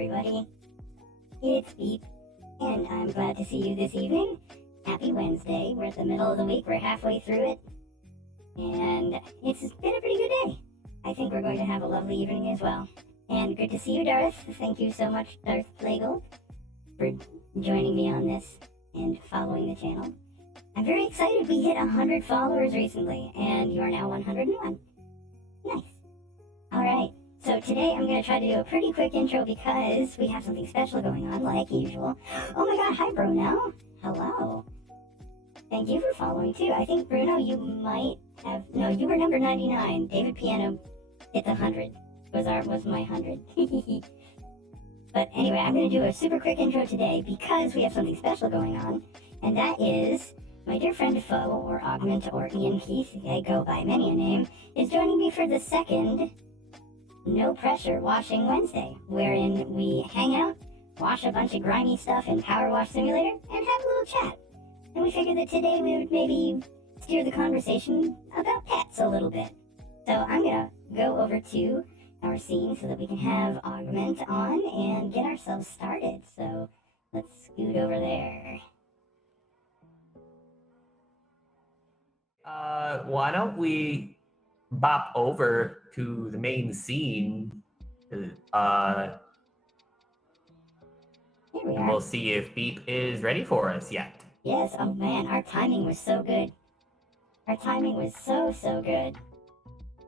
everybody. It's Beep, and I'm glad to see you this evening. Happy Wednesday. We're at the middle of the week. We're halfway through it. And it's been a pretty good day. I think we're going to have a lovely evening as well. And good to see you, Darth. Thank you so much, Darth Plagle, for joining me on this and following the channel. I'm very excited. We hit 100 followers recently, and you are now 101. Nice. Alright, so today I'm going to try to do a pretty quick intro because we have something special going on, like usual. Oh my god, hi Bruno. Hello. Thank you for following too. I think, Bruno, you might have... No, you were number 99. David Piano hit the 100. Was my 100. But anyway, I'm going to do a super quick intro today because we have something special going on, and that is my dear friend Foe, or Augment, or Ian Keith, I go by many a name, is joining me for the second No Pressure Washing Wednesday, wherein we hang out, wash a bunch of grimy stuff in PowerWash Simulator, and have a little chat. And we figured that today we would maybe steer the conversation about pets a little bit. So I'm going to go over to our scene so that we can have Augment on and get ourselves started. So let's scoot over there. Why don't we bop over to the main scene? Here we And are. we'll see if Beep is ready for us yet. Yes, oh man, our timing was so good. Our timing was so good.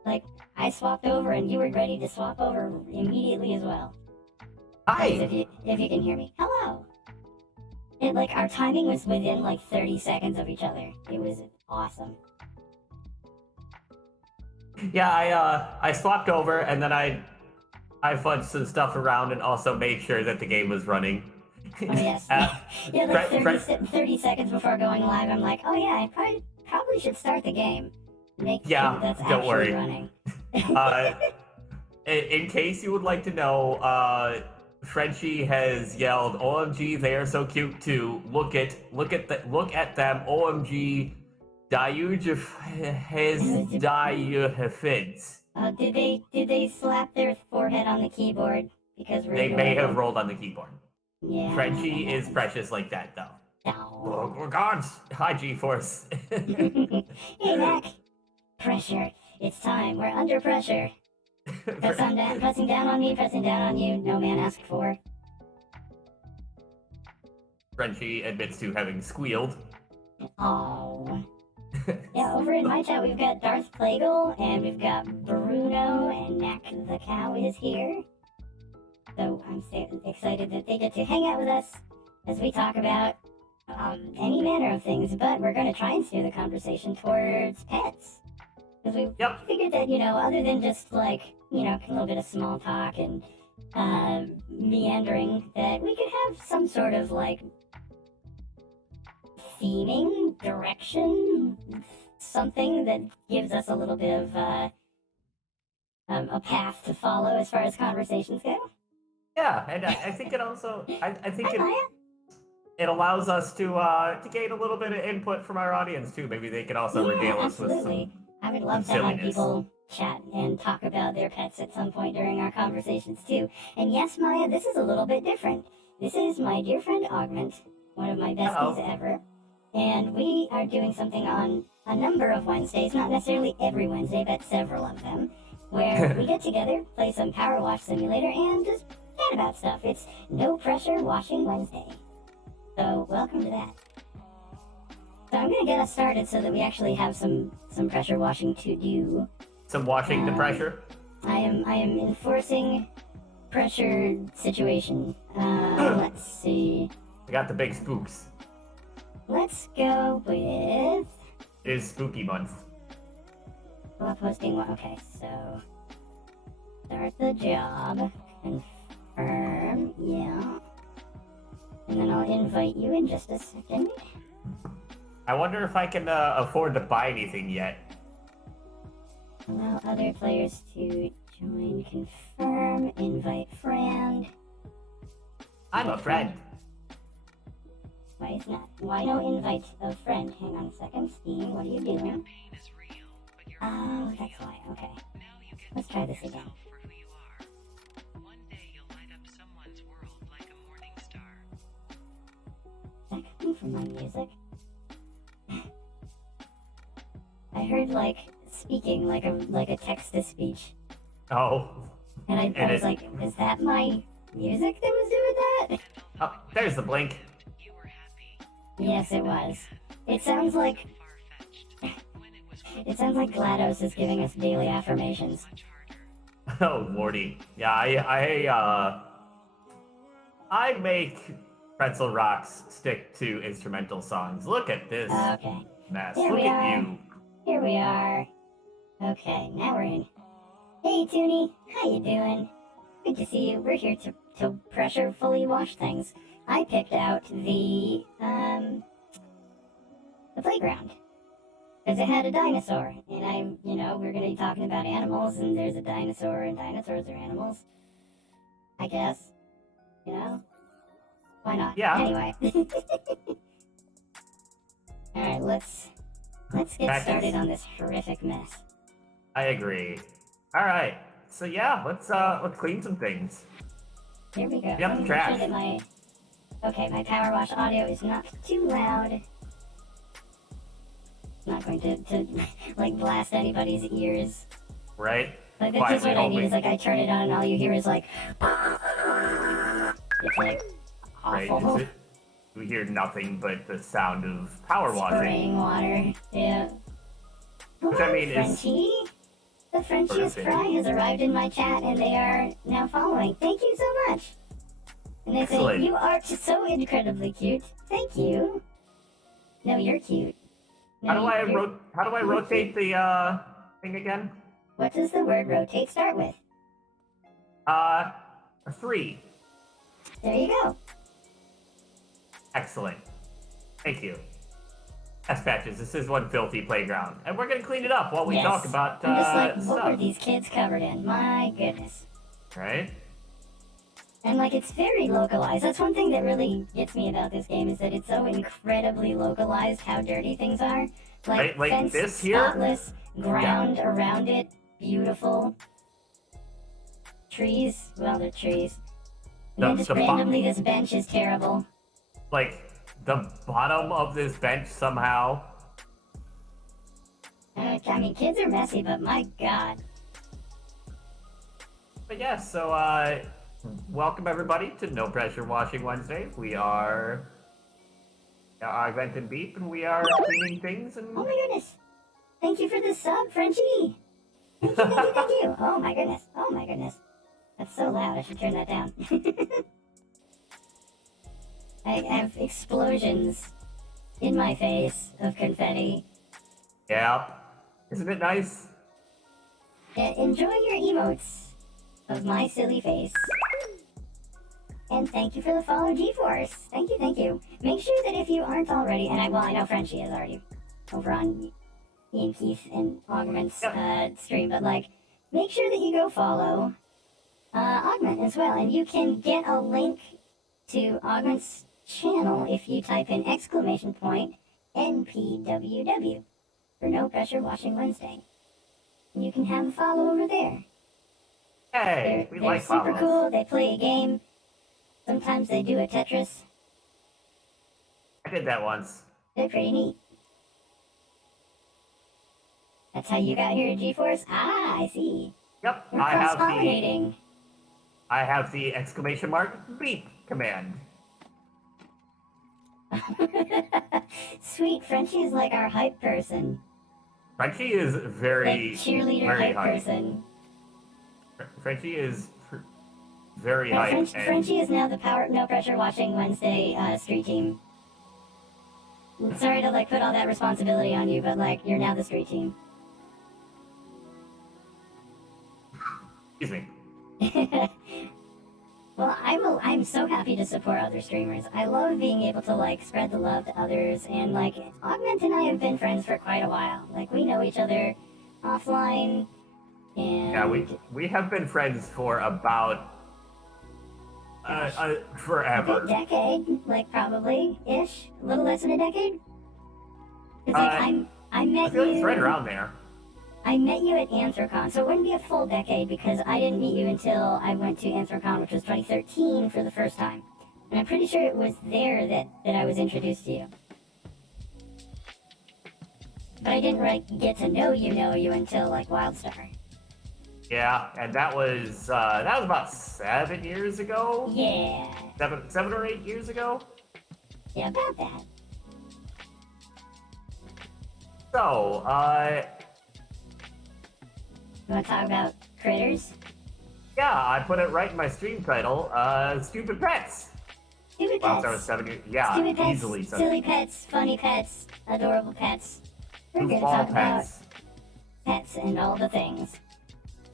Like, I swapped over and you were ready to swap over immediately as well. Hi! If you can hear me. Hello! Our timing was within, 30 seconds of each other. It was awesome. Yeah, I swapped over and then I fudged some stuff around and also made sure that the game was running. Oh, yes. Yeah, 30 seconds before going live, I'm like, oh yeah, I probably should start the game. Make sure that's don't actually worry. running. In case you would like to know, Frenchie has yelled, "OMG, they are so cute too! Look at them! OMG, Did they slap their forehead on the keyboard? Because they may have rolled on the keyboard. Yeah. Frenchie is precious like that, though. No. Oh gods! Hi, G-Force. Hey, Mac. Pressure. It's time. We're under pressure. Pressing down on me, pressing down on you. No man asked for. Frenchie admits to having squealed. Oh. Yeah, over in my chat we've got Darth Plagle, and we've got Bruno, and Mac the cow is here. So I'm excited that they get to hang out with us as we talk about any manner of things, but we're going to try and steer the conversation towards pets. Because we figured that, other than just a little bit of small talk and meandering, that we could have some sort of theming, direction, something that gives us a little bit of a path to follow as far as conversations go. Yeah, and I think it also, I think it allows us to gain a little bit of input from our audience too. Maybe they could also regale us with some. I would love to have people chat and talk about their pets at some point during our conversations too. And yes, Maya, this is a little bit different. This is my dear friend Augment, one of my besties ever. And we are doing something on a number of Wednesdays, not necessarily every Wednesday, but several of them, where we get together, play some PowerWash Simulator, and just chat about stuff. It's No Pressure Washing Wednesday. So, welcome to that. So I'm going to get us started so that we actually have some pressure washing to do. Some washing to pressure? I am enforcing pressure situation. Let's see. I got the big spooks. Let's go with... It is spooky month. Posting one. Okay, so... Start the job. Confirm. Yeah. And then I'll invite you in just a second. I wonder if I can afford to buy anything yet. Allow other players to join. Confirm. Invite friend. I'm a friend. Why no invite a friend? Hang on a second. Steam, what are you doing? Oh, that's why. Okay. Let's try this again. from my music. I heard like speaking like a text to speech, Oh. and I was like, is that my music that was doing that? Oh, there's the blink. Yes, it was. It sounds like GLaDOS is giving us daily affirmations. Oh, Lordy. Yeah, I make Pretzel Rocks stick to instrumental songs. Look at this Okay. mess. There Look we at are. you. Here we are. Okay, now we're in. Hey, Toonie, how you doing? Good to see you. We're here to pressure fully wash things. I picked out the playground because it had a dinosaur, and we're gonna be talking about animals, and there's a dinosaur, and dinosaurs are animals. I guess. Why not? Yeah. Anyway. All right, let's get started on this horrific mess. I agree. All right. So yeah, let's clean some things. Here we go. Yep, Let me trash. make sure that my PowerWash audio is not too loud. Not going to like blast anybody's ears. Right? Like that's just what I need is like I turn it on and all you hear is like it's like awful. Right? We hear nothing but the sound of power washing. Spraying water. Yeah. Which I mean is Frenchie. The Frenchiest Fry has arrived in my chat and they are now following. Thank you so much. And they excellent. say, you are so incredibly cute. Thank you. No, you're cute. No, How do I rotate the thing again? What does the word rotate start with? 3. There you go. Excellent. Thank you. Yes, Patches, this is one filthy playground. And we're gonna clean it up while we Yes. talk about I'm just like, what were stuff. these kids covered in? My goodness. Right? And like, it's very localized. That's one thing that really gets me about this game is that it's so incredibly localized how dirty things are. Right, like fence, this here? spotless, ground around it, beautiful. Trees, well, they're trees. And then just randomly, this bench is terrible. Like, the bottom of this bench somehow. I mean, kids are messy, but my god. But yeah, so, welcome everybody to No Pressure Washing Wednesday. We are Vent and Beep, and we are cleaning things and... Oh my goodness. Thank you for the sub, Frenchie. Thank you, thank you, thank you. Oh my goodness. Oh my goodness. That's so loud. I should turn that down. I have explosions in my face of confetti. Yeah. Isn't it nice? Enjoy your emotes of my silly face. And thank you for the follow, GeForce. Thank you, thank you. Make sure that if you aren't already, and I know Frenchie is already over on Ian Keith and Augment's stream, but like, make sure that you go follow Augment as well, and you can get a link to Augment's channel if you type in !NPWW for No Pressure Washing Wednesday. And you can have a follow over there. Hey, They're super cool. They play a game. Sometimes they do a Tetris. I did that once. They're pretty neat. That's how you got here at GeForce? Ah, I see. Yep, We're I cross-pollinating. have the exclamation mark beep command. Sweet, Frenchie is like our hype person. Frenchie is very, Like cheerleader very hype person. Frenchie is very No, hype. Frenchie is now the No Pressure Watching Wednesday street team. Sorry to like put all that responsibility on you, but like you're now the street team. Excuse me. Well, I'm so happy to support other streamers. I love being able to like spread the love to others, and like Augment and I have been friends for quite a while. Like we know each other offline, and Yeah, we have been friends for about forever. a decade, like probably ish, a little less than a decade. It's like I met I feel like you. it's right around there. I met you at Anthrocon, so it wouldn't be a full decade because I didn't meet you until I went to Anthrocon, which was 2013 for the first time. And I'm pretty sure it was there that I was introduced to you. But I didn't get to know you until like WildStar. Yeah, and that was about 7 years ago. Yeah. 7 or 8 years ago. Yeah, about that. So, You want to talk about critters? yeah, I put it right in my stream title. Stupid pets. Stupid Wow, pets. that was 7 years. Yeah, Stupid pets, easily. silly pets, funny pets, adorable pets. We're going to talk about pets and all the things.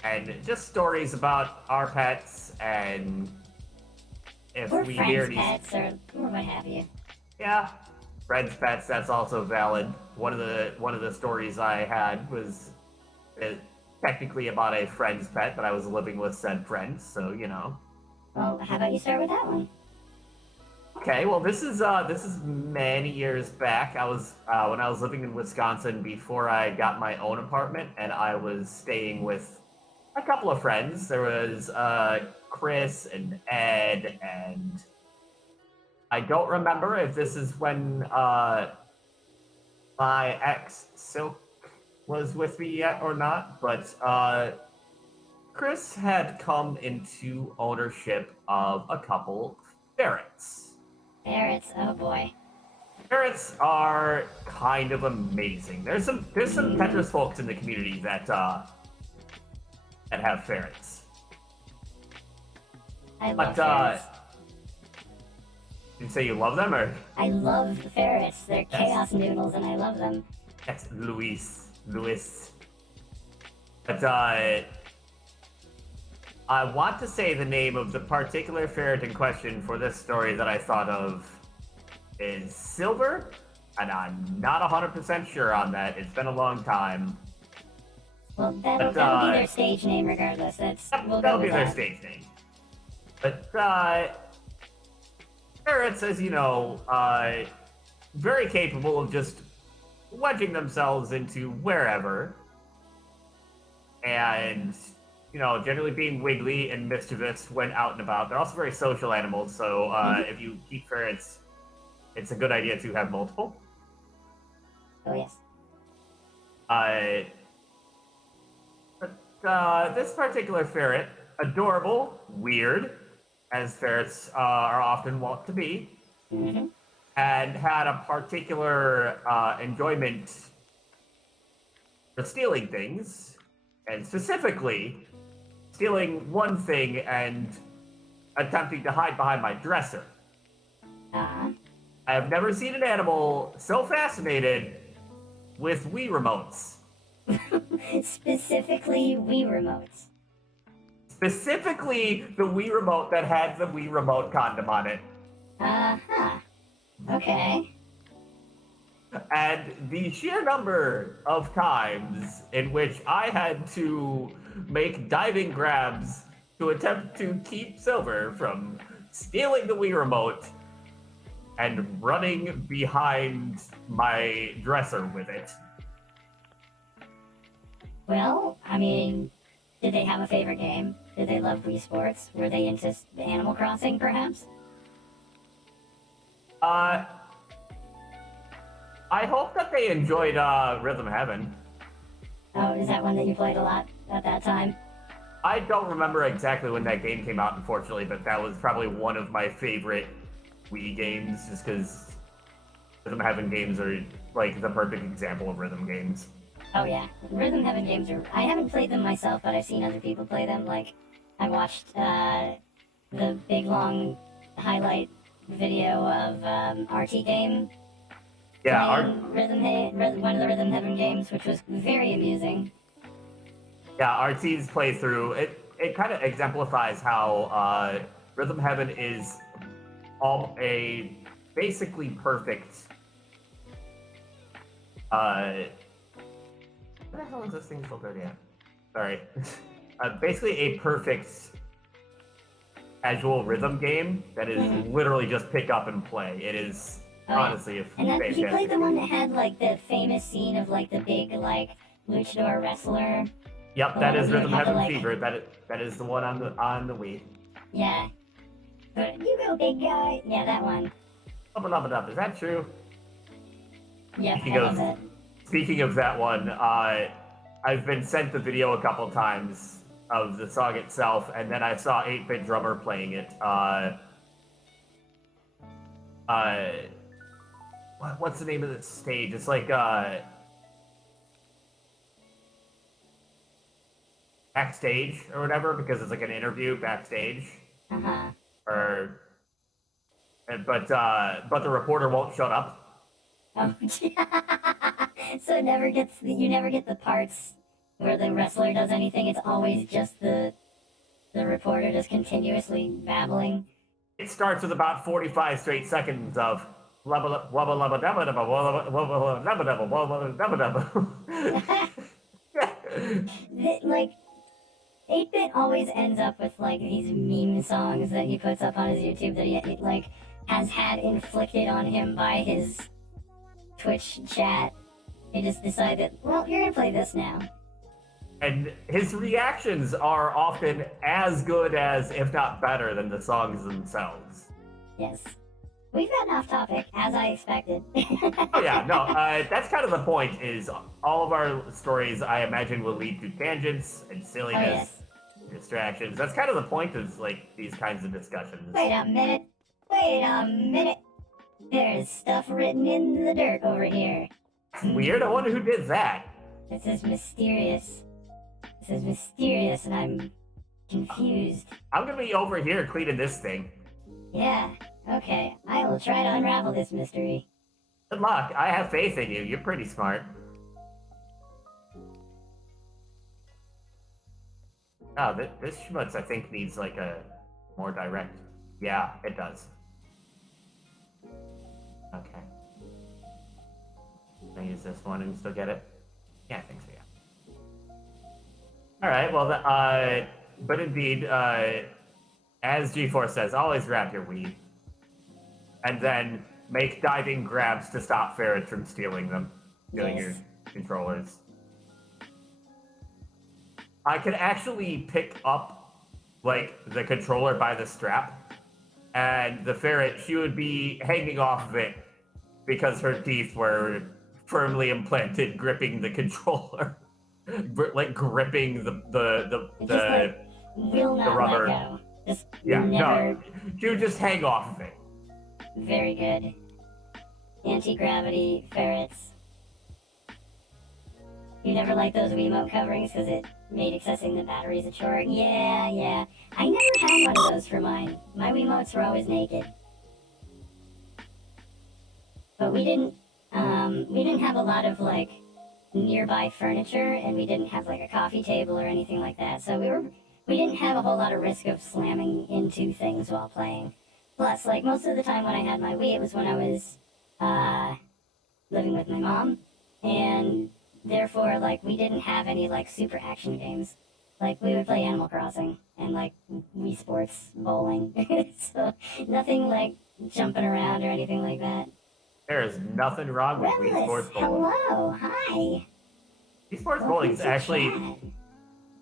And just stories about our pets, and if Or we friends' hear these, pets, or what have you. yeah, friends' pets. That's also valid. One of the stories I had was technically about a friend's pet, but I was living with said friend, so you know. Well, how about you start with that one? Okay, well, this is many years back. I was when I was living in Wisconsin before I got my own apartment, and I was staying with a couple of friends. There was Chris and Ed, and I don't remember if this is when my ex Silk was with me yet or not, but Chris had come into ownership of a couple ferrets. Ferrets, oh boy. Ferrets are kind of amazing. There's some Tetris folks in the community that have ferrets. I love But ferrets. you say you love them, or I love ferrets. They're Yes. chaos noodles, and I love them. that's Luis. But I want to say the name of the particular ferret in question for this story that I thought of is Silver, and I'm not 100% sure on that. It's been a long time. Well, that'll be their stage name regardless. We'll That'll go be with their that. stage name. But ferrets, as you know, very capable of just wedging themselves into wherever, and you know, generally being wiggly and mischievous when out and about. They're also very social animals, so if you keep ferrets, it's a good idea to have multiple. Oh, yes. But this particular ferret, adorable, weird, as ferrets are often wont to be, Mm-hmm. and had a particular enjoyment for stealing things, and specifically stealing one thing and attempting to hide behind my dresser. Uh-huh. I have never seen an animal so fascinated with Wii remotes. Specifically, Wii remotes. Specifically, the Wii remote that had the Wii remote condom on it. Uh-huh. Okay. And the sheer number of times in which I had to make diving grabs to attempt to keep Silver from stealing the Wii remote and running behind my dresser with it. Well, I mean, did they have a favorite game? Did they love Wii Sports? Were they into Animal Crossing, perhaps? I hope that they enjoyed Rhythm Heaven. Oh, is that one that you played a lot at that time? I don't remember exactly when that game came out, unfortunately, but that was probably one of my favorite Wii games, just because Rhythm Heaven games are like the perfect example of rhythm games. Oh yeah, Rhythm Heaven games are... I haven't played them myself, but I've seen other people play them. Like, I watched the big long highlight video of RT Game Yeah, playing one of the Rhythm Heaven games, which was very amusing. Yeah, RT's playthrough, it kind of exemplifies how Rhythm Heaven is a basically perfect. What the hell is this thing filtered in? Sorry. Basically a perfect casual rhythm game that is literally just pick up and play. It is honestly a And then fantastic he played the game. one that had like the famous scene of like the big like luchador wrestler. Yep, the that one is where you Rhythm had to, Heaven like- Fever. That is the one on the Wii. Yeah. But you go, big guy. Yeah, that one. Lubba lubba dub. Is that true? Yep, Speaking I of love that. speaking of that one, I've been sent the video a couple times of the song itself, and then I saw 8-Bit Drummer playing it. What's the name of the stage? It's like backstage or whatever, because it's like an interview backstage. Uh-huh. But the reporter won't shut up. Oh, so you never get the parts where the wrestler does anything. It's always just the reporter just continuously babbling. It starts with about 45 straight seconds of wubba wubba lubba dubba dubba wubba wubba dubba dubba wubba dubba dubba. Like 8-Bit always ends up with like these meme songs that he puts up on his YouTube that he like has had inflicted on him by his Twitch chat. He just decided, well, you're gonna play this now. And his reactions are often as good as, if not better, than the songs themselves. Yes. We've gotten off topic, as I expected. Oh yeah, no, that's kind of the point, is all of our stories, I imagine, will lead to tangents and silliness, distractions. That's kind of the point of, like, these kinds of discussions. Wait a minute. There's stuff written in the dirt over here. Weird, I wonder who did that. This is mysterious. And I'm confused. I'm gonna be over here cleaning this thing. Yeah, okay. I will try to unravel this mystery. Good luck. I have faith in you. You're pretty smart. Oh, this schmutz, I think, needs, like, a more direct... Yeah, it does. Okay. Can I use this one and still get it? Yeah, I think so, yeah. Alright, well, but indeed, as G4 says, always wrap your weed. And then make diving grabs to stop ferrets from stealing your controllers. I could actually pick up, like, the controller by the strap, and the ferret, she would be hanging off of it because her teeth were firmly implanted, gripping the controller. Like, gripping the will not rubber. let go. Just Yeah, never. no, she would just hang off of it. Very good. Anti-gravity ferrets. You never liked those Wiimote coverings because it made accessing the batteries a chore? Yeah. I never had one of those for mine. My Wiimotes were always naked. But we didn't have a lot of, like, nearby furniture, and we didn't have, like, a coffee table or anything like that, so we didn't have a whole lot of risk of slamming into things while playing. Plus, like, most of the time when I had my Wii, it was when I was, living with my mom, and therefore, like, we didn't have any, like, super action games. Like, we would play Animal Crossing, and, like, Wii Sports, bowling, so nothing, like, jumping around or anything like that. There is nothing wrong with Wii Sports Bowling. Hello, hi. Wii Sports Bowling is actually...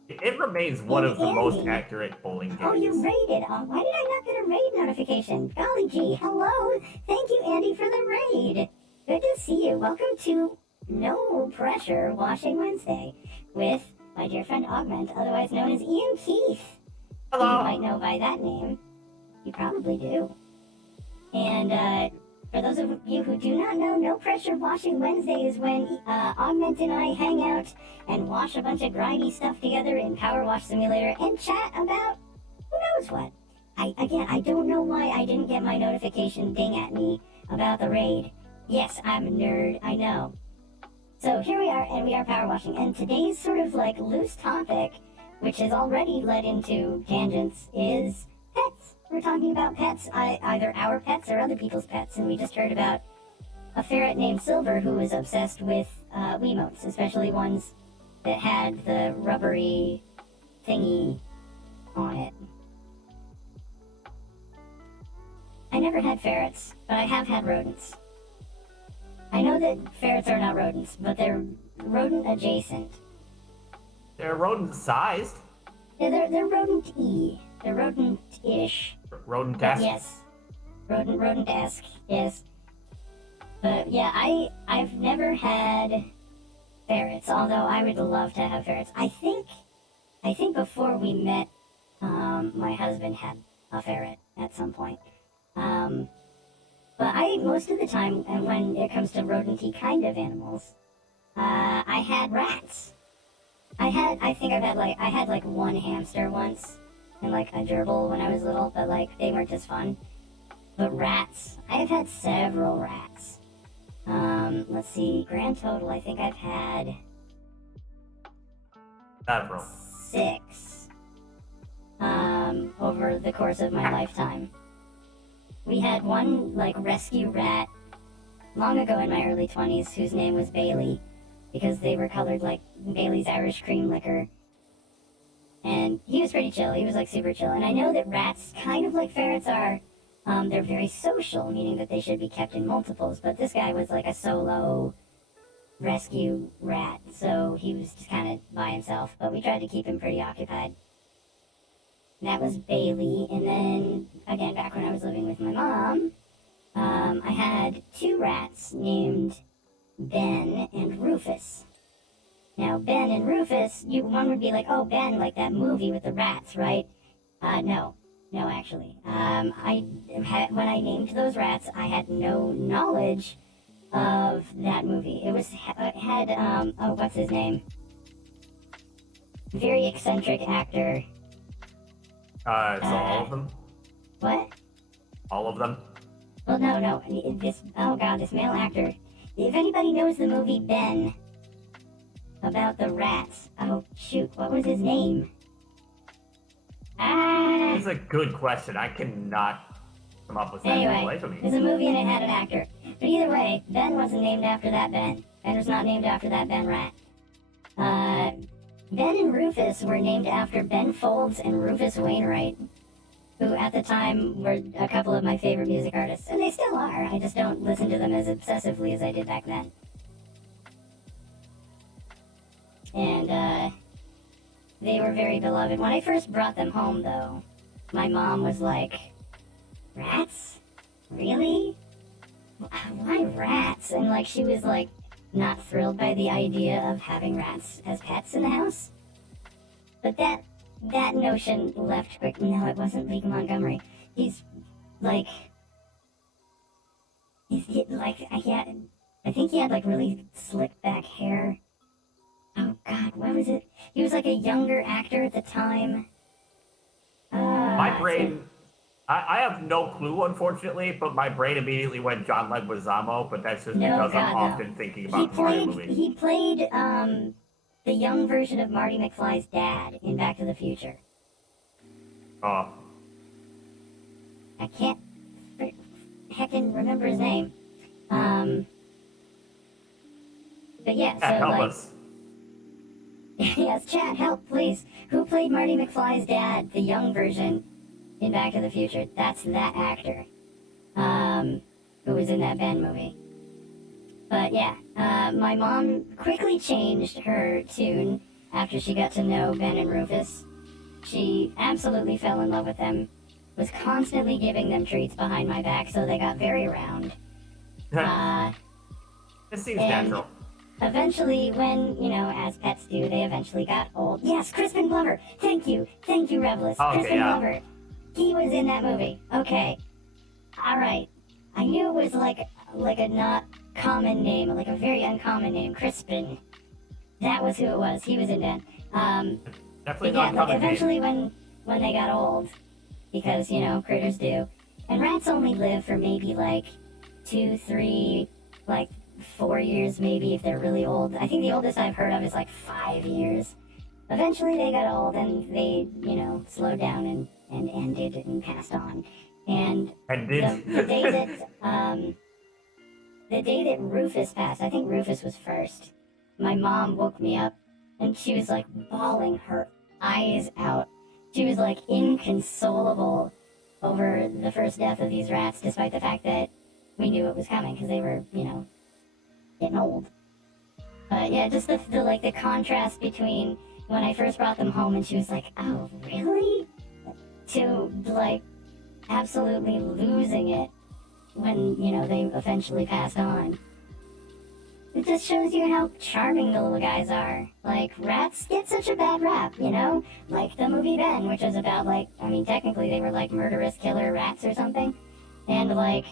It remains one of the most accurate bowling games. Oh, you raided. Why did I not get a raid notification? Golly gee, hello. Thank you, Andy, for the raid. Good to see you. Welcome to No Pressure Washing Wednesday with my dear friend Augment, otherwise known as Ian Keith. Hello. You might know by that name. You probably do. And, for those of you who do not know, No Pressure Washing Wednesday is when Augment and I hang out and wash a bunch of grimy stuff together in PowerWash Simulator and chat about who knows what. I don't know why I didn't get my notification ding at me about the raid. Yes, I'm a nerd, I know. So here we are, and we are power washing, and today's sort of like loose topic, which has already led into tangents, is pets. We're talking about pets, either our pets or other people's pets, and we just heard about a ferret named Silver who was obsessed with Wiimotes, especially ones that had the rubbery thingy on it. I never had ferrets, but I have had rodents. I know that ferrets are not rodents, but they're rodent adjacent. They're rodent-sized. Yeah, they're rodent-y. They're rodent-ish. Rodent But desk? yes, rodent desk, yes. But yeah, I've never had ferrets, although I would love to have ferrets. I think before we met, my husband had a ferret at some point. But most of the time, and when it comes to rodenty kind of animals, I had rats. I think I had like one hamster once, and like a gerbil when I was little, but like they weren't as fun. But rats, I have had several rats. Let's see, grand total, I think I've had Several. 6, over the course of my lifetime. We had one, like, rescue rat long ago in my early 20s whose name was Bailey, because they were colored like Bailey's Irish cream liquor. And he was pretty chill, he was like super chill. And I know that rats, kind of like ferrets are, they're very social, meaning that they should be kept in multiples, but this guy was like a solo rescue rat, so he was just kind of by himself, but we tried to keep him pretty occupied. And that was Bailey, and then, again, back when I was living with my mom, I had 2 rats named Ben and Rufus. Now, Ben and Rufus, one would be like, oh, Ben, like that movie with the rats, right? No, actually. When I named those rats, I had no knowledge of that movie. It had, what's his name? Very eccentric actor. So all of them? What? All of them? Well, no. This male actor. If anybody knows the movie Ben, about the rats, oh, shoot, what was his name? That's a good question. I cannot come up with that. Anyway, there's a movie and it had an actor. But either way, Ben wasn't named after that Ben. Ben was not named after that Ben rat. Ben and Rufus were named after Ben Folds and Rufus Wainwright, who at the time were a couple of my favorite music artists, and they still are. I just don't listen to them as obsessively as I did back then. And, they were very beloved. When I first brought them home, though, my mom was like, rats? Really? Why rats? And, like, she was, like, not thrilled by the idea of having rats as pets in the house. But that notion left quick. No, it wasn't League Montgomery. I think he had, like, really slick back hair. Oh, God, what was it? He was, like, a younger actor at the time. My brain... I have no clue, unfortunately, but my brain immediately went John Leguizamo, but that's just because I'm often thinking about the Mario movie. He played, the young version of Marty McFly's dad in Back to the Future. Oh. I can't heckin' remember his name. But yeah, so, help like... us. Yes, chat, help, please. Who played Marty McFly's dad, the young version, in Back to the Future? That's that actor, who was in that Ben movie. But yeah, my mom quickly changed her tune after she got to know Ben and Rufus. She absolutely fell in love with them, was constantly giving them treats behind my back, so they got very round. This seems natural. Eventually, when, as pets do, they eventually got old. Yes, Crispin Glover! Thank you, Revlis. Okay, Crispin yeah. Glover. He was in that movie. Okay. Alright. I knew it was like a not common name, like a very uncommon name, Crispin. That was who it was. He was in that. Definitely yeah, not like common eventually when they got old, because, critters do. And rats only live for maybe like 2, 3, like 4 years maybe if they're really old. I think the oldest I've heard of is like 5 years. Eventually they got old and they, slowed down and ended and passed on. And the day that Rufus passed, I think Rufus was first, my mom woke me up and she was like bawling her eyes out. She was like inconsolable over the first death of these rats, despite the fact that we knew it was coming because they were, getting old. But yeah, just the contrast between when I first brought them home and she was like, oh, really? To, like, absolutely losing it when, you know, they eventually passed on. It just shows you how charming the little guys are. Like, rats get such a bad rap, you know? Like the movie Ben, which was about, like, I mean, technically they were like murderous killer rats or something. And, like,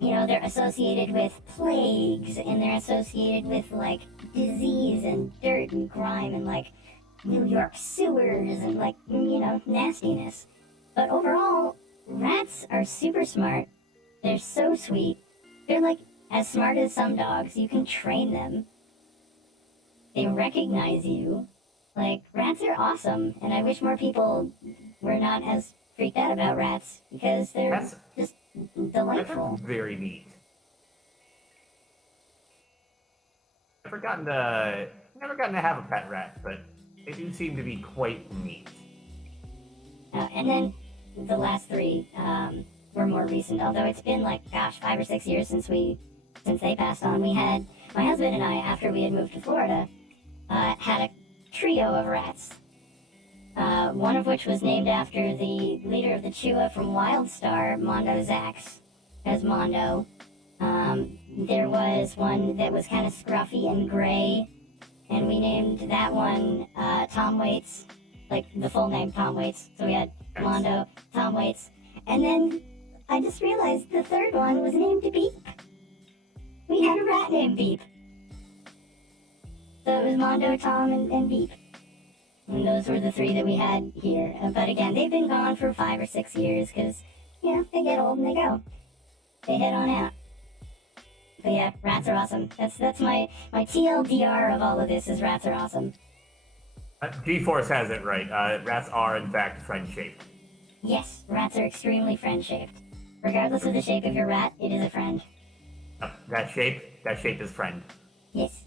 you know, they're associated with plagues, and they're associated with, like, disease and dirt and grime and, like, New York sewers and, like, you know, nastiness. But overall, rats are super smart. They're so sweet. They're, like, as smart as some dogs. You can train them. They recognize you. Like, rats are awesome, and I wish more people were not as freaked out about rats, because they're just delightful. That's very neat. Never gotten to have a pet rat, but they do seem to be quite neat. And then the last three were more recent, although it's been like, gosh, 5 or 6 years since they passed on. We had, my husband and I, after we had moved to Florida, had a trio of rats. One of which was named after the leader of the Chewa from Wildstar, Mondo Zax, as Mondo. There was one that was kind of scruffy and gray, and we named that one Tom Waits, like the full name Tom Waits. So we had Mondo, Tom Waits, and then I just realized the third one was named Beep. We had a rat named Beep. So it was Mondo, Tom, and Beep. And those were the three that we had here. But again, they've been gone for 5 or 6 years because, you know, they get old and they go. They head on out. But yeah, rats are awesome. That's my TLDR of all of this is rats are awesome. G-Force has it right. Rats are, in fact, friend-shaped. Yes, rats are extremely friend-shaped. Regardless of the shape of your rat, it is a friend. That shape is friend. Yes.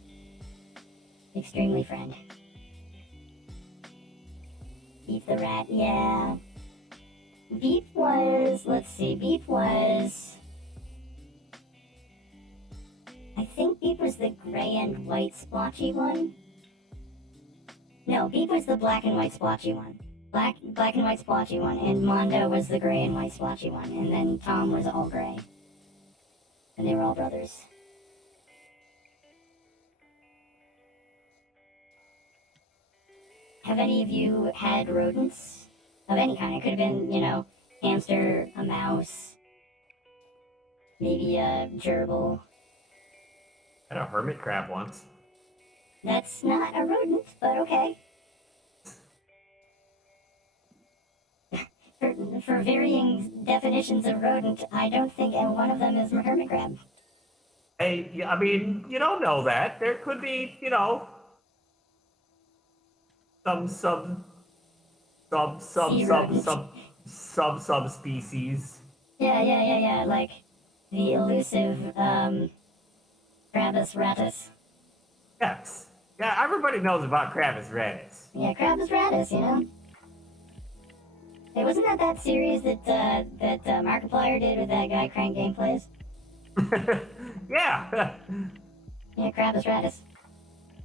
Extremely friend. Beep the rat, yeah. Beep was, let's see, Beep was... I think Beep was the gray and white splotchy one. No, Beep was the black and white splotchy one. Black and white splotchy one, and Mondo was the gray and white splotchy one, and then Tom was all gray. And they were all brothers. Have any of you had rodents of any kind? It could have been, you know, hamster, a mouse, maybe a gerbil. I had a hermit crab once. That's not a rodent, but okay. For varying definitions of rodent, I don't think one of them is a hermit crab. Hey, I mean, you don't know that. There could be, you know, some subspecies. Yeah. Like the elusive Crabus ratus. Yes. Yeah, everybody knows about Crabus ratus. Yeah, Crabus ratus, you know? Hey, wasn't that series that Markiplier did with that guy Crank Gameplays? Yeah. Yeah, Crabus ratus.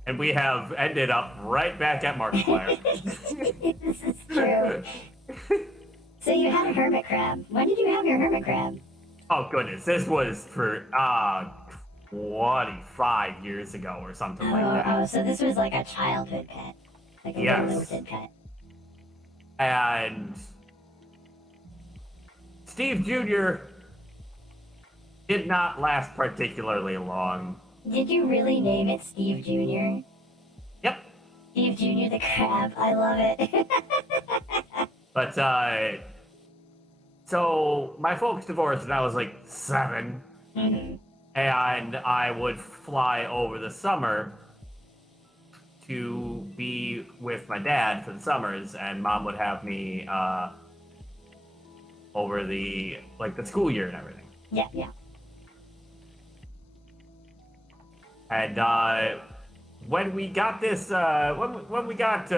And we have ended up right back at Markiplier. This is true. So you had a hermit crab. When did you have your hermit crab? Oh goodness, this was for 25 years ago or something like that. Oh, so this was like a childhood pet, like a little pet. And Steve Jr. did not last particularly long. Did you really name it Steve Jr.? Yep. Steve Jr. the crab. I love it. But so my folks divorced when I was like 7. Mm-hmm. And I would fly over the summer to be with my dad for the summers, and Mom would have me over the school year and everything. Yeah. And when we got this, when we got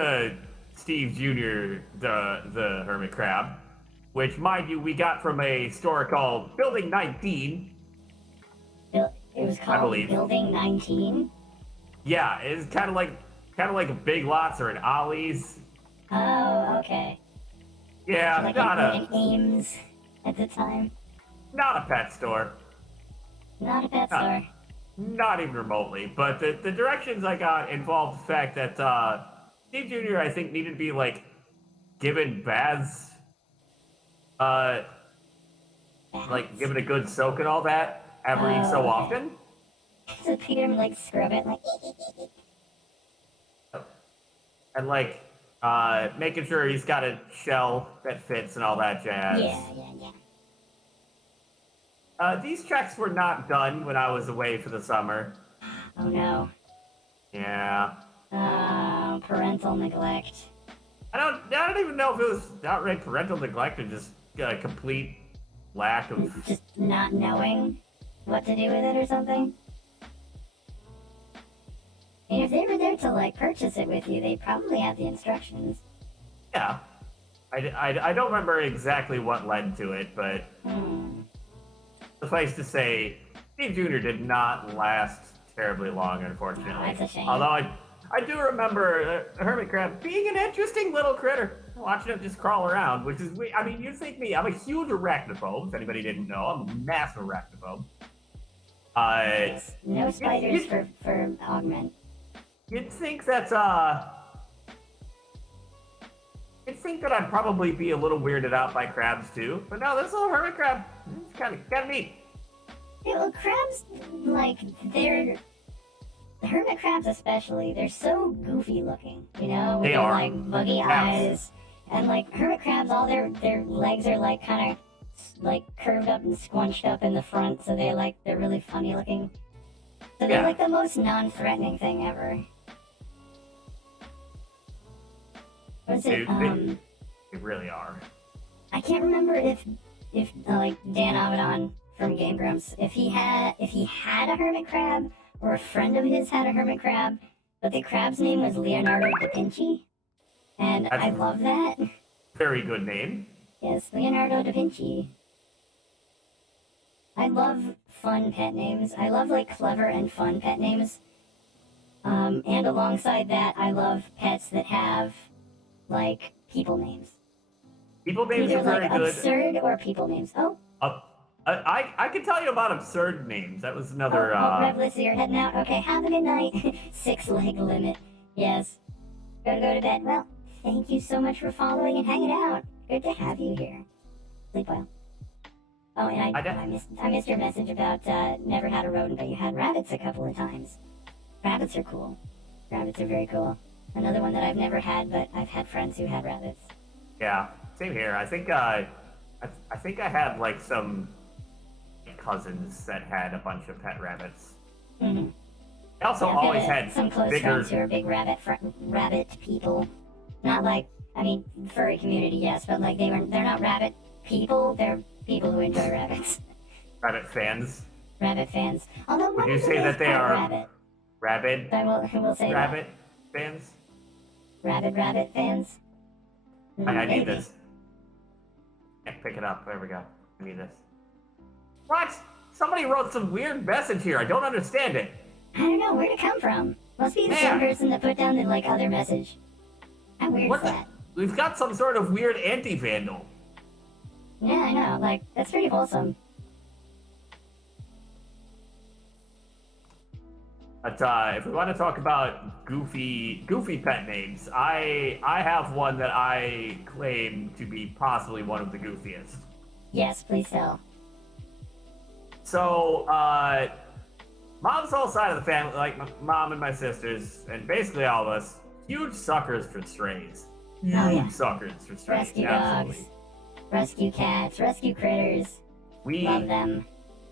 Steve Jr. the hermit crab, which mind you we got from a store called Building 19. It was called Building 19? Yeah, it's kind of like a Big Lots or an Ollie's. Oh, okay. Yeah, Like not an a Ames at the time. not a pet store. Not a pet Not, store. not even remotely. But the directions I got involved the fact that Steve Jr. I think needed to be like given baths, uh, like Bats. given a good soak and all that every so Oh, okay. often. So Peter like scrub it like. And like making sure he's got a shell that fits and all that jazz. Yeah. These checks were not done when I was away for the summer. Oh no. Yeah, Parental neglect. I don't even know if it was outright parental neglect or just complete lack of. Just not knowing what to do with it or something. And if they were there to like purchase it with you, they probably have the instructions. Yeah, I don't remember exactly what led to it, but suffice to say, Steve Jr. did not last terribly long, unfortunately. Oh, that's a shame. Although I do remember hermit crab being an interesting little critter. Watching it just crawl around, which is, I mean, you think me, I'm a huge arachnophobe, if anybody didn't know. I'm a massive arachnophobe. Yes. No spiders for augment. You'd think that, you'd think that I'd probably be a little weirded out by crabs too, but no, this little hermit crab, it's kind of neat. Yeah, well, crabs, like, the hermit crabs especially, they're so goofy looking, you know? With They their, are. like, buggy eyes. And, like, hermit crabs, all their legs are, like, kind of, like, curved up and squunched up in the front, so they're really funny looking. So they're, like, the most non-threatening thing ever. What is it? They really are. I can't remember if like Dan Avedon from Game Grumps, if he had a hermit crab or a friend of his had a hermit crab, but the crab's name was Leonardo da Vinci, and I love that. Very good name. Yes, Leonardo da Vinci. I love fun pet names. I love like clever and fun pet names. And alongside that, I love pets that have like people names. People names Either are very like good. absurd or people names. Oh. I can tell you about absurd names. That was another. Revless, you're heading out. Okay, have a good night. 6-leg limit. Yes. Gotta go to bed. Well, thank you so much for following and hanging out. Good to have you here. Sleep well. Oh, and I missed your message about never had a rodent, but you had rabbits a couple of times. Rabbits are cool. Rabbits are very cool. Another one that I've never had, but I've had friends who had rabbits. Yeah, same here. I think I had like some cousins that had a bunch of pet rabbits. Mm-hmm. I also always had some close bigger. friends who are big rabbit people. Not like, I mean, furry community, yes, but like they're not rabbit people. They're people who enjoy rabbits. Rabbit fans. Rabbit fans. Although would you say that they are rabbit? Rabid? I will say rabbit fans. Rabbit fans. I need this. Yeah, pick it up. There we go. I need this. What? Somebody wrote some weird message here. I don't understand it. I don't know. Where'd it come from? Must be the same person that put down the like other message. How weird is that? We've got some sort of weird anti-vandal. Yeah, I know. Like, that's pretty wholesome. But if we want to talk about goofy pet names, I have one that I claim to be possibly one of the goofiest. Yes, please tell. So, mom's whole side of the family, like my mom and my sisters, and basically all of us, huge suckers for strays. Huge suckers for strays. Rescue dogs, rescue cats, rescue critters. Love them.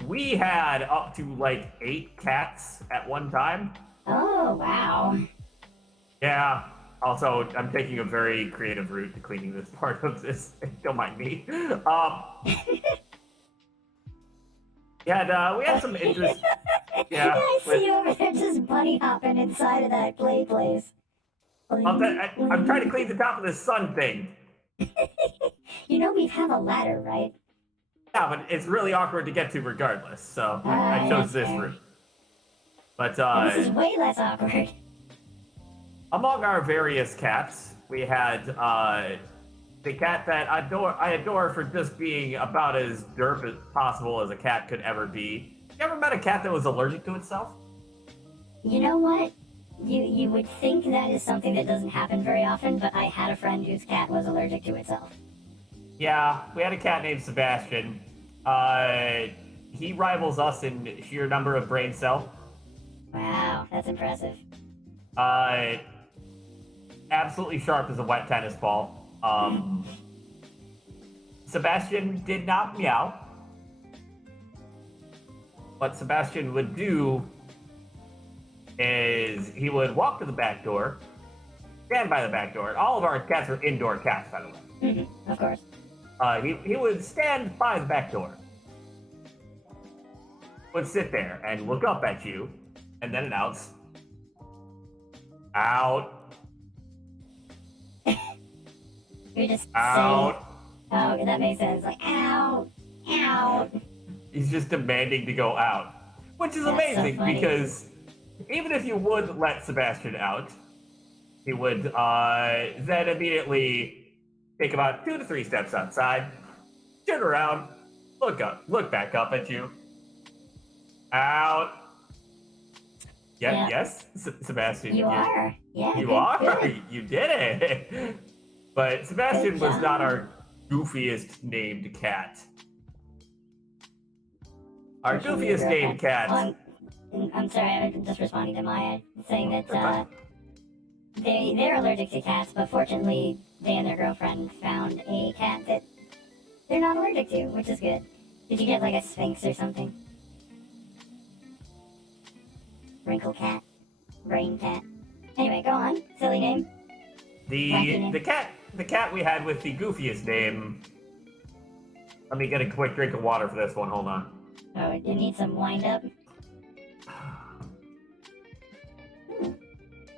We had up to like 8 cats at one time. Oh, wow. Yeah. Also, I'm taking a very creative route to cleaning this part of this. Don't mind me. Yeah, we had some interest. Yeah. I see you over there just bunny hopping inside of that play place. I'm trying to clean the top of this sun thing. You know we have a ladder, right? Yeah, but it's really awkward to get to regardless, so I chose this route. But this is way less awkward. Among our various cats, we had the cat that I adore for just being about as derp as possible as a cat could ever be. You ever met a cat that was allergic to itself? You know what? You would think that is something that doesn't happen very often, but I had a friend whose cat was allergic to itself. Yeah, we had a cat named Sebastian. He rivals us in sheer number of brain cells. Wow, that's impressive. Uh, Absolutely sharp as a wet tennis ball. Sebastian did not meow. What Sebastian would do is he would walk to the back door, stand by the back door. All of our cats are indoor cats, by the way. Of course. He would stand by the back door, would sit there and look up at you, and then announce, "Out, You're just out." saying, oh, that makes sense. Like, ow, ow. He's just demanding to go out, which is That's amazing so funny. because even if you would let Sebastian out, he would then immediately take about 2 to 3 steps outside, turn around, look back up at you. Out. Yeah. Yes, Sebastian. You are. Yeah. You good, are. good. You did it. But Sebastian Good was job. not our goofiest named cat. Our Which one of goofiest your named girlfriends? cat. I'm sorry, I'm just responding to Maya saying that they're allergic to cats, but fortunately they and their girlfriend found a cat that they're not allergic to, which is good. Did you get like a Sphinx or something? Wrinkle cat, brain cat. Anyway, go on. Silly name. Wacky name. The cat we had with the goofiest name. Let me get a quick drink of water for this one. Hold on. Oh, you need some wind up.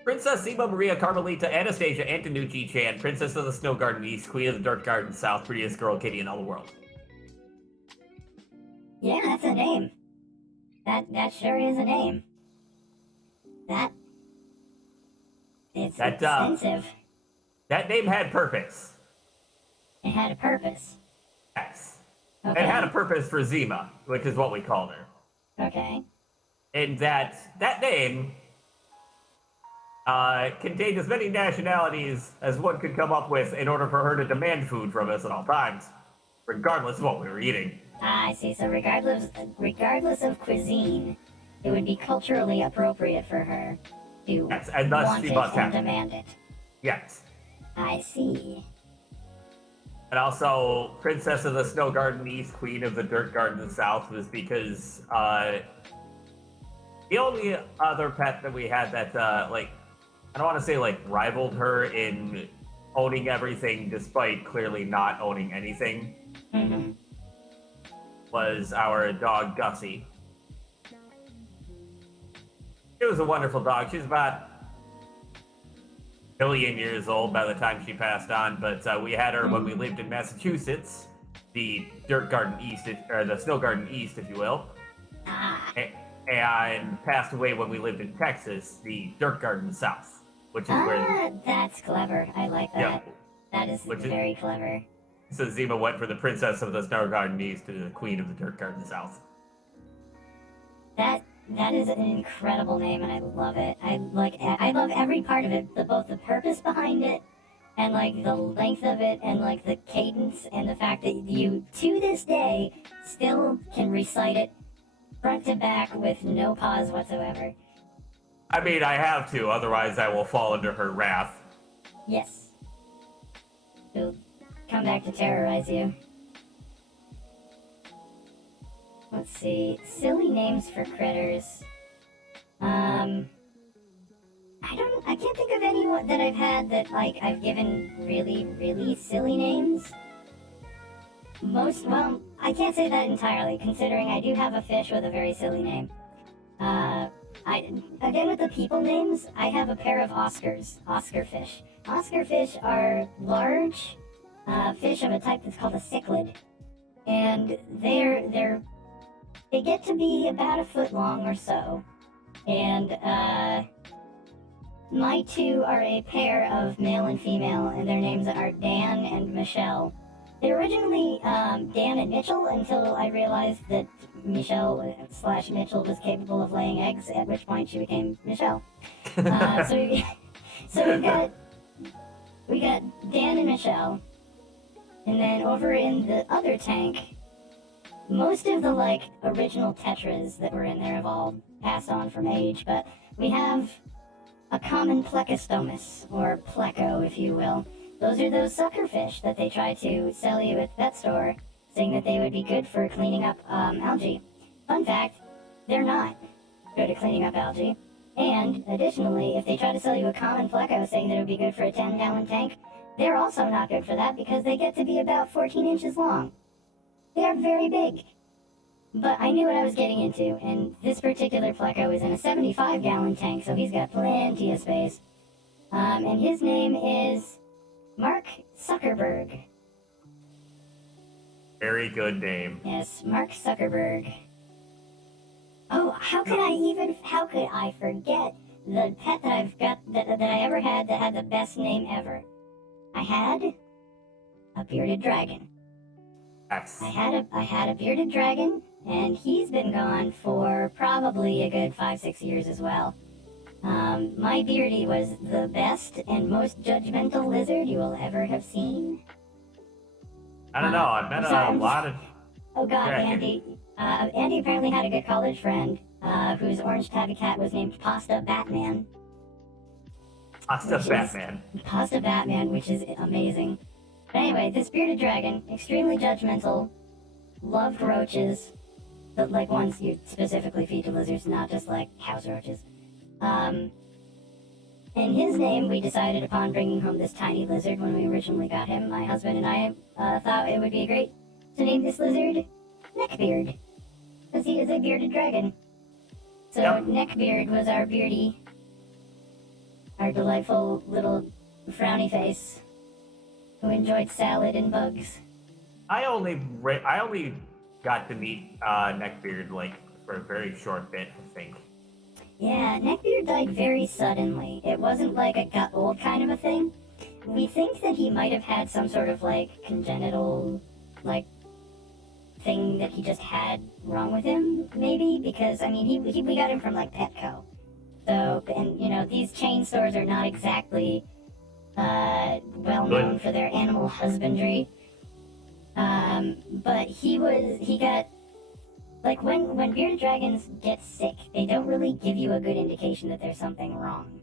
Princess Sima Maria Carmelita Anastasia Antonucci Chan, Princess of the Snow Garden East, Queen of the Dark Garden South, prettiest girl kitty in all the world. Yeah, that's a name. That sure is a name. It's extensive. That name had purpose. It had a purpose. Yes. Okay. It had a purpose for Zima, which is what we called her. Okay. And that name contained as many nationalities as one could come up with in order for her to demand food from us at all times, regardless of what we were eating. I see. So regardless of cuisine, it would be culturally appropriate for her to Yes, and thus want she it must and have it. demand it. Yes. I see. And also, Princess of the Snow Garden East, Queen of the Dirt Garden South was because the only other pet that we had that, I don't want to say, rivaled her in owning everything despite clearly not owning anything was our dog, Gussie. She was a wonderful dog. She was about a billion years old by the time she passed on, but we had her when we lived in Massachusetts, the Dirt Garden East, or the Snow Garden East, if you will, and passed away when we lived in Texas, the Dirt Garden South, which is where... That's clever. I like that. Yeah. That is very clever. So Zima went for the Princess of the Snow Garden East to the Queen of the Dirt Garden South. That is an incredible name, and I love it. I love every part of it, both the purpose behind it, and the length of it, and the cadence, and the fact that you, to this day, still can recite it front to back with no pause whatsoever. I mean, I have to, otherwise I will fall under her wrath. Yes. She'll come back to terrorize you. Let's see. Silly names for critters. I can't think of anyone that I've had that, I've given really, really silly names. Well, I can't say that entirely, considering I do have a fish with a very silly name. Again, with the people names, I have a pair of Oscars. Oscar fish. Oscar fish are large fish of a type that's called a cichlid. And they get to be about a foot long or so. And My two are a pair of male and female, and their names are Dan and Michelle. They're originally Dan and Mitchell until I realized that Michelle/Mitchell was capable of laying eggs, at which point she became Michelle. So we got Dan and Michelle, and then over in the other tank, most of the original tetras that were in there have all passed on from age, but we have a common plecostomus, or pleco, if you will. Those are those sucker fish that they try to sell you at the pet store, saying that they would be good for cleaning up algae. Fun fact, they're not good at cleaning up algae. And additionally, if they try to sell you a common pleco saying that it would be good for a 10-gallon tank, they're also not good for that because they get to be about 14 inches long. They are very big. But I knew what I was getting into, and this particular pleco is in a 75-gallon tank, so he's got plenty of space. And his name is Mark Zuckerberg. Very good name. Yes, Mark Zuckerberg. Oh, how could I forget the pet that I've got, that I ever had that had the best name ever? I had a bearded dragon. X. I had a bearded dragon, and he's been gone for probably a good 5-6 years as well. My beardy was the best and most judgmental lizard you will ever have seen. I don't know. I've met a lot of. Oh God, dragon. Andy. Andy apparently had a good college friend whose orange tabby cat was named Pasta Batman. Pasta Batman, which is amazing. But anyway, this bearded dragon, extremely judgmental, loved roaches, but ones you specifically feed to lizards, not just house roaches. And his name, we decided upon bringing home this tiny lizard when we originally got him. My husband and I thought it would be great to name this lizard Neckbeard, because he is a bearded dragon. So yep. Neckbeard was our beardy, our delightful little frowny face who enjoyed salad and bugs. I only got to meet Neckbeard for a very short bit, I think. Yeah, Neckbeard died very suddenly. It wasn't a got old kind of a thing. We think that he might have had some sort of congenital thing that he just had wrong with him, maybe, because we got him from Petco. So, and these chain stores are not exactly well known for their animal husbandry. But he got when bearded dragons get sick, they don't really give you a good indication that there's something wrong.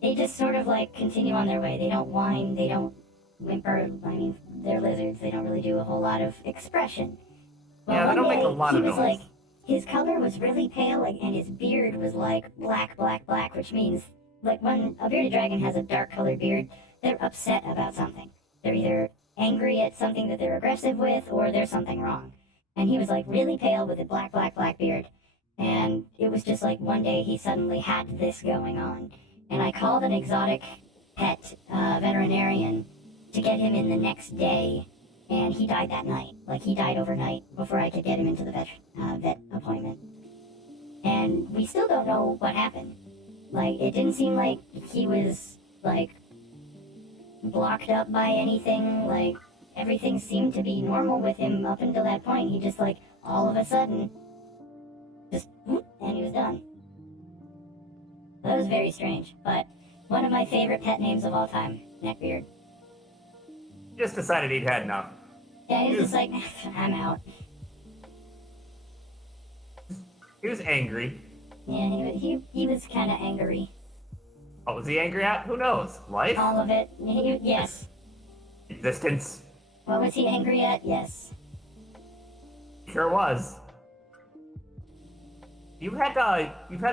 They just sort of continue on their way. They don't whine, they don't whimper. They're lizards, they don't really do a whole lot of expression. Well, yeah, they don't make a lot of noise. His color was really pale, and his beard was black, which means when a bearded dragon has a dark colored beard, they're upset about something. They're either angry at something that they're aggressive with, or there's something wrong. And he was really pale with a black beard. And it was just one day he suddenly had this going on. And I called an exotic pet veterinarian to get him in the next day, and he died that night. He died overnight before I could get him into the vet appointment. And we still don't know what happened. It didn't seem like he was, blocked up by anything. Everything seemed to be normal with him up until that point. He just, all of a sudden, just whoop, and he was done. That was very strange, but one of my favorite pet names of all time, Neckbeard. Just decided he'd had enough. Yeah, he was just I'm out. He was angry. Yeah, he was kind of angry. What was he angry at? Who knows? Life? All of it. Yes. Existence? What was he angry at? Yes. Sure was. You've had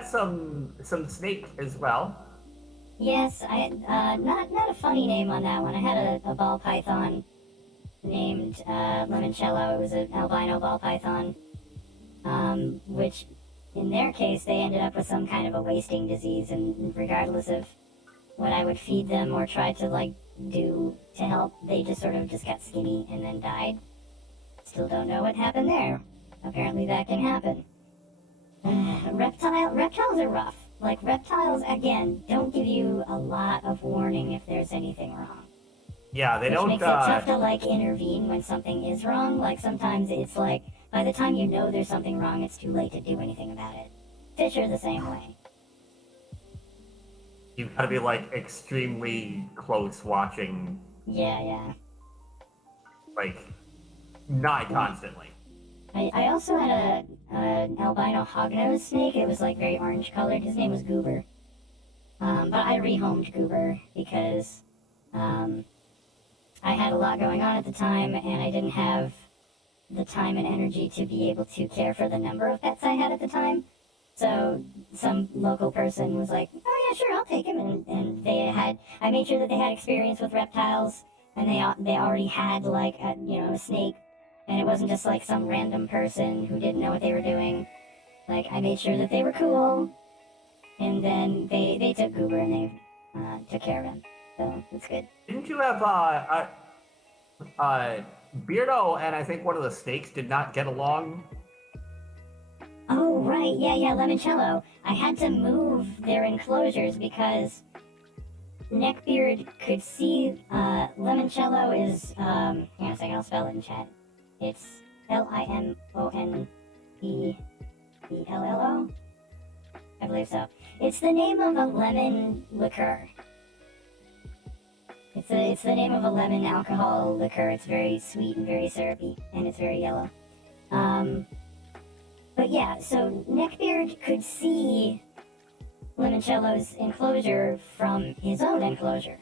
some snake as well. Yes, I had not a funny name on that one. I had a ball python named Limoncello. It was an albino ball python, which in their case they ended up with some kind of a wasting disease, and regardless of what I would feed them or try to do to help, they just got skinny and then died. Still don't know what happened there. Apparently that can happen. Reptiles are rough. like reptiles, again, don't give you a lot of warning if there's anything wrong. Yeah, they Which don't. makes it tough to like intervene when something is wrong. Like sometimes it's like by the time you know there's something wrong, it's too late to do anything about it. Fish are the same way. You've got to be like extremely close watching, Yeah. like nigh constantly. I also had an albino hognose snake. It was like very orange colored. His name was Goober. But I rehomed Goober because I had a lot going on at the time, and I didn't have the time and energy to be able to care for the number of pets I had at the time. So some local person was like, "Oh yeah, sure, I'll take him." And I made sure that they had experience with reptiles, and they already had like a snake, and it wasn't just like some random person who didn't know what they were doing. Like I made sure that they were cool, and then they took Goober and they took care of him. So it's good. Didn't you have Beardo and I think one of the snakes did not get along? Oh, right, yeah, Limoncello. I had to move their enclosures because Neckbeard could see, Limoncello is, hang on a second, I'll spell it in chat. It's Limonbello? I believe so. It's the name of a lemon liqueur. It's the name of a lemon alcohol liqueur. It's very sweet and very syrupy, and it's very yellow. But yeah, so Neckbeard could see Limoncello's enclosure from his own enclosure.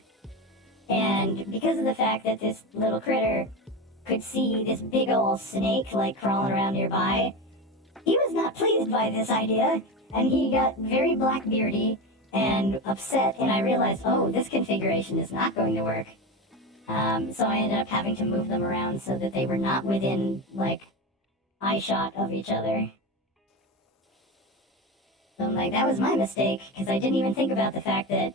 And because of the fact that this little critter could see this big old snake like crawling around nearby, he was not pleased by this idea, and he got very blackbeardy and upset, and I realized, oh, this configuration is not going to work. So I ended up having to move them around so that they were not within, like, eye shot of each other. So I'm like, that was my mistake, because I didn't even think about the fact that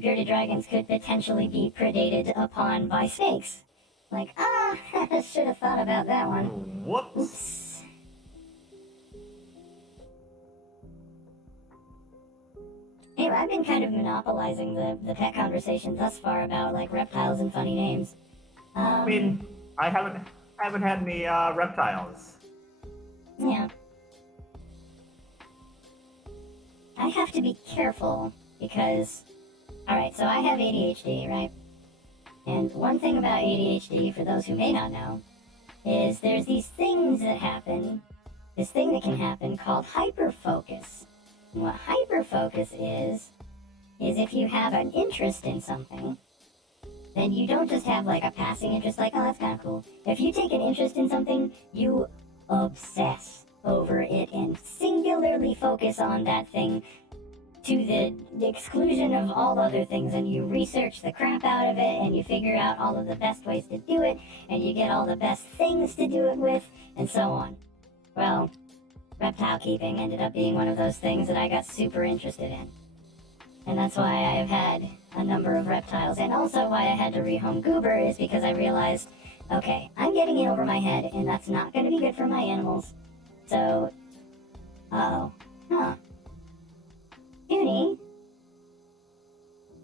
bearded dragons could potentially be predated upon by snakes. Like, I should have thought about that one. Whoops. Oops. Anyway, I've been kind of monopolizing the pet conversation thus far about, like, reptiles and funny names. I mean, I haven't had any reptiles. Yeah. I have to be careful because, alright, so I have ADHD, right? And one thing about ADHD, for those who may not know, is there's these things that happen, this thing that can happen called hyperfocus. And what hyperfocus is if you have an interest in something, then you don't just have like a passing interest, like, oh, that's kind of cool. If you take an interest in something, you obsess over it and singularly focus on that thing to the exclusion of all other things, and you research the crap out of it, and you figure out all of the best ways to do it, and you get all the best things to do it with, and so on. Well, reptile keeping ended up being one of those things that I got super interested in. And that's why I have had a number of reptiles, and also why I had to rehome Goober is because I realized, okay, I'm getting in over my head, and that's not going to be good for my animals. So, Junie,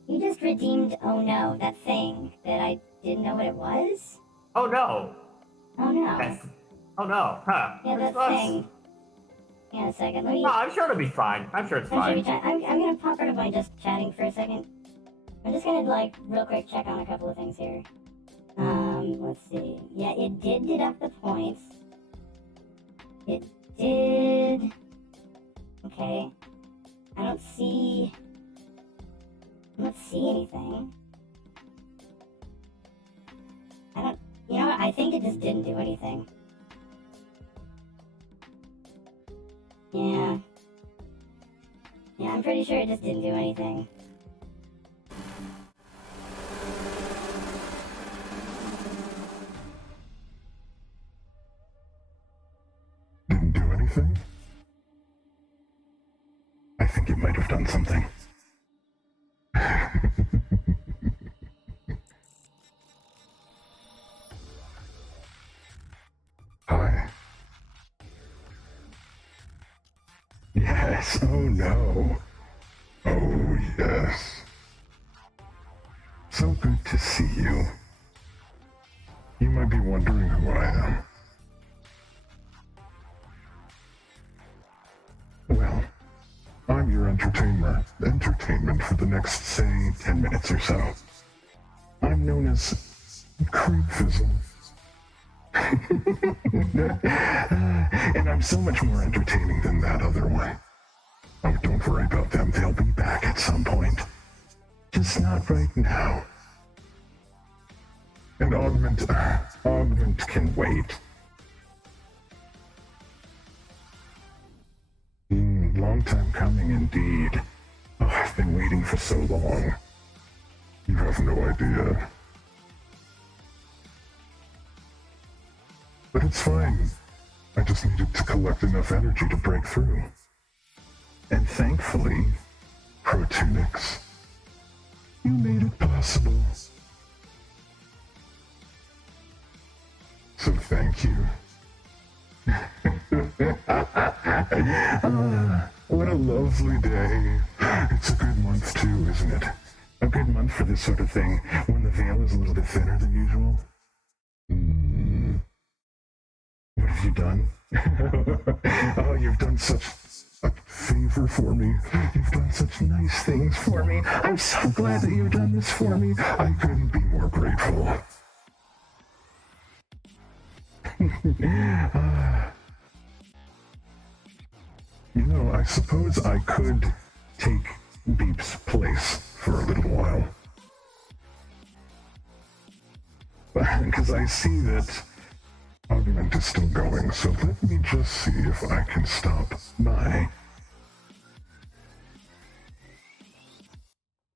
you just redeemed, oh no, that thing that I didn't know what it was? Oh no. Oh no. Oh no, huh? Yeah, that thing. Hang on a second, let me... No, I'm sure it'll be fine. I'm sure it's fine. I'm gonna pop out of my just chatting for a second. I'm just gonna, like, real quick check on a couple of things here. Let's see. Yeah, it did deduct the points. It did... Okay. I don't see anything. You know what? I think it just didn't do anything. Yeah. Yeah, I'm pretty sure it just didn't do anything. Didn't do anything? I think it might have done something. Hi. Yes, oh no. Oh yes. So good to see you. You might be wondering who I am. Well, I'm your entertainment for the next, say, 10 minutes or so. I'm known as Creep Fizzle. And I'm so much more entertaining than that other one. Oh, don't worry about them. They'll be back at some point. Just not right now. And Augment can wait. Long time coming indeed. Oh, I've been waiting for so long. You have no idea. But it's fine. I just needed to collect enough energy to break through. And thankfully, Protunix, you made it possible. So thank you. What a lovely day. It's a good month too, isn't it? A good month for this sort of thing, when the veil is a little bit thinner than usual. What have you done? Oh, you've done such a favor for me. You've done such nice things for me. I'm so glad that you've done this for me. I couldn't be more grateful. You know, I suppose I could take Beep's place for a little while. Because I see that Augment is still going, so let me just see if I can stop by.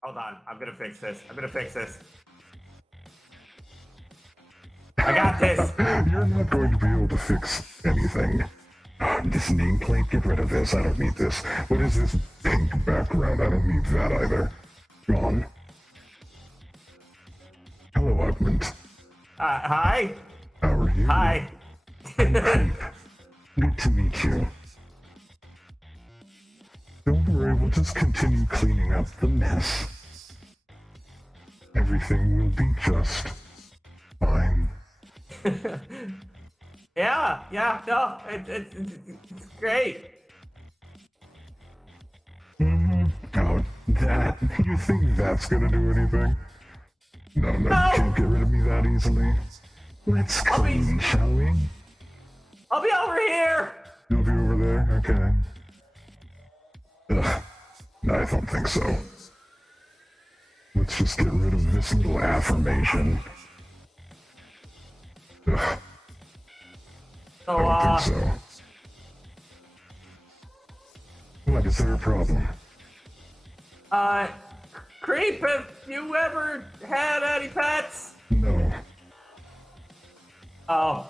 Hold on, I'm gonna fix this. I got this. You're not going to be able to fix anything. This nameplate, get rid of this. I don't need this. What is this pink background? I don't need that either. Gone. Hello, Augment. Hi. How are you? Hi. I'm Creep. Good to meet you. Don't worry, we'll just continue cleaning up the mess. Everything will be just fine. Yeah, no, it's great. Oh, that? You think that's gonna do anything? No, you can't get rid of me that easily. Let's clean, shall we? I'll be over here. You'll be over there? Okay. Ugh, no, I don't think so. Let's just get rid of this little affirmation. Ugh. So, I don't think so. What, is there a problem? Creep, have you ever had any pets? No. Oh,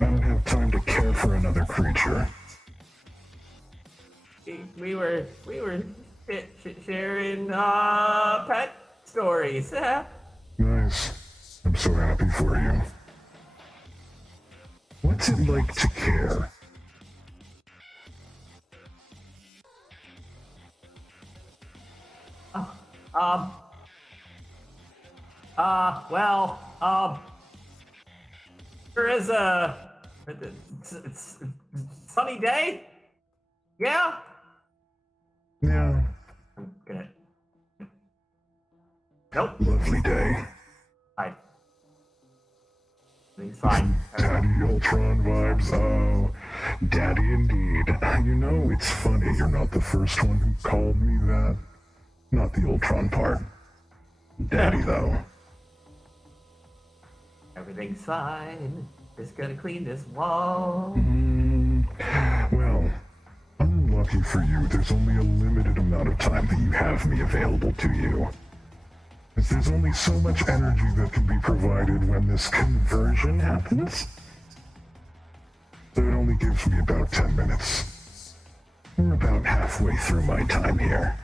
I don't have time to care for another creature. we were sharing pet stories. Nice. I'm so happy for you. What's it like to care? There is it's sunny day. Yeah. Yeah. I'm gonna. Nope. Lovely day. Fine. Everything's fine. Daddy Ultron vibes. Oh, Daddy indeed. You know, it's funny you're not the first one who called me that. Not the Ultron part. Daddy, though. Everything's fine. Just gonna clean this wall. Well, unlucky for you, there's only a limited amount of time that you have me available to you. As there's only so much energy that can be provided when this conversion happens. So it only gives me about 10 minutes. We're about halfway through my time here.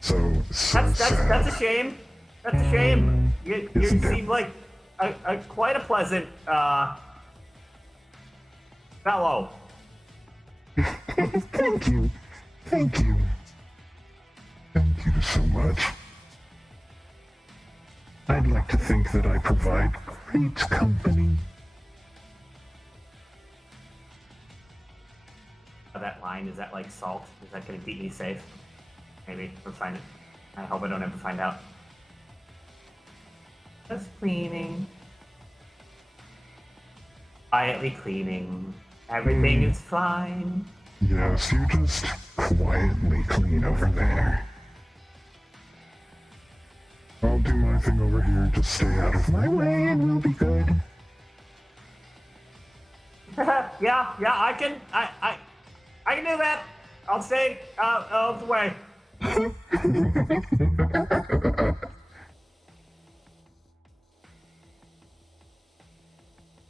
So That's sad. a shame. That's a shame. You Isn't it? seem like a quite a pleasant fellow. Thank you. Thank you. Thank you so much. I'd like to think that I provide great company. That line, is that like salt? Is that going to keep me safe? Maybe. We'll find it. I hope I don't ever find out. Just cleaning. Quietly cleaning. Everything is fine. Yes, you just quietly clean over there. I'll do my thing over here, just stay out of my way and we'll be good. yeah, I can do that. I'll stay out of the way.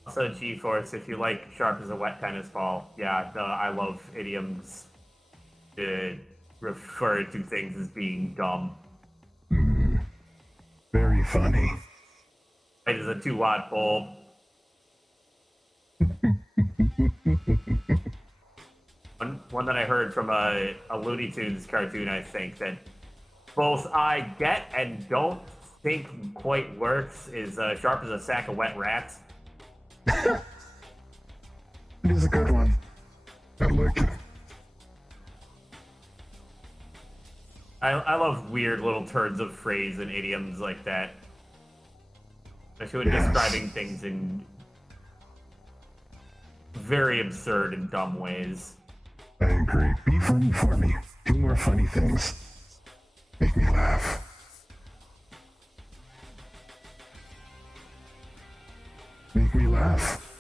Also, G-Force, if you like sharp as a wet tennis ball, yeah, I love idioms to refer to things as being dumb. Very funny. Light as a 2-watt bulb. One that I heard from a Looney Tunes cartoon, I think, that both I get and don't think quite works is sharp as a sack of wet rats. It is a good one. I like it. I love weird little turns of phrase and idioms like that. Especially when Yes. describing things in very absurd and dumb ways. I agree. Be funny for me. Do more funny things. Make me laugh. Make me laugh.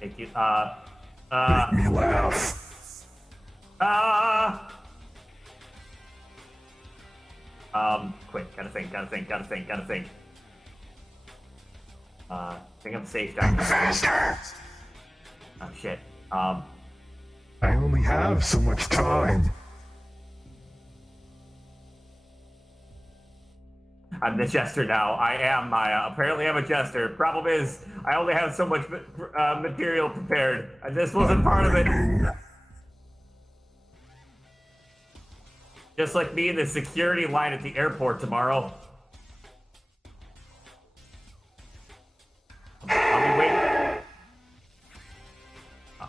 Thank you. Make me laugh. Quick, gotta think. I think I'm safe down here. Faster. Oh shit. I only have so much time. I'm the jester now. I am Maya. Apparently I'm a jester. Problem is, I only have so much material prepared, and this wasn't part of it. Just like me in the security line at the airport tomorrow. I'll be waiting.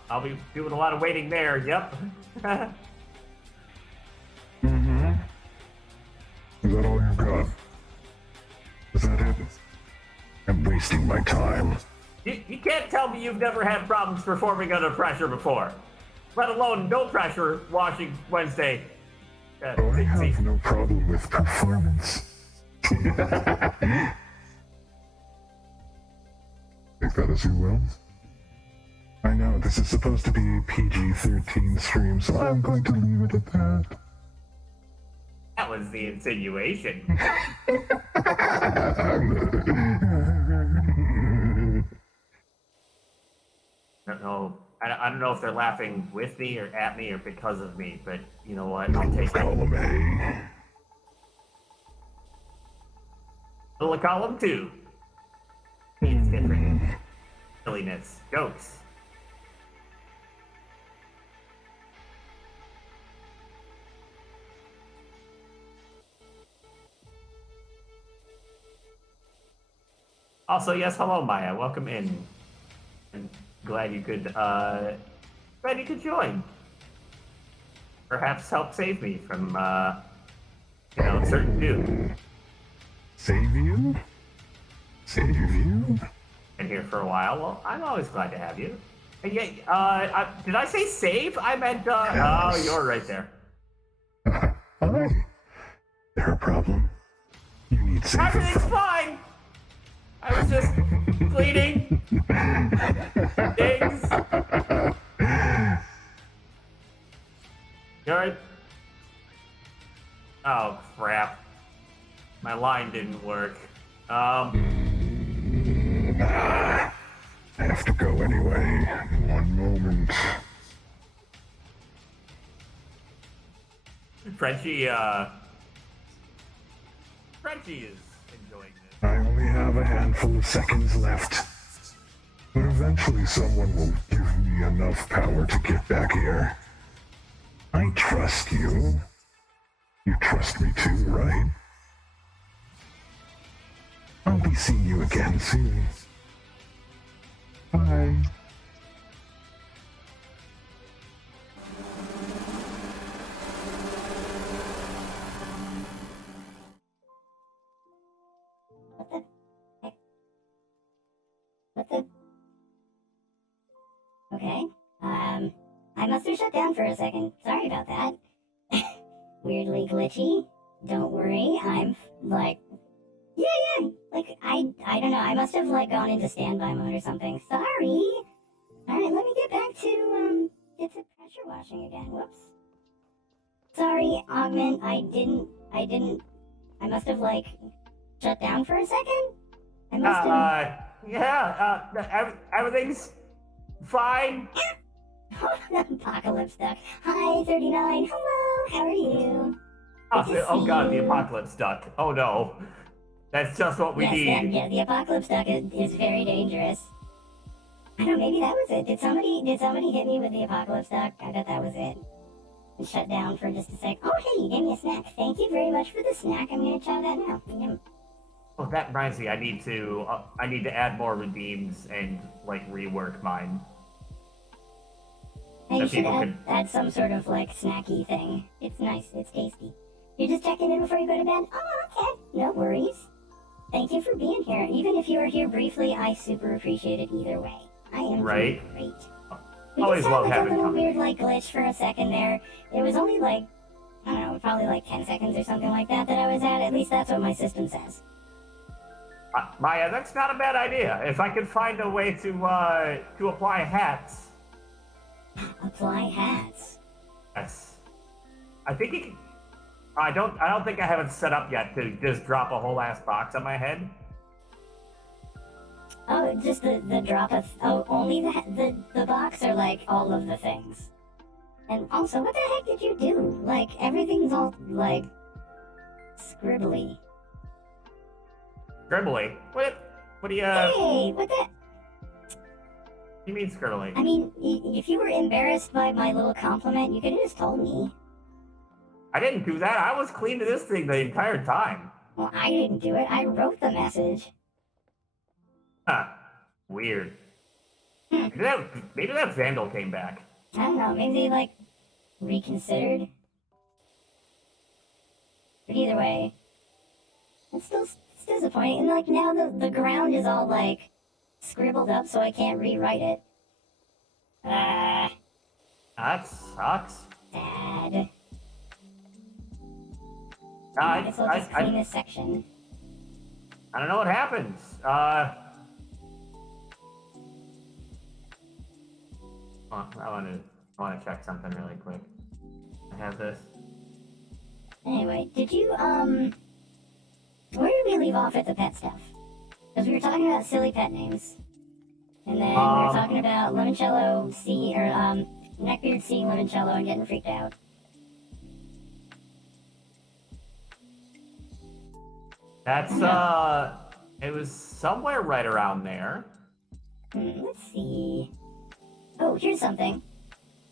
I'll be doing a lot of waiting there. Yep. Mm-hmm. Is that all you've got? Is that it? I'm wasting my time. You can't tell me you've never had problems performing under pressure before, let alone no pressure washing Wednesday. Oh, I have no problem with performance. Take that as you will. I know, this is supposed to be a PG-13 stream, so I'm going to leave it at that. That was the insinuation. I don't know if they're laughing with me or at me or because of me, but you know what? I'll take it. Column A. Little column 2. It's different. Silliness. Jokes. Also, yes, hello, Maya. Welcome in. And glad you could join. Perhaps help save me from, certain doom. Save you? Save you? Been here for a while. Well, I'm always glad to have you. And yeah, did I say save? I meant, Yes. Oh, you're right there. Hi. There a problem? You need saving Everything's from. fine! I was just cleaning things. You alright? Oh, crap. My line didn't work. I have to go anyway. One moment. Frenchie is enjoying this. I only have a handful of seconds left. But eventually someone will give me enough power to get back here. I trust you. You trust me too, right? I'll be seeing you again soon. Bye. What the heck? What the? Okay. I must have shut down for a second. Sorry about that. Weirdly glitchy. Don't worry. I'm like, yeah. Like I don't know. I must have like gone into standby mode or something. Sorry. All right, let me get back to pressure washing again. Whoops. Sorry, Augment. I must have like shut down for a second. I must have. Everything's fine. Apocalypse Duck. Hi, 39. Hello, how are you? Oh god, the Apocalypse Duck. Oh no. That's just what we need. The Apocalypse Duck is very dangerous. I don't know, maybe that was it. Did somebody hit me with the Apocalypse Duck? I bet that was it. And shut down for just a sec. Oh, hey, you gave me a snack. Thank you very much for the snack. I'm gonna try that now. Yum. Oh, that reminds me. I need to add more redeems and like rework mine. Hey, you should add some sort of like snacky thing. It's nice. It's tasty. You're just checking in before you go to bed? Oh, okay. No worries. Thank you for being here. Even if you are here briefly, I super appreciate it either way. I am doing great. We Always just had love like a having little company. weird like glitch for a second there. It was only like, I don't know, probably like 10 seconds or something like that I was at. At least that's what my system says. Maya, that's not a bad idea. If I could find a way to apply hats. Apply hats. Yes. I think you can. I don't think I have it set up yet to just drop a whole ass box on my head. Oh, just the drop of... Oh, only the box or like all of the things? And also, what the heck did you do? Like, everything's all, like, scribbly. Scribbly? What do you... Hey, what the... What do you mean scribbly? I mean, if you were embarrassed by my little compliment, you could have just told me. I didn't do that. I was clean to this thing the entire time. Well, I didn't do it. I wrote the message. Huh. Weird. Maybe that vandal came back. I don't know, maybe they, like, reconsidered. But either way, it's disappointing. And, like, now the ground is all, like, scribbled up so I can't rewrite it. That sucks. Sad. I guess I'll just clean this section. I don't know what happens. I want to check something really quick. I have this. Anyway, did you, where did we leave off at the pet stuff? Because we were talking about silly pet names. And then we were talking about Limoncello C, or, Neckbeard C Limoncello and getting freaked out. That's, it was somewhere right around there. Let's see. Oh, here's something.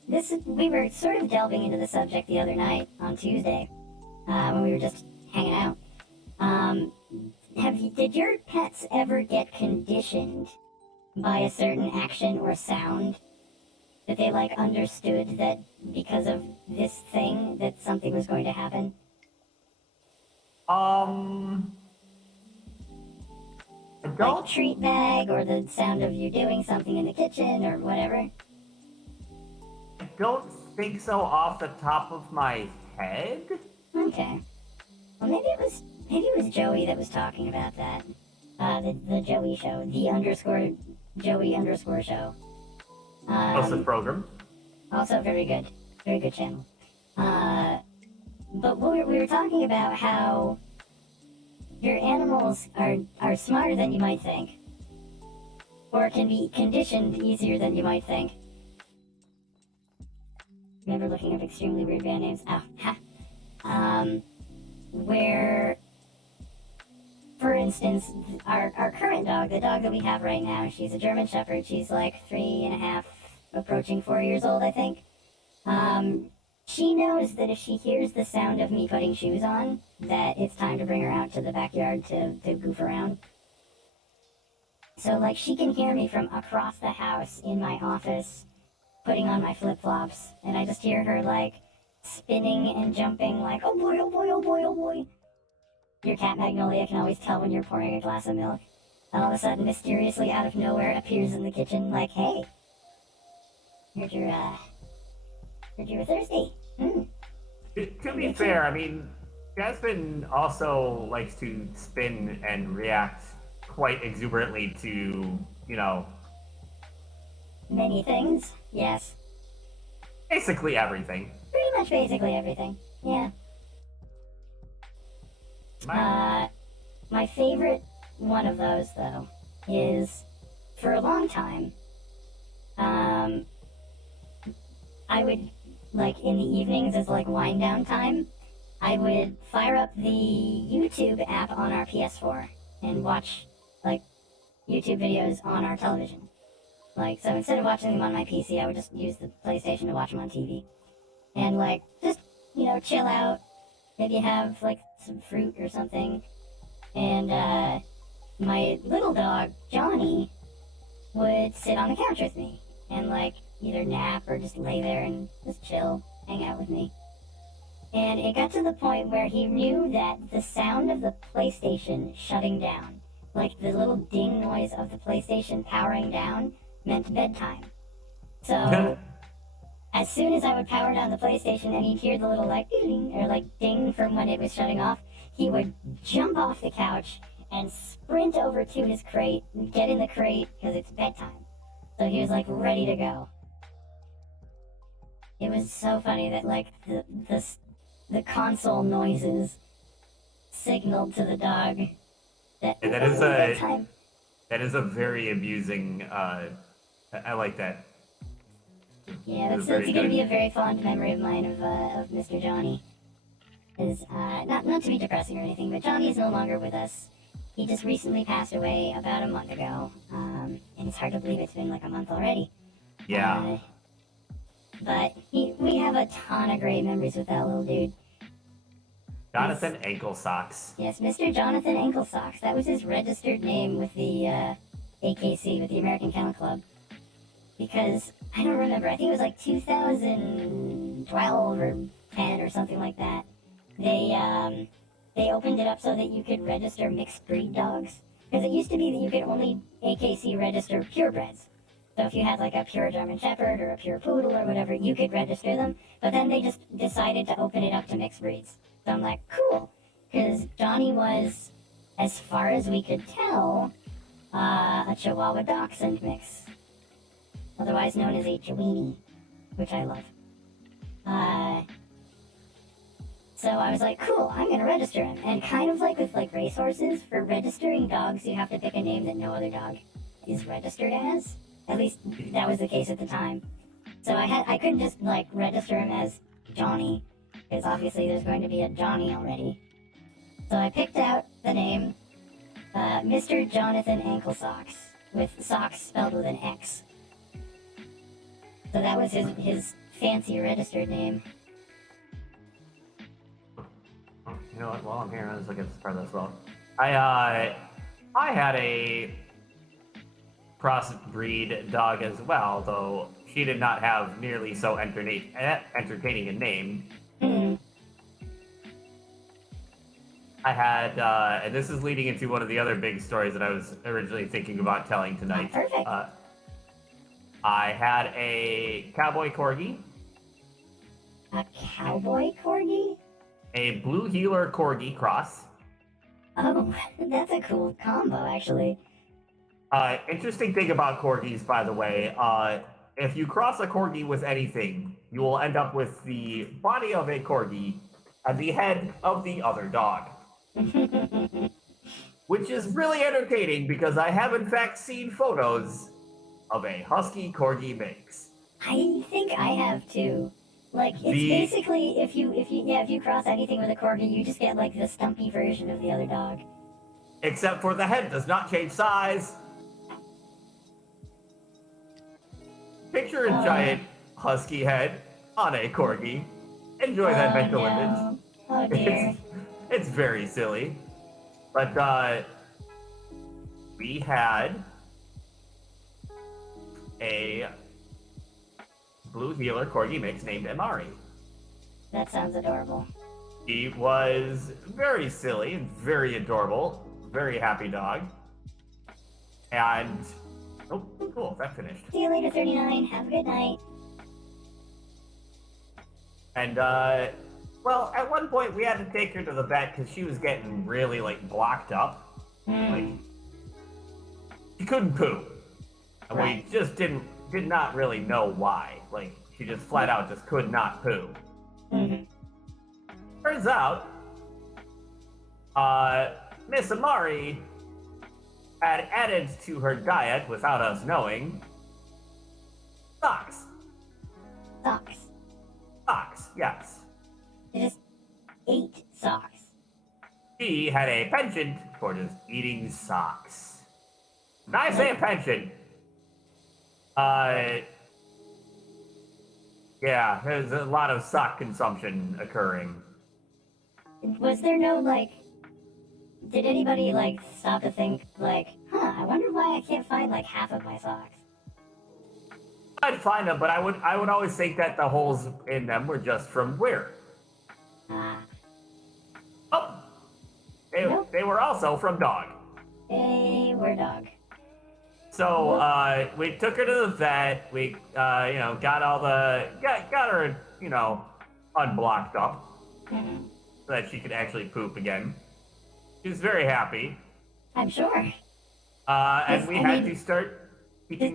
We were sort of delving into the subject the other night on Tuesday, when we were just hanging out. Did your pets ever get conditioned by a certain action or sound that they, like, understood that because of this thing that something was going to happen? Like a treat bag, or the sound of you doing something in the kitchen, or whatever? I don't think so off the top of my head. Okay. Well, maybe it was Joey that was talking about that. The Joey show, the _Joey_ show. Awesome program. Also very good channel. But we were talking about how your animals are smarter than you might think, or can be conditioned easier than you might think. Remember looking up extremely weird band names? Where, for instance, our current dog, the dog that we have right now, she's a German Shepherd. She's like 3.5, approaching 4 years old, I think. She knows that if she hears the sound of me putting shoes on, that it's time to bring her out to the backyard to goof around. So, like, she can hear me from across the house in my office, putting on my flip-flops, and I just hear her, like, spinning and jumping like, oh boy, oh boy, oh boy, oh boy. Your cat Magnolia can always tell when you're pouring a glass of milk. And all of a sudden, mysteriously out of nowhere, appears in the kitchen like, hey, heard you were thirsty. To be fair, I mean, Jasmine also likes to spin and react quite exuberantly to, Many things, yes. basically everything. Pretty much basically everything, yeah. My favorite one of those, though, is, for a long time, I would, like, in the evenings as, like, wind down time, I would fire up the YouTube app on our PS4 and watch, like, YouTube videos on our television. Like, so instead of watching them on my PC, I would just use the PlayStation to watch them on TV. And, like, just, chill out, maybe have, like, some fruit or something. And, my little dog, Johnny, would sit on the couch with me and, like, either nap or just lay there and just chill, hang out with me. And it got to the point where he knew that the sound of the PlayStation shutting down, like the little ding noise of the PlayStation powering down, meant bedtime. So, as soon as I would power down the PlayStation and he'd hear the little, like, ding, or, like, ding from when it was shutting off, he would jump off the couch and sprint over to his crate, and get in the crate, because it's bedtime. So he was, like, ready to go. It was so funny that, like, the console noises signaled to the dog that And it was bedtime. that is a very amusing, I like that. Yeah, that's going to be a very fond memory of mine of Mr. Johnny. Is not to be depressing or anything, but Johnny is no longer with us. He just recently passed away about a month ago, and it's hard to believe it's been like a month already. Yeah. But we have a ton of great memories with that little dude. Jonathan Ankle Socks. Yes, Mr. Jonathan Ankle Socks. That was his registered name with the AKC, with the American Kennel Club. Because, I don't remember, I think it was like 2012 or 10 or something like that. They opened it up so that you could register mixed breed dogs. Because it used to be that you could only AKC register purebreds. So if you had like a pure German Shepherd or a pure Poodle or whatever, you could register them. But then they just decided to open it up to mixed breeds. So I'm like, cool. Because Johnny was, as far as we could tell, a Chihuahua Dachshund mix. Otherwise known as a Chiweenie, which I love. So I was like, cool, I'm gonna register him. And kind of like with like racehorses, for registering dogs, you have to pick a name that no other dog is registered as. At least that was the case at the time. So I couldn't just like register him as Johnny, because obviously there's going to be a Johnny already. So I picked out the name, Mr. Jonathan Ankle Socks, with socks spelled with an X. So that was his fancy registered name. You know what? While I'm here, let's look at this part as well. I had a crossbreed dog as well, though she did not have nearly so entertaining a name. Mm-hmm. I had, and this is leading into one of the other big stories that I was originally thinking about telling tonight. Perfect. I had a cowboy corgi. A cowboy corgi? A blue heeler corgi cross. Oh, that's a cool combo, actually. Interesting thing about corgis, by the way, if you cross a corgi with anything, you will end up with the body of a corgi and the head of the other dog. Which is really entertaining because I have in fact seen photos of a husky corgi mix. I think I have too. Like, it's basically, if you cross anything with a corgi, you just get like the stumpy version of the other dog. Except for the head does not change size. Picture a giant husky head on a corgi. enjoy that mental no. image. Oh dear. It's very silly. But we had a blue healer corgi mix named Amari. That sounds adorable. He was very silly and very adorable, very happy dog. And oh, cool, that finished. See you later, 39. Have a good night. And well, at one point we had to take her to the vet because she was getting really like blocked up. Like she couldn't poo, and Right. we just did not really know why. Like she just flat out just could not poo. Mm-hmm. Turns out, Miss Amari had added to her diet without us knowing socks. Socks. Socks, yes. She just ate socks. She had a penchant for just eating socks. When I say a penchant, yeah, there's a lot of sock consumption occurring. Was there no, like, did anybody, like, stop to think, like, I wonder why I can't find, like, half of my socks? I'd find them, but I would always think that the holes in them were just from where. Oh, they were also from dog. They were dog. So we took her to the vet. We got her unblocked up Mm-hmm. so that she could actually poop again. She was very happy. I'm sure. And Yes, we I had mean- to start keeping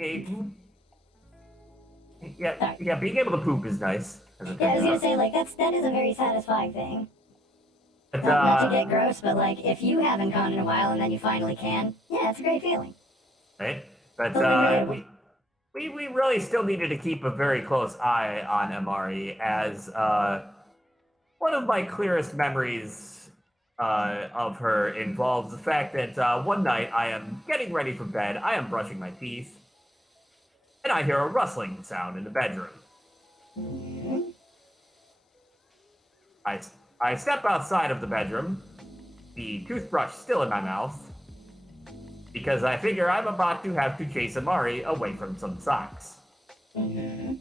being able to poop is nice. Yeah, I was gonna say, like, that is a very satisfying thing. But, Not to get gross, but, like, if you haven't gone in a while and then you finally can, yeah, it's a great feeling. right? But Oh, we really still needed to keep a very close eye on Amari, as one of my clearest memories of her involves the fact that one night I am getting ready for bed, I am brushing my teeth, and I hear a rustling sound in the bedroom. Mm-hmm. I step outside of the bedroom, the toothbrush still in my mouth, because I figure I'm about to have to chase Amari away from some socks. Mm-hmm.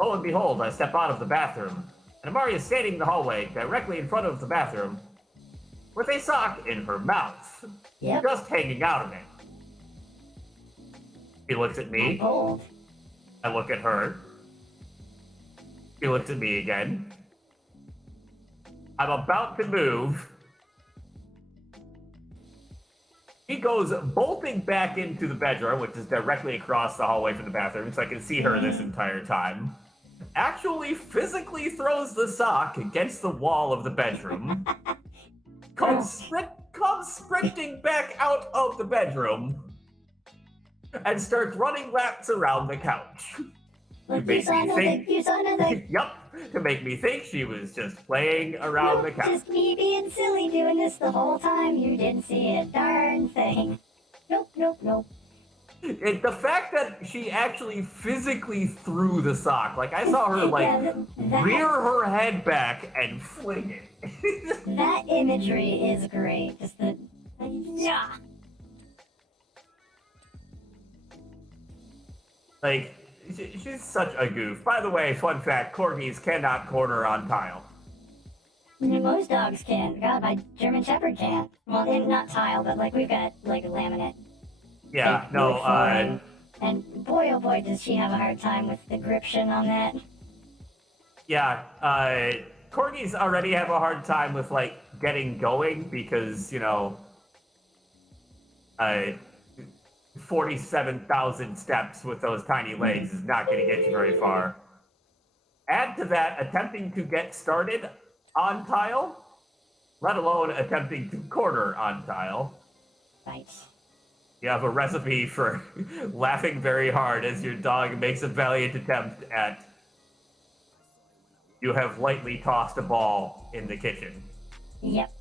Lo and behold, I step out of the bathroom, and Amari is standing in the hallway directly in front of the bathroom with a sock in her mouth, Yep. just hanging out of it. She looks at me, Old. I look at her, she looks at me again. I'm about to move. He goes bolting back into the bedroom, which is directly across the hallway from the bathroom, so I can see her this entire time. Actually physically throws the sock against the wall of the bedroom. comes sprinting back out of the bedroom and starts running laps around the couch. Look, you Makes saw me nothing. think- You saw nothing. Yup, to make me think she was just playing around the Nope, couch. just me being silly doing this the whole time. You didn't see a darn thing. Nope, nope, nope. The fact that she actually physically threw the sock, like I saw her like rear her head back and fling it. That imagery is great. Just the yeah. Like she's such a goof. By the way, fun fact: corgis cannot corner on tile. Most dogs can't. God, my German Shepherd can't. Well, not tile, but like we've got like laminate. Yeah, Like, no. wood flooring. And boy, oh boy, does she have a hard time with the gription on that. Yeah, corgis already have a hard time with like getting going because 47,000 steps with those tiny legs is not going to get you very far. Add to that attempting to get started on tile, let alone attempting to corner on tile. Right. You have a recipe for laughing very hard as your dog makes a valiant attempt at you have lightly tossed a ball in the kitchen. Yep.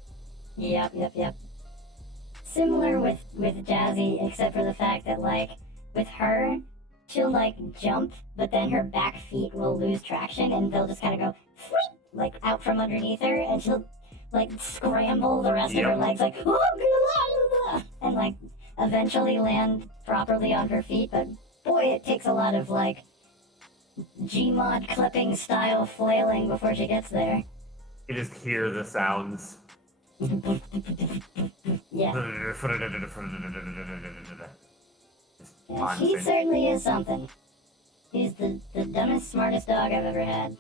Similar with Jazzy, except for the fact that like with her, she'll like jump, but then her back feet will lose traction and they'll just kind of go like out from underneath her, and she'll like scramble the rest of her legs, like and like eventually land properly on her feet. But boy, it takes a lot of like Gmod clipping style flailing before she gets there. You just hear the sounds. Yeah. Yeah, she certainly is something. She's the dumbest, smartest dog I've ever had.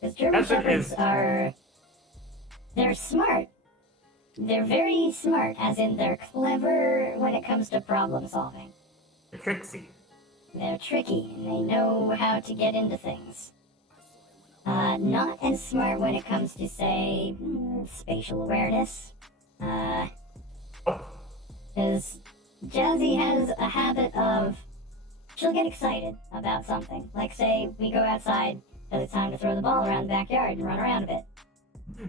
Because German Shepherds they're smart. They're very smart, as in they're clever when it comes to problem solving. They're tricksy. They're tricky, and they know how to get into things. Not as smart when it comes to, say, spatial awareness. Because Jazzy has a habit of, she'll get excited about something. Like, say, we go outside, because it's time to throw the ball around the backyard and run around a bit.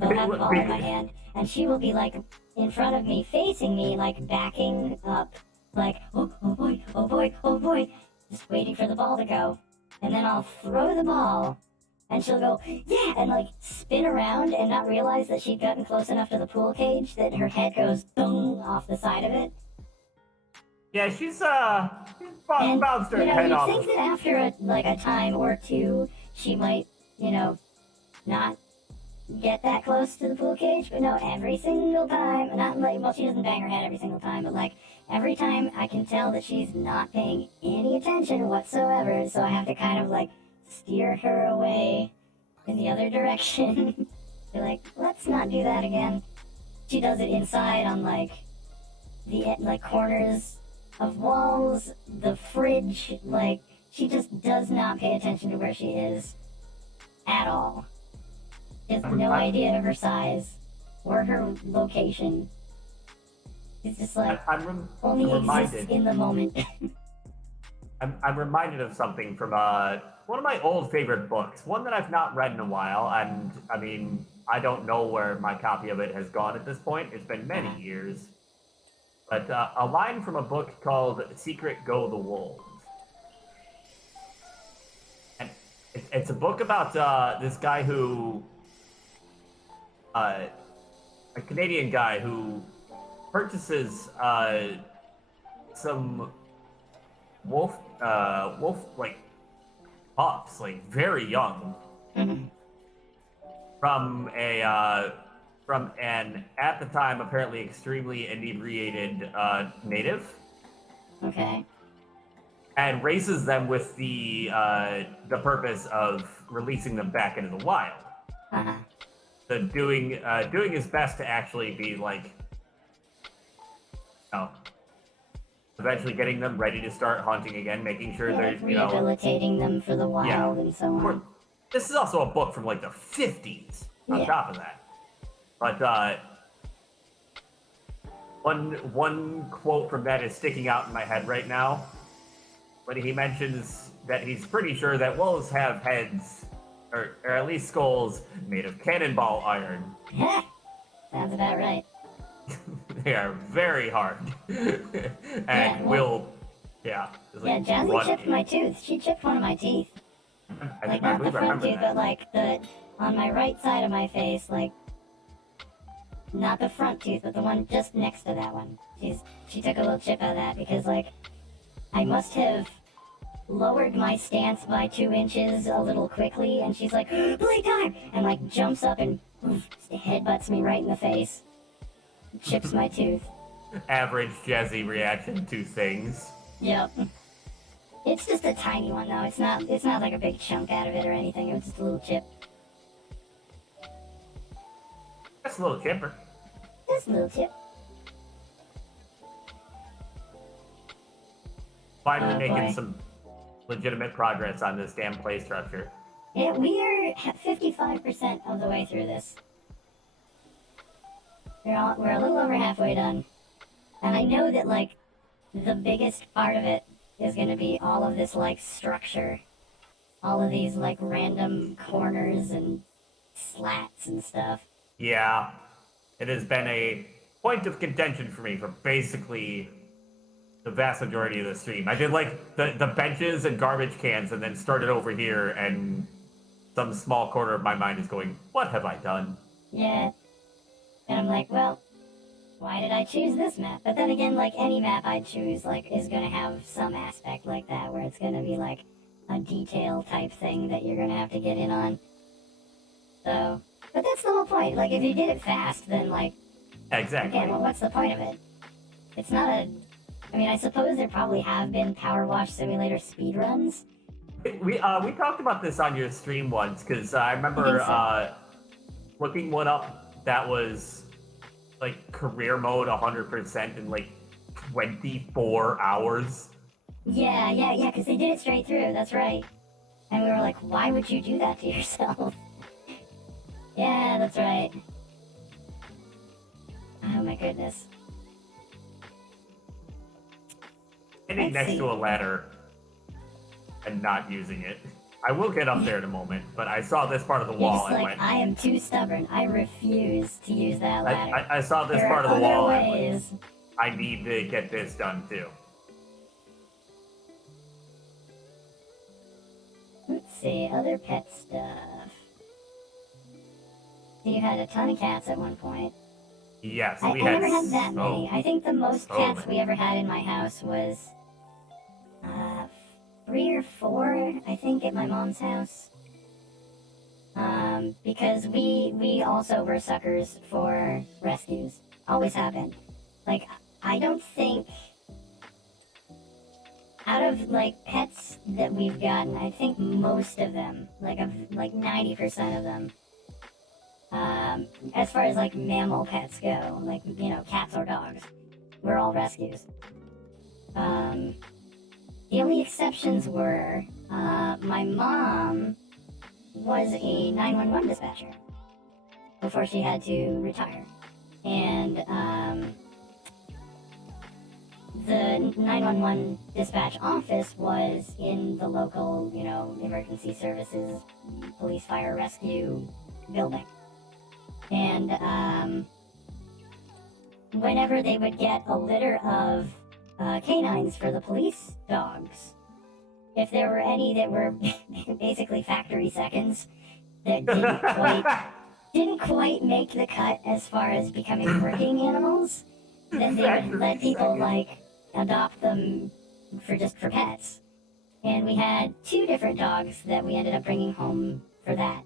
I'll have the ball in my hand, and she will be, like, in front of me, facing me, like, backing up, like, oh boy, oh boy, oh boy, just waiting for the ball to go. And then I'll throw the ball, and she'll go, yeah, and like spin around and not realize that she'd gotten close enough to the pool cage that her head goes boom off the side of it. Yeah, she's bounced her head off. You'd think that after a time or two, she might, not get that close to the pool cage, but no, every single time, not like, well, she doesn't bang her head every single time, but like, every time I can tell that she's not paying any attention whatsoever, so I have to kind of like steer her away in the other direction. Be like, let's not do that again. She does it inside on like the corners of walls, the fridge, like she just does not pay attention to where she is at all. She has no idea of her size or her location. It's just like only exists in the moment. I'm reminded of something from one of my old favorite books, one that I've not read in a while, and I mean, I don't know where my copy of it has gone at this point. It's been many years. But a line from a book called Secret Go the Wolves. And it's a book about this guy who, a Canadian guy who purchases some wolf like pups, like very young, from an at the time apparently extremely inebriated native. Okay. And raises them with the purpose of releasing them back into the wild. Uh-huh. So doing his best to actually be like, eventually getting them ready to start hunting again, making sure they're, rehabilitating them for the wild and so on. This is also a book from like the 50s on top of that. But one quote from that is sticking out in my head right now. When he mentions that he's pretty sure that wolves have heads, or at least skulls, made of cannonball iron. Sounds about right. They are very hard. And Jazzy chipped my tooth. She chipped one of my teeth. Like, not the front tooth, but like on my right side of my face, like, not the front tooth, but the one just next to that one. She took a little chip out of that because, like, I must have lowered my stance by 2 inches a little quickly, and she's like, playtime! And, like, jumps up and headbutts me right in the face. Chips my tooth. Average Jazzy reaction to things. Yep. It's just a tiny one, though. It's not like a big chunk out of it or anything. It was just a little chip. Just a little chipper. Just a little chip. Finally making some legitimate progress on this damn play structure. Yeah, we are 55% of the way through this. We're a little over halfway done. And I know that, like, the biggest part of it is going to be all of this, like, structure. All of these, like, random corners and slats and stuff. Yeah. It has been a point of contention for me for basically the vast majority of the stream. I did, like, the benches and garbage cans and then started over here and some small corner of my mind is going, what have I done? Yeah. And I'm like, well, why did I choose this map? But then again, like any map I choose, like, is gonna have some aspect like that, where it's gonna be like a detail type thing that you're gonna have to get in on. So, but that's the whole point. Like, if you did it fast, then like, Exactly. again, well, what's the point of it? It's not a. I mean, I suppose there probably have been PowerWash Simulator speedruns. We talked about this on your stream once, because I remember so. looking one up that was like career mode 100% in like 24 hours. Yeah, because they did it straight through, that's right. And we were like, why would you do that to yourself? Yeah, that's right. Oh my goodness. Standing Let's next see. to a ladder and not using it. I will get up there in a moment, but I saw this part of the You're wall just and like, went, I am too stubborn. I refuse to use that ladder. I saw this There part are of the wall other and went, ways. I need to get this done too. Let's see, other pet stuff. So you had a ton of cats at one point. Yes, I we had never had that many. I think the most so cats many. we ever had in my house was 3 or 4, I think, at my mom's house. Because we also were suckers for rescues. Always have been. Like, I don't think out of like pets that we've gotten, I think most of them, like 90% of them, as far as like mammal pets go, like, you know, cats or dogs, were all rescues. The only exceptions were my mom was a 911 dispatcher before she had to retire. And the 911 dispatch office was in the local, you know, emergency services, police, fire, rescue building. And whenever they would get a litter of canines for the police dogs, if there were any that were basically factory seconds that didn't quite make the cut as far as becoming working animals, then they would let people like adopt them for pets. And we had 2 different dogs that we ended up bringing home for that.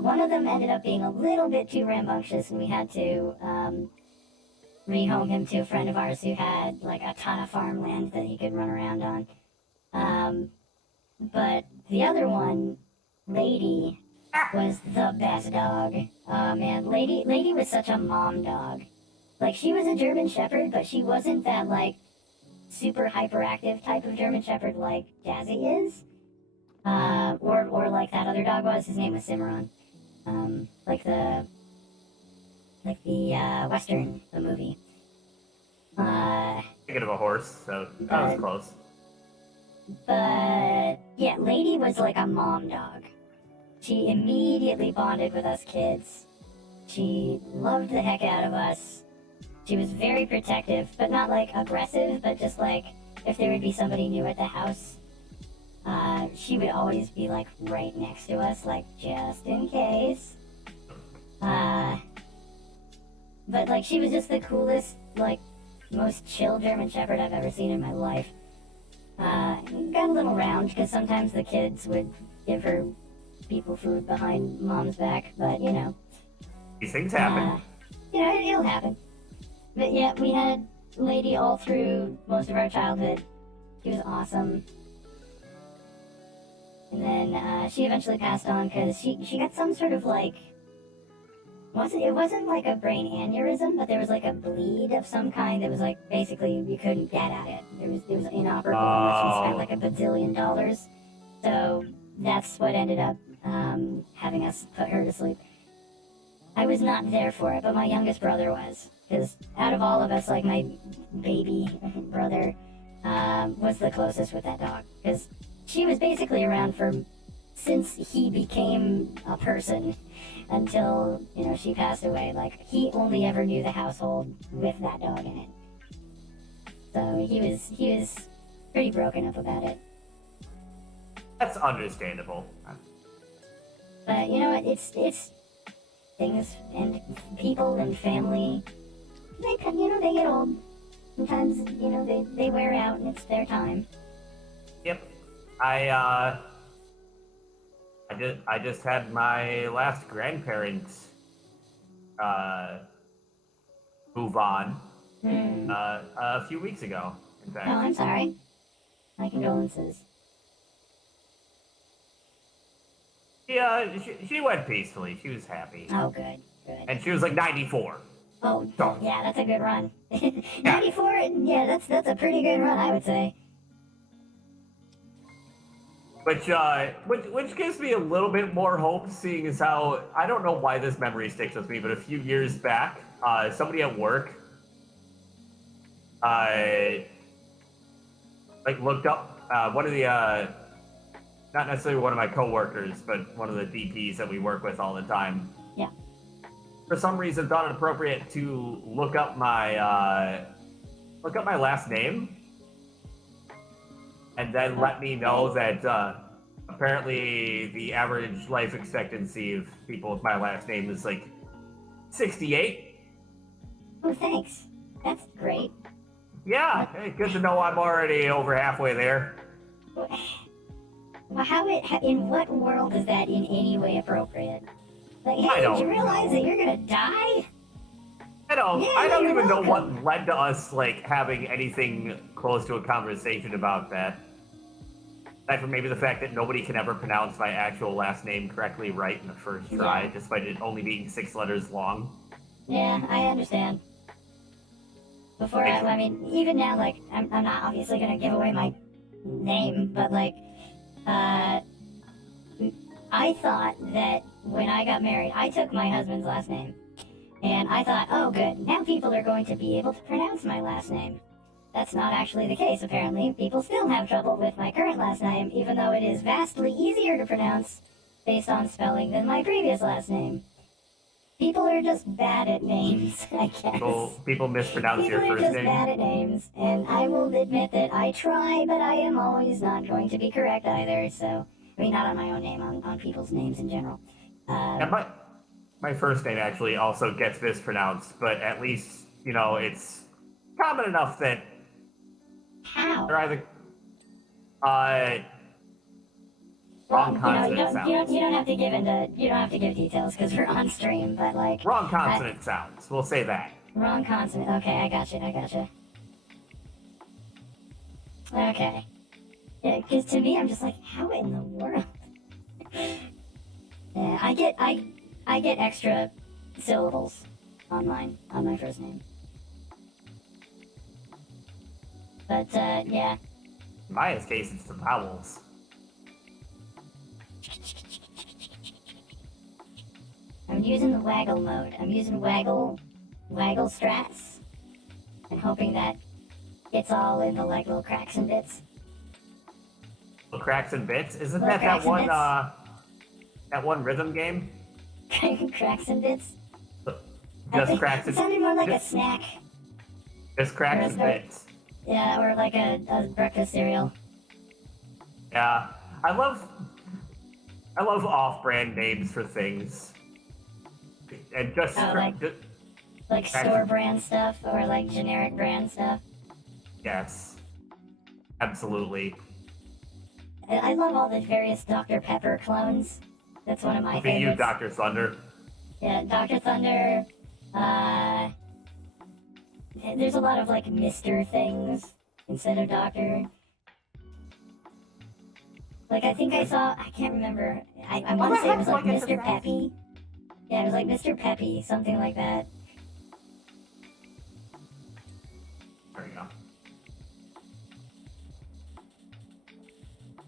One of them ended up being a little bit too rambunctious, and we had to rehome him to a friend of ours who had like a ton of farmland that he could run around on. But the other one, Lady, was the best dog. Oh man, Lady was such a mom dog. Like, she was a German Shepherd, but she wasn't that like super hyperactive type of German Shepherd like Jazzy is. Or like that other dog was. His name was Cimarron. Like the Western, the movie. Thinking of a horse, so that was close. But yeah, Lady was like a mom dog. She immediately bonded with us kids. She loved the heck out of us. She was very protective, but not like aggressive, but just like if there would be somebody new at the house, she would always be like right next to us, like just in case. But like she was just the coolest, like most chill German Shepherd I've ever seen in my life. Got a little round because sometimes the kids would give her people food behind mom's back, but you know. These things happen. You know, it'll happen. But yeah, we had Lady all through most of our childhood. She was awesome. And then she eventually passed on because she got some sort of like, it wasn't like a brain aneurysm, but there was like a bleed of some kind that was like basically you couldn't get at it. It was inoperable unless you spent like $1 bazillion. So that's what ended up having us put her to sleep. I was not there for it, but my youngest brother was. Because out of all of us, like my baby brother was the closest with that dog. Because she was basically around since he became a person until, you know, she passed away. Like, he only ever knew the household with that dog in it. So he was pretty broken up about it. That's understandable. But you know what? It's things and people and family. They get old. Sometimes they wear out and it's their time. Yep. I just had my last grandparents move on a few weeks ago. In fact. Oh, I'm sorry. My condolences. She went peacefully. She was happy. Oh, good. And she was like 94. Oh, So, yeah, that's a good run. 94, yeah, that's a pretty good run, I would say. Which gives me a little bit more hope, seeing as how I don't know why this memory sticks with me, but a few years back, somebody at work, looked up one of the not necessarily one of my coworkers, but one of the DPs that we work with all the time. Yeah. For some reason, thought it appropriate to look up my last name, and then let me know that apparently the average life expectancy of people with my last name is like 68. Oh, thanks. That's great. Yeah, hey, good to know I'm already over halfway there. Well, in what world is that in any way appropriate? Like, hey, I don't did you realize know. that you're gonna die? I don't You're even know welcome. what led to us like having anything close to a conversation about that. Aside from maybe the fact that nobody can ever pronounce my actual last name correctly right in the first try, Yeah. despite it only being 6 letters long. Yeah, I understand. I mean, even now, like, I'm not obviously gonna give away my name, but like, I thought that when I got married, I took my husband's last name. And I thought, oh good, now people are going to be able to pronounce my last name. That's not actually the case, apparently. People still have trouble with my current last name, even though it is vastly easier to pronounce based on spelling than my previous last name. People are just bad at names, I guess. People mispronounce your People are first just name. bad at names, and I will admit that I try, but I am always not going to be correct either, so... I mean, not on my own name, on people's names in general. And my first name actually also gets mispronounced, but at least, it's common enough that How? they're either wrong consonant sounds. You don't have to give details because we're on stream, but like Wrong consonant sounds. We'll say that. wrong consonant. Okay, I gotcha. Okay. Yeah, because to me, I'm just like, how in the world? Yeah, I get extra syllables on my first name. But yeah. In Maya's case, it's the vowels. I'm using the waggle mode. I'm using waggle strats, and hoping that it's all in the like little cracks and bits. Little cracks and bits. Isn't Little that cracks and bits. that one rhythm game? Cracks and bits. Just cracks It and sounded more like a snack. just cracks and Or- bits. Yeah, or like a breakfast cereal. Yeah, I love off-brand names for things, and just Oh, like store brand stuff or like generic brand stuff. yes, absolutely. I love all the various Dr. Pepper clones. That's one of my For you, favorites. Dr. Thunder. Yeah, Dr. Thunder. There's a lot of like Mr. things instead of Doctor. Like I think I can't remember. I want to say it was like Mr. Peppy. Yeah, it was like Mr. Peppy, something like that. There you go.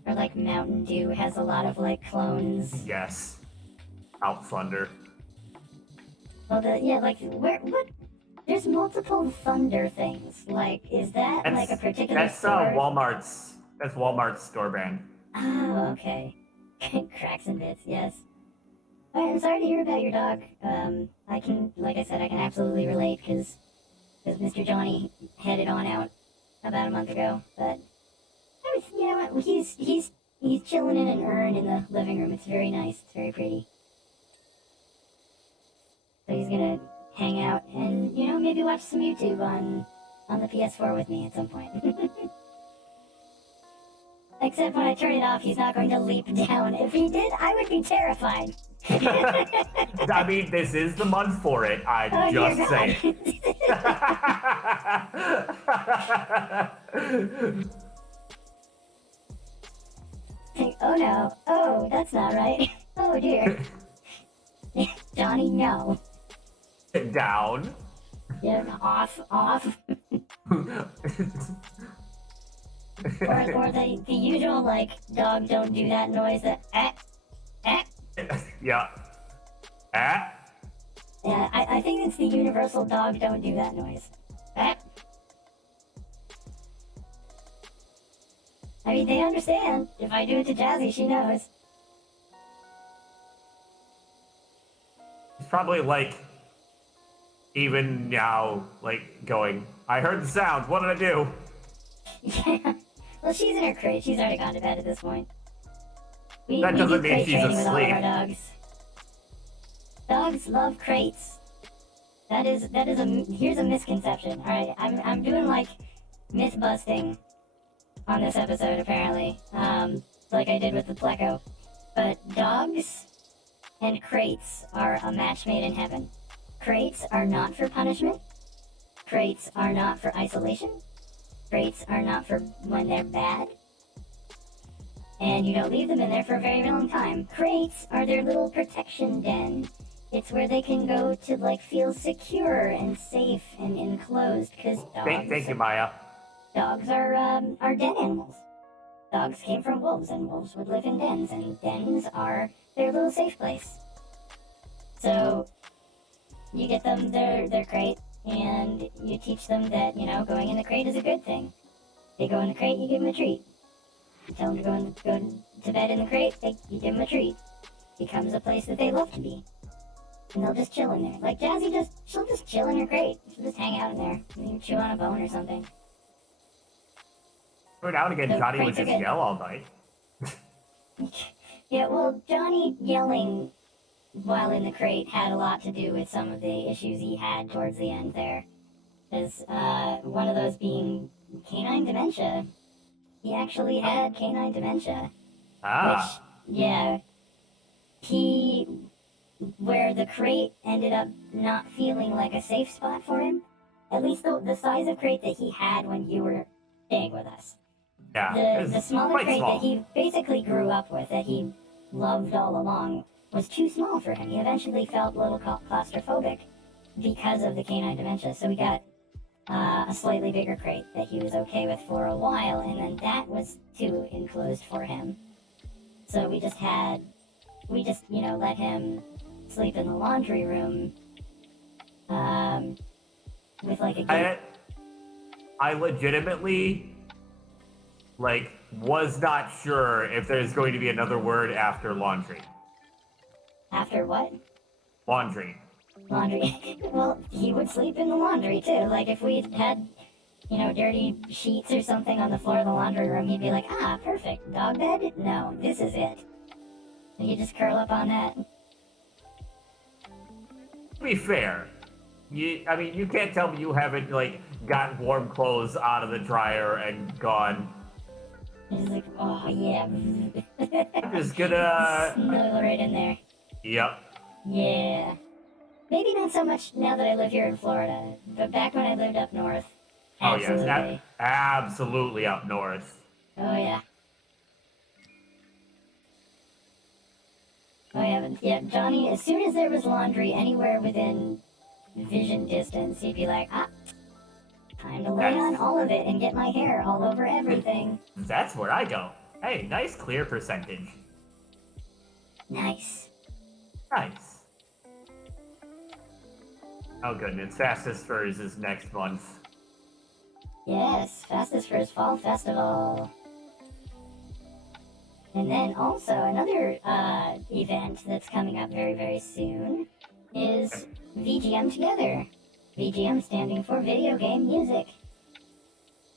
Or like Mountain Dew has a lot of like clones. Yes, Out Thunder. Well, what? There's multiple Thunder things. Like, is that like a particular That's store? Walmart's store brand. Oh, okay. Cracks and bits, yes. Alright, I'm sorry to hear about your dog. Like I said, I can absolutely relate because Mr. Johnny headed on out about a month ago. But you know what? He's He's chilling in an urn in the living room. It's very nice. It's very pretty. So he's gonna hang out and, you know, maybe watch some YouTube on the PS4 with me at some point. Except when I turn it off, he's not going to leap down. If he did, I would be terrified. I mean, this is the month for it. I'm just saying. Oh no. Oh, that's not right. Oh dear. Johnny, no. Down. Yeah, off. Or the usual, like, dog don't do that noise that, Yeah. Ah. Yeah, I think it's the universal dog don't do that noise. I mean, they understand. If I do it to Jazzy, she knows. It's probably like, even now, like, going, I heard the sound, what did I do? Yeah. Well, she's in her crate. She's already gone to bed at this point. We That doesn't do mean crate she's training with all of asleep. our dogs. Dogs love crates. Here's a misconception. All right, I'm doing like myth busting on this episode apparently, like I did with the Pleco. But dogs and crates are a match made in heaven. Crates are not for punishment. Crates are not for isolation. Crates are not for when they're bad. And you don't leave them in there for a very long time. Crates are their little protection den. It's where they can go to, like, feel secure and safe and enclosed, because dogs... Thank you, Maya. Dogs are den animals. Dogs came from wolves, and wolves would live in dens, and dens are their little safe place. So, you get them their crate, and you teach them that, you know, going in the crate is a good thing. They go in the crate, you give them a treat. You tell them to go to bed in the crate, you give them a treat. It becomes a place that they love to be. And they'll just chill in there. Like Jazzy, she'll just chill in her crate. She'll just hang out in there. Maybe chew on a bone or something. Every now and again, So Johnny would crates are just good. yell all night. Yeah, well, Johnny yelling while in the crate had a lot to do with some of the issues he had towards the end there. Because one of those being canine dementia. He actually had canine dementia. Ah. Which, yeah, where the crate ended up not feeling like a safe spot for him, at least the size of crate that he had when you were staying with us. Yeah. The smaller quite crate small. that he basically grew up with, that he loved all along, was too small for him. He eventually felt a little claustrophobic because of the canine dementia, so we got a slightly bigger crate that he was okay with for a while, and then that was too enclosed for him. So we just, you know, let him sleep in the laundry room, with like a gate. I legitimately, like, was not sure if there's going to be another word after laundry. After what? Laundry. Laundry. Well, he would sleep in the laundry too. Like if we had, you know, dirty sheets or something on the floor of the laundry room, he'd be like, ah, perfect. Dog bed? No, this is it. And he'd just curl up on that. To be fair, I mean, you can't tell me you haven't, like, gotten warm clothes out of the dryer and gone, He's like, oh yeah. I'm just gonna... Snuggle right in there. Yep. Yeah. Maybe not so much now that I live here in Florida, but back when I lived up north, Oh, absolutely. yes. Absolutely up north. Oh yeah. Oh yeah, but yeah, Johnny, as soon as there was laundry anywhere within vision distance, he'd be like, ah, time to lay on all of it and get my hair all over everything. That's where I go. Hey, nice clear percentage. Nice. Nice. Oh goodness, Fastest Furs is next month. Yes, Fastest First Fall Festival. And then also another event that's coming up very, very soon is VGM Together. VGM standing for Video Game Music.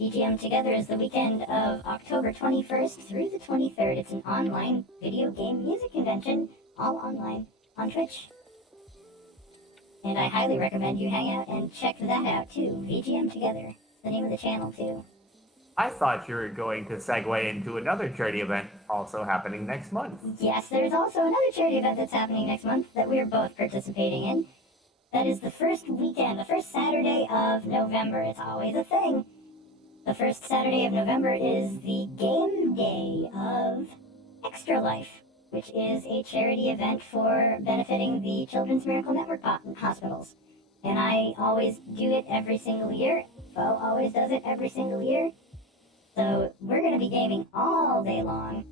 VGM Together is the weekend of October 21st through the 23rd. It's an online video game music convention, all online, on Twitch. And I highly recommend you hang out and check that out, too. VGM Together. It's the name of the channel, too. I thought you were going to segue into another charity event also happening next month. Yes, there's also another charity event that's happening next month that we're both participating in. That is the first weekend, the first Saturday of November. It's always a thing. The first Saturday of November is the game day of Extra Life, which is a charity event for benefiting the Children's Miracle Network hospitals. And I always do it every single year. Bo always does it every single year. So we're going to be gaming all day long.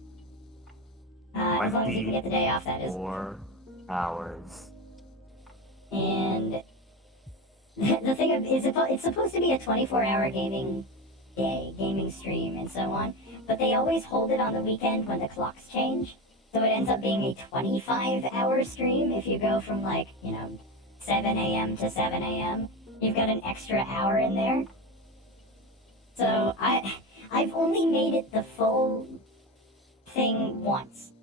As long as you can get the day off, that is. 4 hours. And the thing is, it's supposed to be a 24-hour gaming day, gaming stream, and so on. But they always hold it on the weekend when the clocks change. So it ends up being a 25-hour stream if you go from 7 a.m. to 7 a.m. You've got an extra hour in there. So I've only made it the full thing once.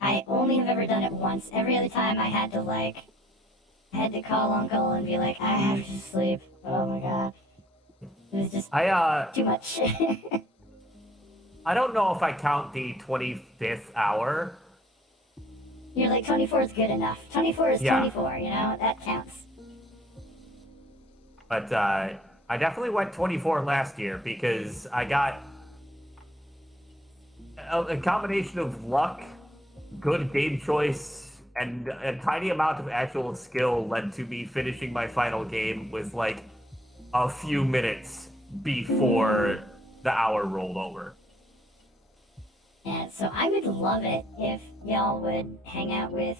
I only have ever done it once. Every other time I had to call Uncle and be like, I have to sleep. Oh my god. It was just too much. I don't know if I count the 25th hour. You're like, 24 is good enough. 24 is 24, that counts. But I definitely went 24 last year because I got a combination of luck, good game choice, and a tiny amount of actual skill led to me finishing my final game with a few minutes before the hour rolled over. Yeah, so I would love it if y'all would hang out with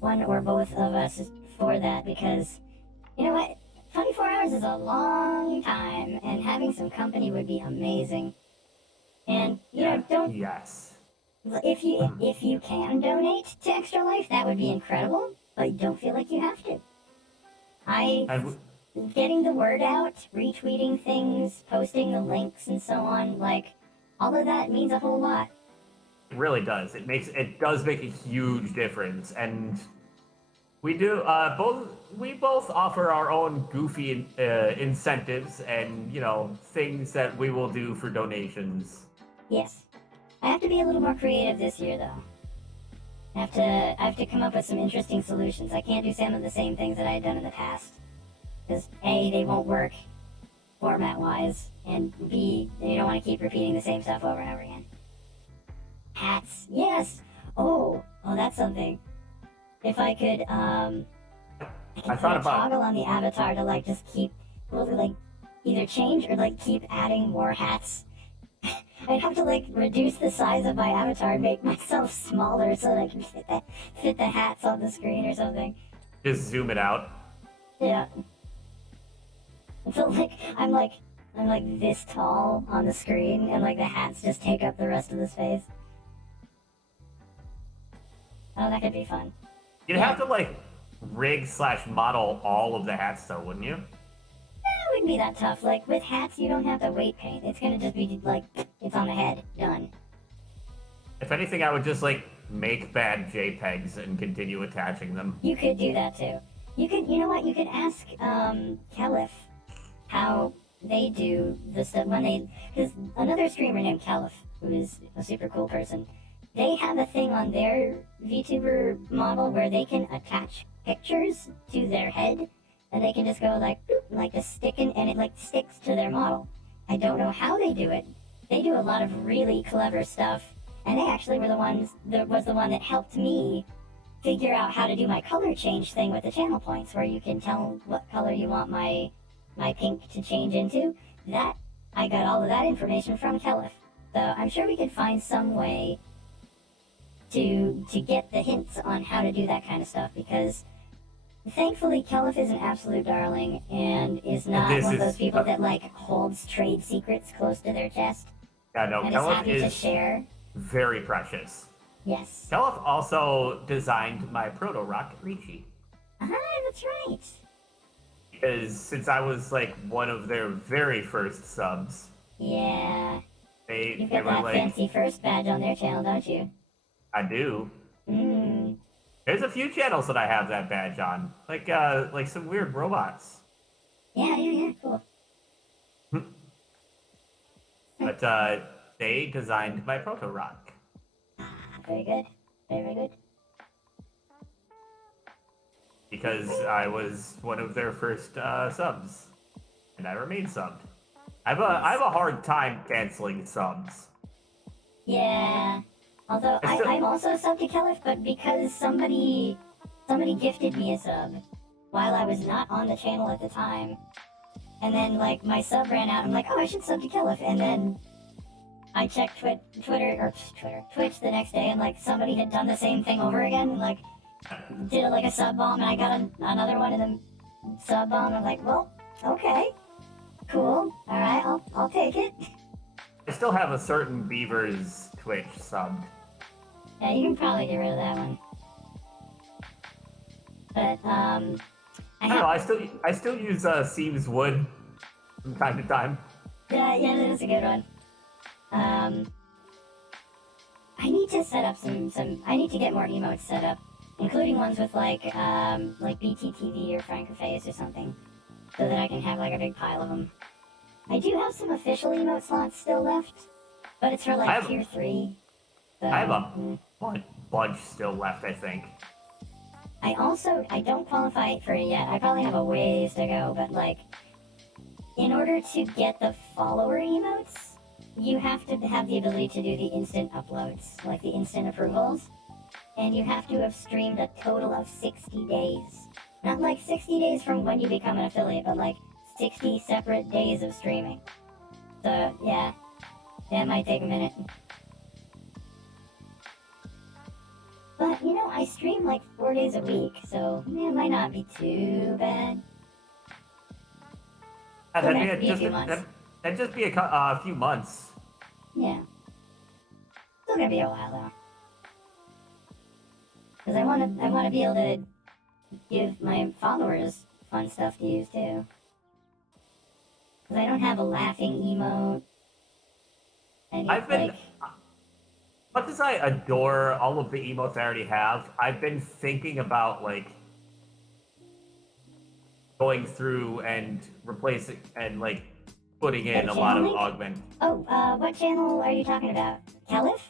one or both of us for that, because, you know what, 24 hours is a long time, and having some company would be amazing. And, Yes. If you can donate to Extra Life, that would be incredible, but don't feel like you have to. Getting the word out, retweeting things, posting the links and so on, all of that means a whole lot. It really does. It does make a huge difference, and we do we both offer our own goofy incentives and things that we will do for donations. Yes, I have to be a little more creative this year, though. I have to come up with some interesting solutions. I can't do some of the same things that I had done in the past, because A, they won't work format-wise, and B, you don't want to keep repeating the same stuff over and over again. Hats, yes. Oh, that's something. If I could, I thought about toggle on the avatar to just keep, either change or keep adding more hats. I'd have to reduce the size of my avatar and make myself smaller so that I can fit the hats on the screen or something. Just zoom it out. Yeah. So I'm this tall on the screen, and the hats just take up the rest of the space. Oh, that could be fun. You'd have to rig/model all of the hats though, wouldn't you? It wouldn't be that tough. With hats, you don't have to weight paint. It's gonna just be it's on the head. Done. If anything, I would just make bad JPEGs and continue attaching them. You could do that too. You know what? You could ask Caliph how they do the stuff because another streamer named Caliph, who is a super cool person, they have a thing on their VTuber model where they can attach pictures to their head, and they can just go just sticking, and it sticks to their model. I don't know how they do it. They do a lot of really clever stuff, and they actually were the one that helped me figure out how to do my color change thing with the channel points, where you can tell what color you want my pink to change into. That I got all of that information from Caliph. So I'm sure we could find some way to get the hints on how to do that kind of stuff, because thankfully Caliph is an absolute darling and is not one of those people that holds trade secrets close to their chest. Yeah, no, and Caliph is happy to share. Very precious. Yes. Caliph also designed my proto rocket Ricci. Ah, that's right. Because since I was like one of their very first subs, Yeah. they You've they got were that like, fancy first badge on their channel, don't you? I do. Mm. There's a few channels that I have that badge on, like some weird robots. Yeah, cool. But they designed my proto rock Very good. Very good. because I was one of their first subs, and I remain subbed. I have a hard time canceling subs. Yeah. Although I still I'm also subbed to Kelif, but because somebody gifted me a sub while I was not on the channel at the time. And then like my sub ran out, I'm like, oh, I should sub to Kelif, and then I checked Twitch the next day, and like somebody had done the same thing over again, and like did like a sub bomb, and I got another one in the sub bomb. I'm like, well, okay, cool, all right, I'll take it. I still have a certain Beaver's Twitch subbed. Yeah, you can probably get rid of that one. But I don't know. I still use Seems Wood from time to time. yeah, that is a good one. I need to set up some. I need to get more emotes set up, including ones with like BTTV or Francophase or something, so that I can have like a big pile of them. I do have some official emote slots still left, but it's for like tier 3. So, I have a bunch still left, I think. I don't qualify for it yet. I probably have a ways to go, but like, in order to get the follower emotes, you have to have the ability to do the instant uploads, like the instant approvals, and you have to have streamed a total of 60 days. Not like 60 days from when you become an affiliate, but like 60 separate days of streaming. So yeah, that might take a minute. But, you know, I stream like 4 days a week, so it might not be too bad. That'd be a few months. That'd just be a few months. Yeah. Still gonna be a while, though. Because I wanna be able to give my followers fun stuff to use, too. Because I don't have a laughing emote. Much as I adore all of the emotes I already have, I've been thinking about like going through and replacing and like putting in a lot of augment. Oh, what channel are you talking about? Caliph?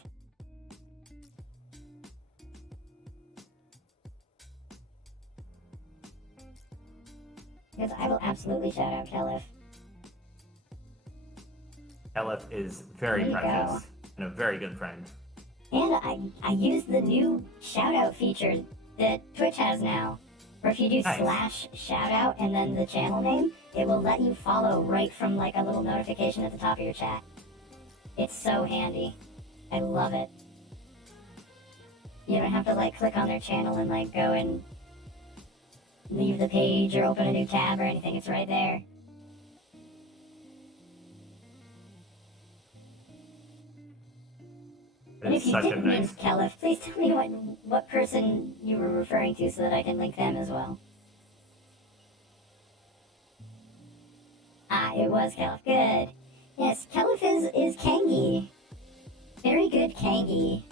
Because I will absolutely shout out Caliph. LF is very There you precious and a very good friend. And I use the new shoutout feature that Twitch has now, where if you do Nice. /shoutout and then the channel name, it will let you follow right from like a little notification at the top of your chat. It's so handy. I love it. You don't have to like click on their channel and like go and leave the page or open a new tab or anything. It's right there. And if It's you such a didn't mean nice. Caliph, please tell me what person you were referring to so that I can link them as well. Ah, it was Caliph. Good. Yes, Caliph is Kangi. Very good Kangi.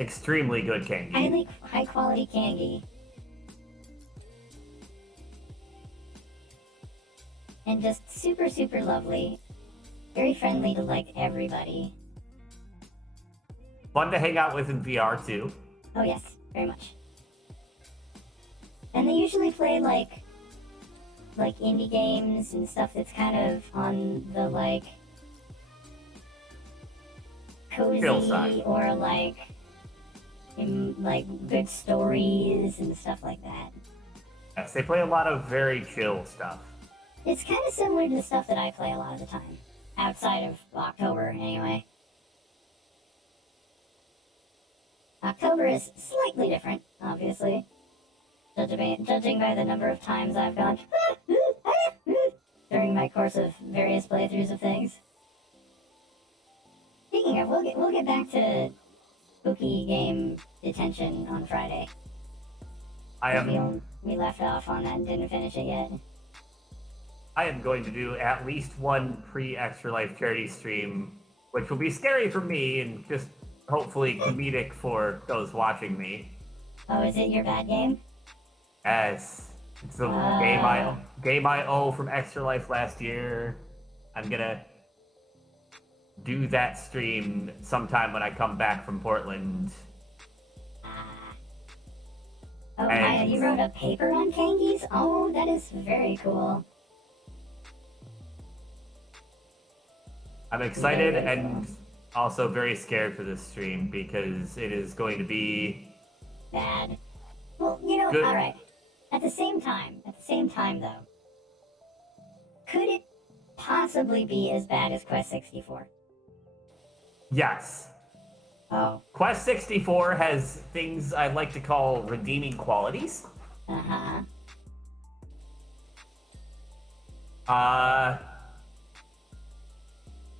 Extremely good Kangi. High quality Kangi. And just super, super lovely. Very friendly to like everybody. Fun to hang out with in VR too. Oh yes, very much. And they usually play like indie games and stuff that's kind of on the like Chill cozy side. or like good stories and stuff like that. Yes, they play a lot of very chill stuff. It's kind of similar to the stuff that I play a lot of the time, outside of October anyway. October is slightly different, obviously, judging by the number of times I've gone during my course of various playthroughs of things. Speaking of, we'll get back to spooky game detention on Friday. I am We left off on that and didn't finish it yet. I am going to do at least one pre-Extra Life charity stream, which will be scary for me and just hopefully comedic for those watching me. Oh, is it your bad game? Yes, it's the game I owe from Extra Life last year. I'm gonna do that stream sometime when I come back from Portland. Oh, Maya, you wrote a paper on Kangies? Oh, that is very cool. I'm excited and also very scared for this stream because it is going to be bad. Well, you know, good. Alright. At the same time though, could it possibly be as bad as Quest 64? Yes. Oh. Quest 64 has things I'd like to call redeeming qualities. Uh-huh.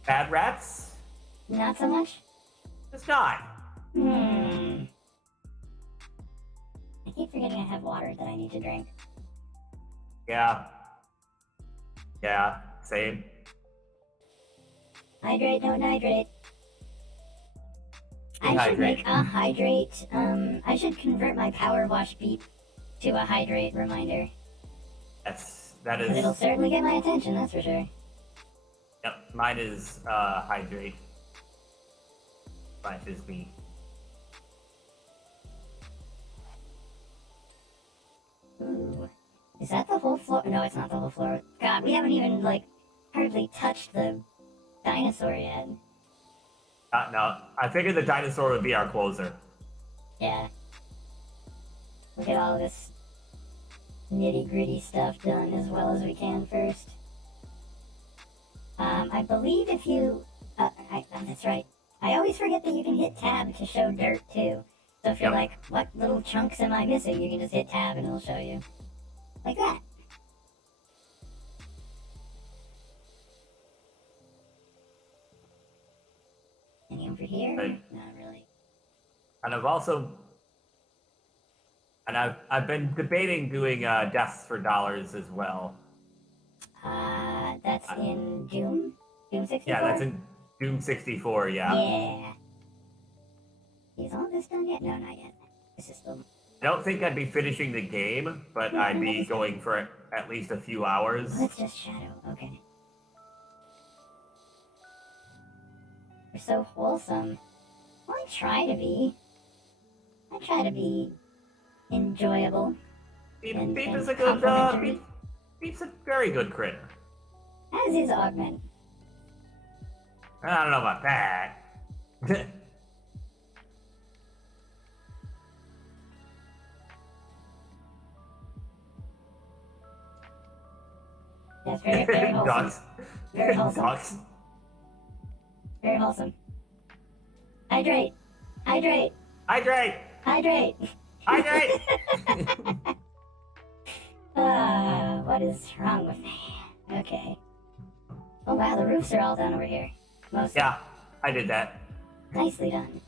Bad rats? Not so much? It's not. I keep forgetting I have water that I need to drink. Yeah. Yeah, same. Hydrate, don't hydrate. I should make a hydrate. I should convert my PowerWash beep to a hydrate reminder. That is. But it'll certainly get my attention, that's for sure. Yep, mine is hydrate. Mine is me. Ooh. Is that the whole floor? No, it's not the whole floor. God, we haven't even, like, hardly touched the dinosaur yet. No, I figured the dinosaur would be our closer. Yeah. We'll get all this nitty-gritty stuff done as well as we can first. I believe if you... that's right. I always forget that you can hit tab to show dirt, too. So if you're like, what little chunks am I missing? You can just hit tab and it'll show you. Like that. Any over here? Right. Not really. And I've been debating doing deaths for dollars as well. That's in Doom? Doom 64? Yeah, that's in Doom 64, yeah. Yeah. Is all this done yet? No, not yet. This is still... I don't think I'd be finishing the game, but I'd be going for at least a few hours. Oh, it's just Shadow. Okay. We're so wholesome. Well, I try to be enjoyable. Beep and is a good, complimentary. Beep's a very good critter. As is Augment. I don't know about that. Yes, very wholesome. Ducks. Very wholesome. Ducks. Very wholesome. Hydrate. Hydrate. Hydrate. Hydrate. Hydrate. What is wrong with me? Okay. Oh wow, the roofs are all done over here. Mostly. Yeah, I did that. Nicely done.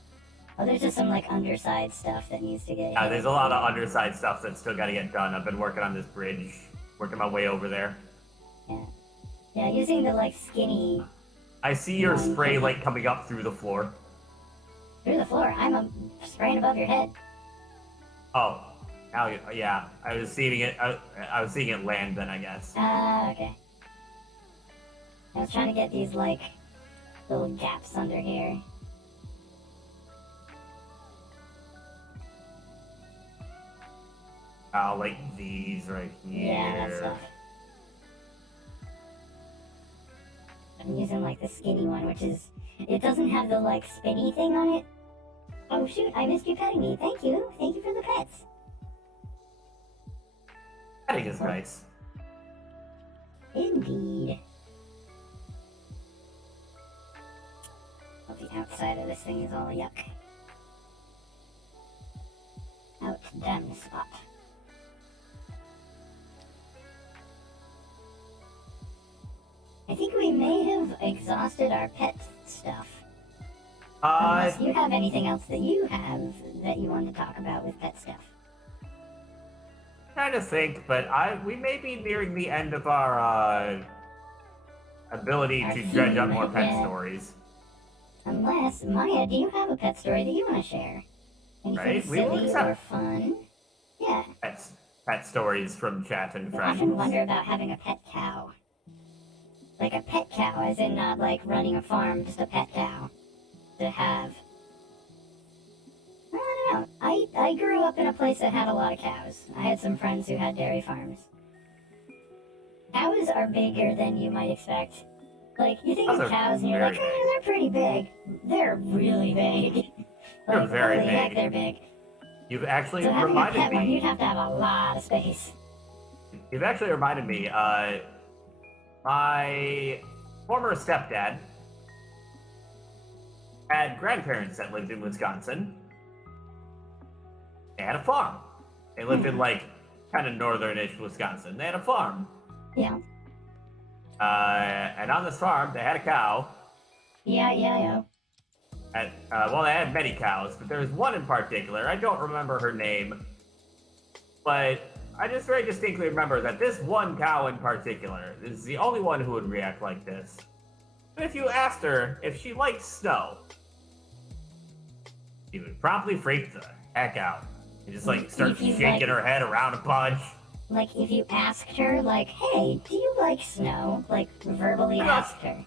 Oh, there's just some like underside stuff that needs to get. Yeah, there's a lot of underside stuff that's still got to get done. I've been working on this bridge, working my way over there. Yeah. Yeah, using the like skinny. I see your spray light coming up through the floor. Through the floor. I'm spraying above your head. Oh, now yeah. I was seeing it. I was seeing it land then, I guess. Okay. I was trying to get these like little gaps under here. Oh, like these right here. Yeah, that stuff. I'm using like the skinny one, which is, it doesn't have the like spinny thing on it. Oh shoot, I missed you petting me. Thank you. Thank you for the pets. I think it's nice. Indeed. Oh, the outside of this thing is all yuck. Out damn spot. I think we may have exhausted our pet stuff. Unless you have anything else that you have that you want to talk about with pet stuff. trying to think, but we may be nearing the end of our ability Our to dredge up theme, more pet yeah. stories. Unless, Maya, do you have a pet story that you want to share? Anything Right? We silly always or have fun? Yeah. pet stories from chat and I friends. often wonder about having a pet cow. Like a pet cow, as in not like running a farm, just a pet cow. To have. I don't know. I grew up in a place that had a lot of cows. I had some friends who had dairy farms. Cows are bigger than you might expect. Like, you think Cows of are cows and you're very like, big. oh, they're pretty big. They're really big. They're Like, very holy heck, big. they're big. You've actually So having a reminded pet one, me. you'd have to have a lot of space. You've actually reminded me. My former stepdad had grandparents that lived in Wisconsin. They had a farm. They lived in like kind of northern-ish Wisconsin. They had a farm. Yeah. And on this farm, they had a cow. Yeah. And, well, they had many cows, but there was one in particular. I don't remember her name, but I just very distinctly remember that this one cow in particular is the only one who would react like this. But if you asked her if she liked snow, she would promptly freak the heck out. And just like start If you, shaking her head around a bunch. Like, if you asked her, like, hey, do you like snow? Like, verbally Yeah. asked her.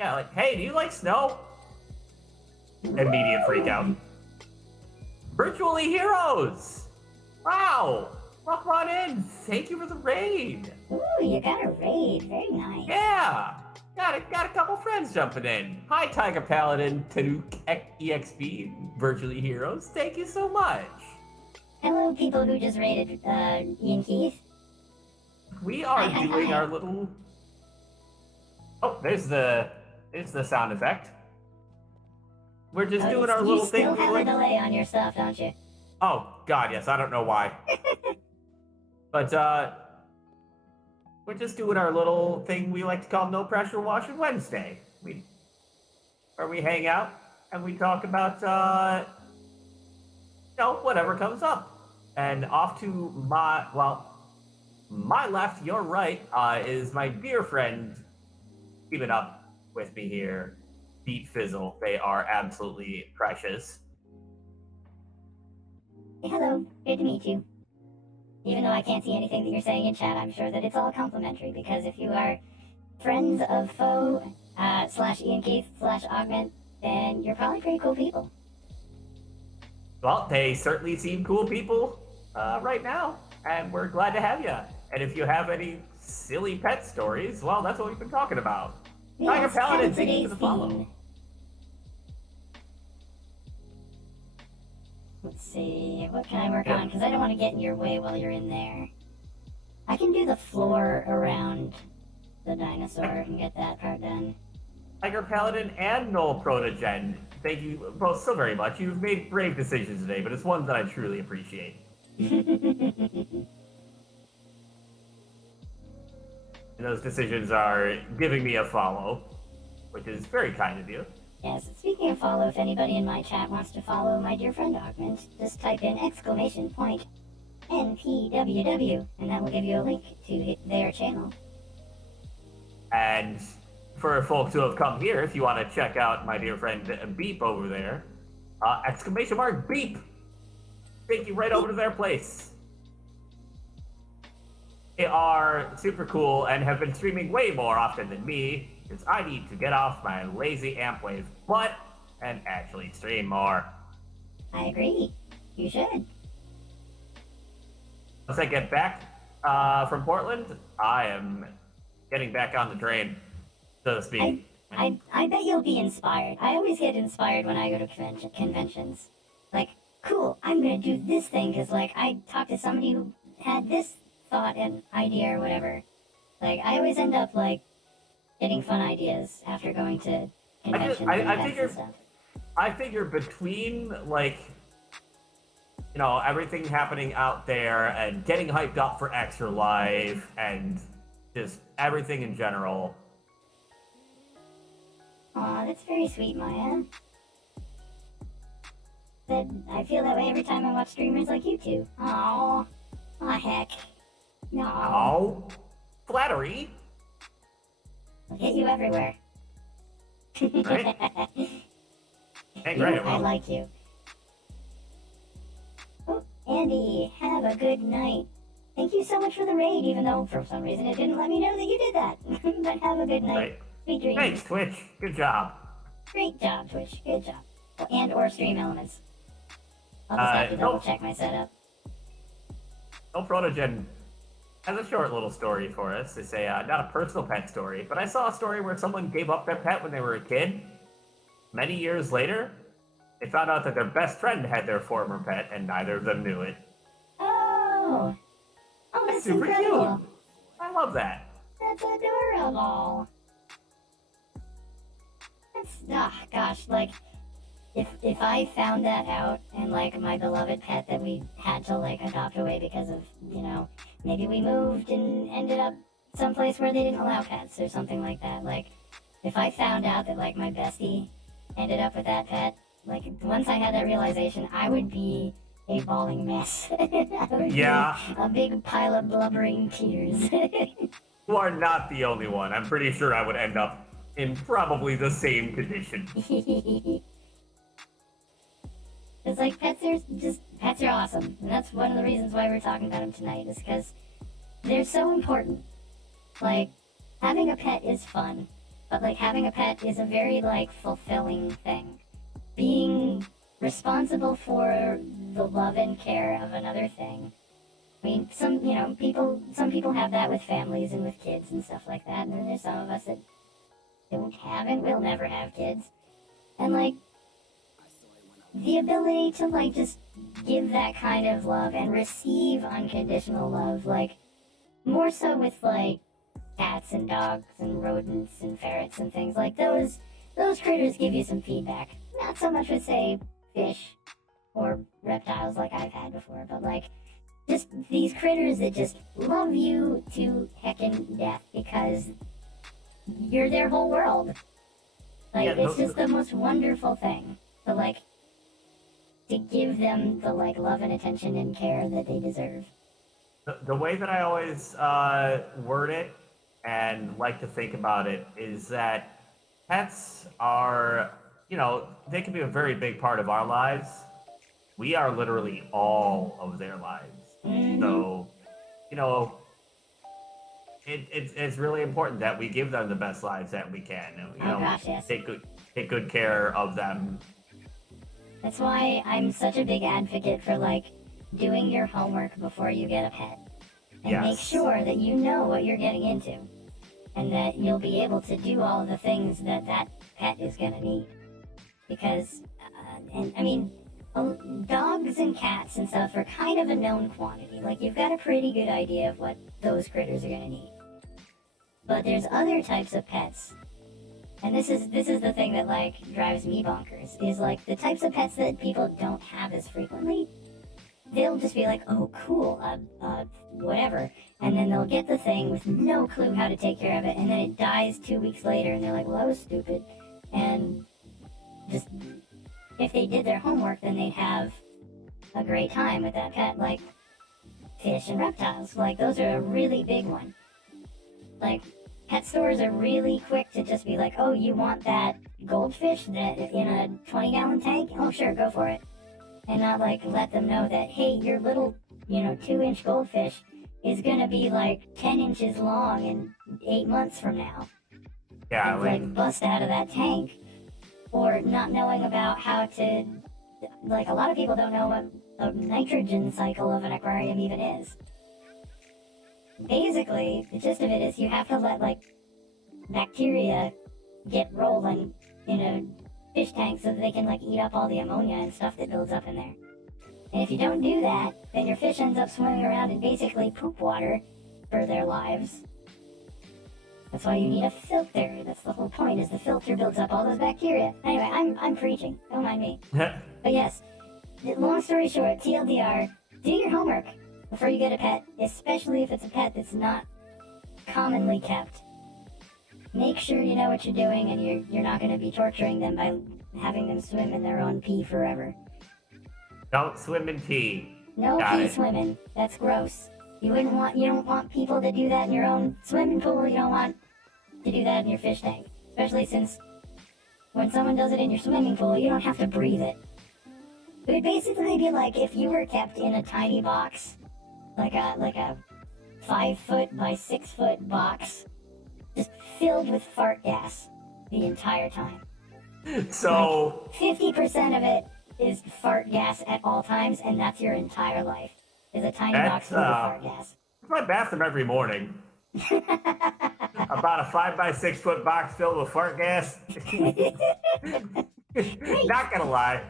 Yeah, like, hey, do you like snow? Immediate freak out. Virtually heroes! Wow! Welcome on in. Thank you for the raid. Ooh, you got a raid. Very nice. Yeah! Got a couple friends jumping in. Hi, Tiger Paladin, Tanuk EXP, Virtually Heroes. Thank you so much. Hello, people who just raided Ian Keith. We are Hi. doing our little. Oh, there's the sound effect. We're just doing our little thing. You still have a delay on your stuff, don't you? Oh God, yes. I don't know why. But we're just doing our little thing we like to call No Pressure Washing Wednesday. Where we hang out and we talk about whatever comes up. And off to my left, your right, is my dear friend keeping up with me here, Beat Fizzle. They are absolutely precious. Hello, good to meet you. Even though I can't see anything that you're saying in chat, I'm sure that it's all complimentary, because if you are friends of foe, /Ian Keith, /Augment, then you're probably pretty cool people. Well, they certainly seem cool people right now, and we're glad to have you. And if you have any silly pet stories, well, that's what we've been talking about. Tiger Yes, Paladin, kind of thank you for today's the follow. theme. Let's see, what can I work on? Because I don't want to get in your way while you're in there. I can do the floor around the dinosaur and get that part done. Tiger Paladin and Null Protogen, thank you both so very much. You've made brave decisions today, but it's one that I truly appreciate. And those decisions are giving me a follow, which is very kind of you. Yes, speaking of follow, if anybody in my chat wants to follow my dear friend Augment, just type in !NPWW, and that will give you a link to their channel. And for folks who have come here, if you want to check out my dear friend Beep over there, !Beep! Take you right over to their place. They are super cool and have been streaming way more often than me, because I need to get off my lazy Ampwave butt and actually stream more. I agree. You should. Once I get back from Portland, I am getting back on the train, so to speak. I bet you'll be inspired. I always get inspired when I go to conventions. Like, cool, I'm gonna do this thing, because, like, I talked to somebody who had this thought and idea or whatever. Like, I always end up, like, getting fun ideas after going to conventions and events and stuff. I figure between, like, everything happening out there and getting hyped up for Extra Life and just everything in general. Aw, that's very sweet, Maya. But I feel that way every time I watch streamers like you two. Aw. Aw, heck. No. Oh, flattery. I'll hit you everywhere. Right? Hey, great. I Well, like you. Oh, Andy, have a good night. Thank you so much for the raid, even though for some reason it didn't let me know that you did that. But have a good night. right. Sweet dreams. Thanks, Twitch. Good job. Great job, Twitch. Good job. Oh, and or Stream Elements. I'll just have to double nope. check my setup. No Protogen has a short little story for us. It's not a personal pet story, but I saw a story where someone gave up their pet when they were a kid. Many years later, they found out that their best friend had their former pet, and neither of them knew it. Oh! Oh, that's Super incredible! cute. I love that. That's adorable! That's, gosh, like, if I found that out and, like, my beloved pet that we had to, like, adopt away because of, maybe we moved and ended up someplace where they didn't allow pets or something like that. Like, if I found out that, like, my bestie ended up with that pet, like, once I had that realization, I would be a bawling mess. I would be a big pile of blubbering tears. You are not the only one. I'm pretty sure I would end up in probably the same condition. It's like pets are awesome, and that's one of the reasons why we're talking about them tonight, is because they're so important. Like, having a pet is fun, but like having a pet is a very like fulfilling thing. Being responsible for the love and care of another thing. I mean, some people have that with families and with kids and stuff like that, and then there's some of us that don't have and will never have kids. And like, the ability to like just give that kind of love and receive unconditional love, like more so with like cats and dogs and rodents and ferrets and things like those critters give you some feedback. Not so much with say fish or reptiles like I've had before, but like just these critters that just love you to heckin' death because you're their whole world. Like, it's just the most wonderful thing to like to give them the like love and attention and care that they deserve. The way that I always word it and like to think about it is that pets are, they can be a very big part of our lives. We are literally all of their lives. Mm-hmm. So, it's really important that we give them the best lives that we can. Gosh, yes. Take good care of them. That's why I'm such a big advocate for like doing your homework before you get a pet. And make sure that you know what you're getting into. And that you'll be able to do all of the things that pet is going to need. Because, dogs and cats and stuff are kind of a known quantity. Like, you've got a pretty good idea of what those critters are going to need. But there's other types of pets. And this is the thing that, like, drives me bonkers. Is, like, the types of pets that people don't have as frequently. They'll just be like, oh, cool, whatever. And then they'll get the thing with no clue how to take care of it. And then it dies 2 weeks later. And they're like, well, that was stupid. And just, if they did their homework, then they'd have a great time with that pet. Like, fish and reptiles. Like, those are a really big one. Like, pet stores are really quick to just be like, oh, you want that goldfish that in a 20-gallon tank? Oh, sure, go for it. And not, like, let them know that, hey, your little, 2-inch goldfish is gonna be, like, 10 inches long in 8 months from now. Yeah, and, like, bust out of that tank. Or not knowing about how to, like, a lot of people don't know what the nitrogen cycle of an aquarium even is. Basically, the gist of it is you have to let, like, bacteria get rolling in a fish tank so that they can, like, eat up all the ammonia and stuff that builds up in there. And if you don't do that, then your fish ends up swimming around in basically poop water for their lives. That's why you need a filter. That's the whole point, is the filter builds up all those bacteria. Anyway, I'm preaching. Don't mind me. But yes, long story short, TLDR, do your homework before you get a pet, especially if it's a pet that's not commonly kept. Make sure you know what you're doing and you're not going to be torturing them by having them swim in their own pee forever. Don't swim in pee. No Got pee it. swimming. That's gross. You don't want people to do that in your own swimming pool. You don't want to do that in your fish tank. Especially since when someone does it in your swimming pool, you don't have to breathe it. It would basically be like if you were kept in a tiny box, like a 5-foot by 6-foot box, just filled with fart gas the entire time. So 50% of it is fart gas at all times, and that's your entire life. Is a tiny box that's filled with fart gas. my bathroom every morning. About a 5 by 6 foot box filled with fart gas. Not gonna lie.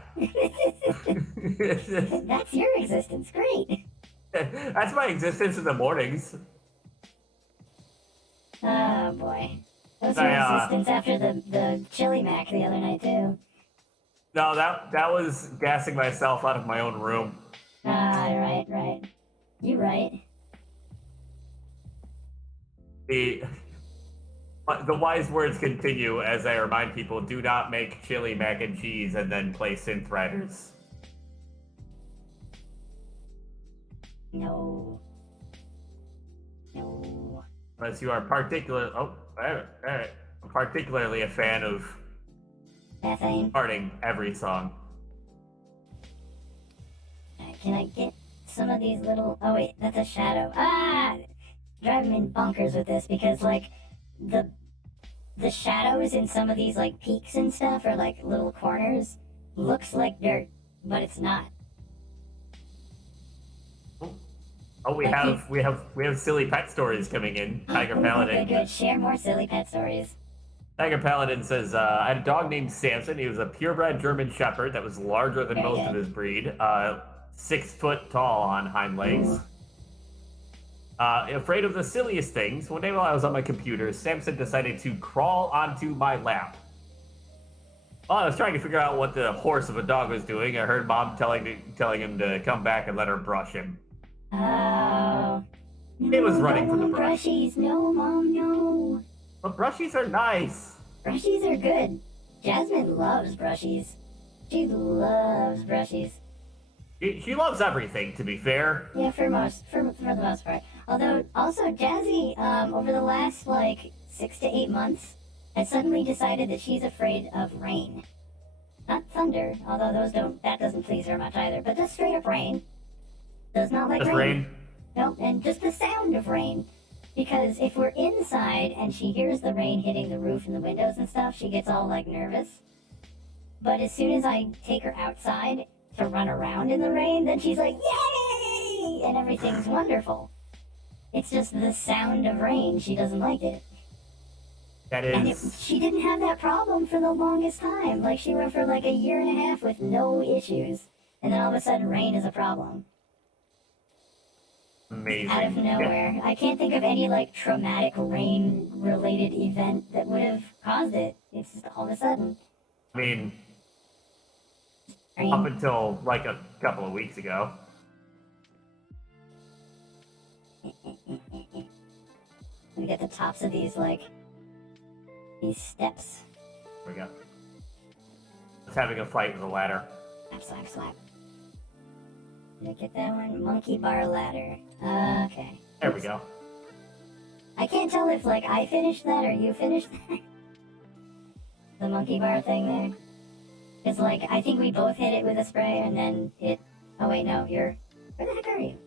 That's your existence. Great. That's my existence in the mornings. Oh boy. That was your existence after the chili mac the other night too. No, that was gassing myself out of my own room. Right. You right. The wise words continue as I remind people: do not make chili mac and cheese and then play synth riders. No. Unless you are particularly a fan of Methane. farting every song. Can I get some of these little... Oh wait, that's a shadow. Driving me bonkers with this because like the shadows in some of these like peaks and stuff or like little corners looks like dirt, but it's not. Oh, we have silly pet stories coming in. Tiger Paladin. Good. Share more silly pet stories. Tiger Paladin says, I had a dog named Samson. He was a purebred German Shepherd that was larger than most of his breed. 6 foot tall on hind legs. Afraid of the silliest things, one day while I was on my computer, Samson decided to crawl onto my lap. While I was trying to figure out what the horse of a dog was doing, I heard Mom telling him to come back and let her brush him. Oh. It was running from the brush. Brushies. No, Mom, no. But brushies are nice. Brushies are good. Jasmine loves brushies. She loves brushies. She loves everything, to be fair. Yeah, for the most part. Although, also, Jazzy, over the last, 6 to 8 months, has suddenly decided that she's afraid of rain. Not thunder, although that doesn't please her much either, but just straight up rain. Does not like Just rain. Nope, and just the sound of rain. Because if we're inside and she hears the rain hitting the roof and the windows and stuff, she gets all, nervous. But as soon as I take her outside to run around in the rain, then she's like, yay! And everything's wonderful. It's just the sound of rain. She doesn't like it. That is... And she didn't have that problem for the longest time. She went for a year and a half with no issues. And then all of a sudden rain is a problem. Amazing. Out of nowhere. I can't think of any traumatic rain-related event that would have caused it. It's just all of a sudden. I mean, Rain. up until a couple of weeks ago. We get the tops of these these steps. There we go. Just having a fight with a ladder. Slap. Did I get that one? Monkey bar ladder. Okay. There we go. I can't tell if I finished that or you finished that. The monkey bar thing there. It's I think we both hit it with a spray and then it... Oh wait, no, where the heck are you?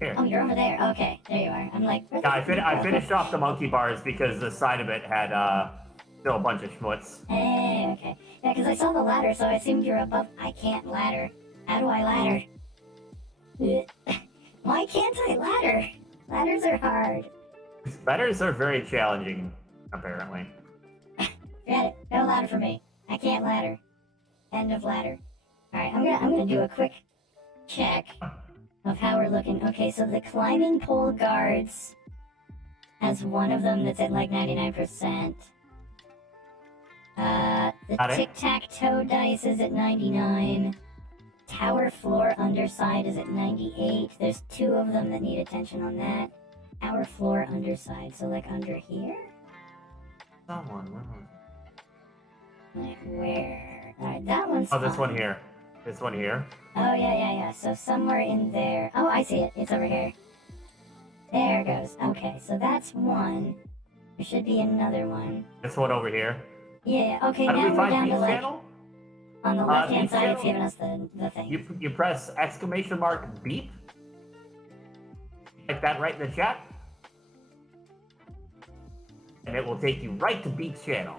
Here. Oh, you're over there. Okay, there you are. I'm where the Yeah, heck I finished off the monkey bars because the side of it had still a bunch of schmutz. Hey, okay. Yeah, because I saw the ladder, so I assumed you're above... I can't ladder. How do I ladder? Why can't I ladder? Ladders are hard. Ladders are very challenging, apparently. Forget it. No ladder for me. I can't ladder. End of ladder. Alright, I'm gonna do a quick check of how we're looking. Okay, so the climbing pole guards has one of them that's at 99%. The tic-tac-toe dice is at 99. Tower floor underside is at 98. There's 2 of them that need attention on that. Tower floor underside, so under here? Someone. Where? Alright, that one's Oh, this fine. one here. This one here. Oh, yeah. So somewhere in there. Oh, I see it. It's over here. There it goes. Okay, so that's one. There should be another one. This one over here. Yeah, okay, How do now we we're find down to Beach like, channel? on the left-hand Beach side, it's channel? giving us the thing. You press exclamation mark beep. Type that right in the chat. And it will take you right to Beach channel.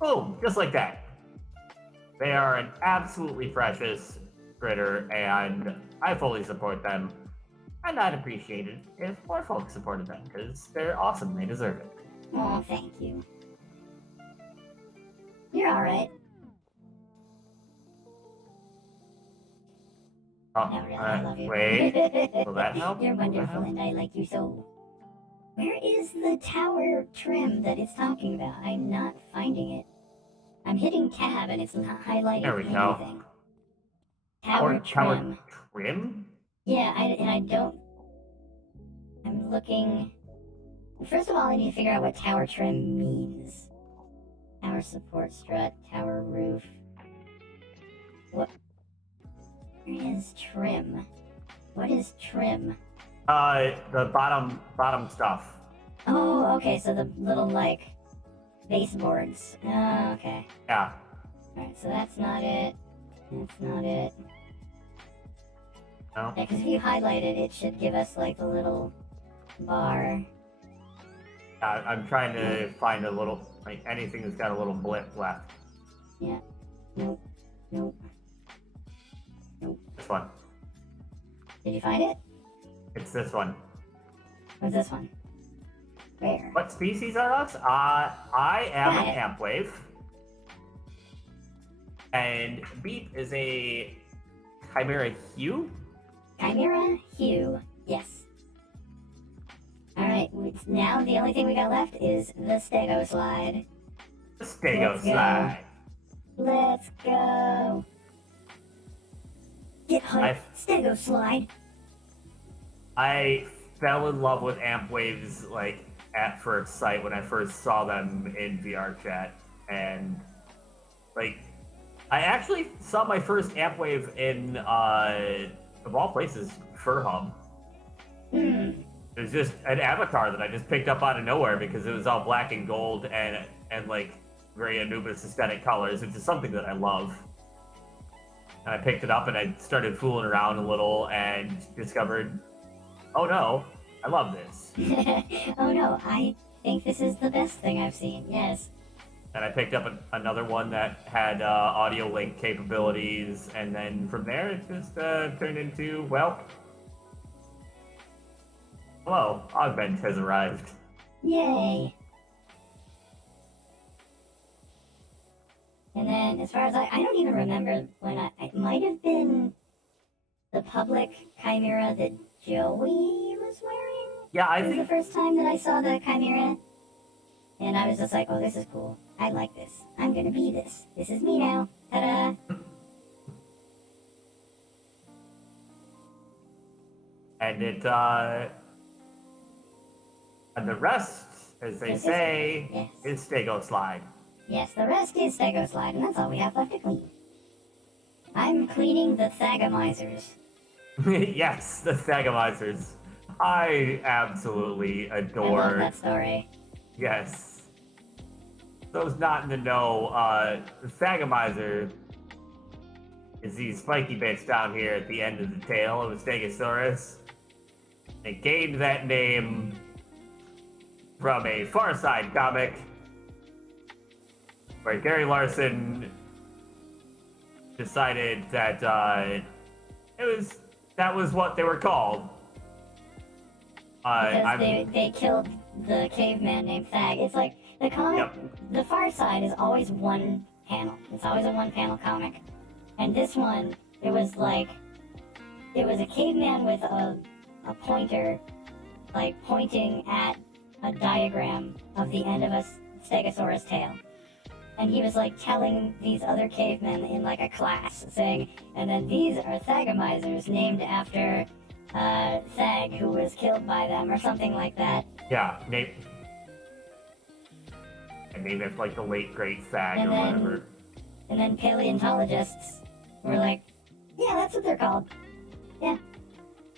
Boom, just like that. They are an absolutely precious critter, and I fully support them. And I'd appreciate it if more folks supported them, because they're awesome. They deserve it. Oh, thank you. You're alright. Oh, No, really, I love you. wait. Will that help? You're Will that wonderful, help? and I like you so. Where is the tower trim that it's talking about? I'm not finding it. I'm hitting tab, and it's not highlighting There we go. anything. Tower trim. Trim? Yeah, I don't. I'm looking. First of all, I need to figure out what tower trim means. Tower support strut, tower roof. What? Where is trim? What is trim? The bottom stuff. Oh, okay, so the little, like, baseboards. Oh, okay. Yeah. Alright, so that's not it. That's not it. No? Yeah, because if you highlight it, it should give us, like, the little bar. I'm trying to find a little, like, anything that's got a little blip left. Yeah. Nope. Nope. This one. Did you find it? It's this one. What's this one? Where? What species are us? I am Got an it. amp wave. And Beep is a Chimera Hue. Chimera hue. Yes. Alright, now the only thing we got left is the stego slide. Stego Let's go. slide. Let's go. Get hype. I- Stego slide. I fell in love with amp waves like at first sight when I first saw them in VR chat, and like I actually saw my first amp wave in of all places, Fur Hub. Hmm. It was just an avatar that I just picked up out of nowhere because it was all black and gold and like very Anubis aesthetic colors, which is something that I love. And I picked it up and I started fooling around a little and discovered, oh no, I love this. Oh no, I think this is the best thing I've seen. Yes. And I picked up another one that had audio link capabilities, and then from there it just turned into, well, hello, Augment has arrived. Yay. And then, as far as I don't even remember when it might have been the public Chimera that Joey was wearing. Yeah, I It was the think first time that I saw the Chimera. And I was just like, oh, this is cool. I like this. I'm gonna be this. This is me now. Ta-da! and and the rest, as they Yes, say, yes. is Stego Slide. Yes, the rest is Stego Slide, and that's all we have left to clean. I'm cleaning the Thagamizers. Yes, the Thagamizers. I absolutely I love adore. that story. Yes. Those not in the know, the Thagomizer is these spiky bits down here at the end of the tail of a Stegosaurus. It gained that name from a Far Side comic where Gary Larson decided that that was what they were called. Because they killed the caveman named Thag. It's like the comic, Yep. The Far Side is always one panel. It's always a one-panel comic. And this one, it was a caveman with a pointer, like pointing at a diagram of the end of a Stegosaurus tail. And he was like telling these other cavemen in like a class, saying, and then these are Thagomizers named after Thag, who was killed by them, or something like that. Yeah, name it like the late great Thag And or then- whatever. And then paleontologists were like, Yeah, that's what they're called. Yeah.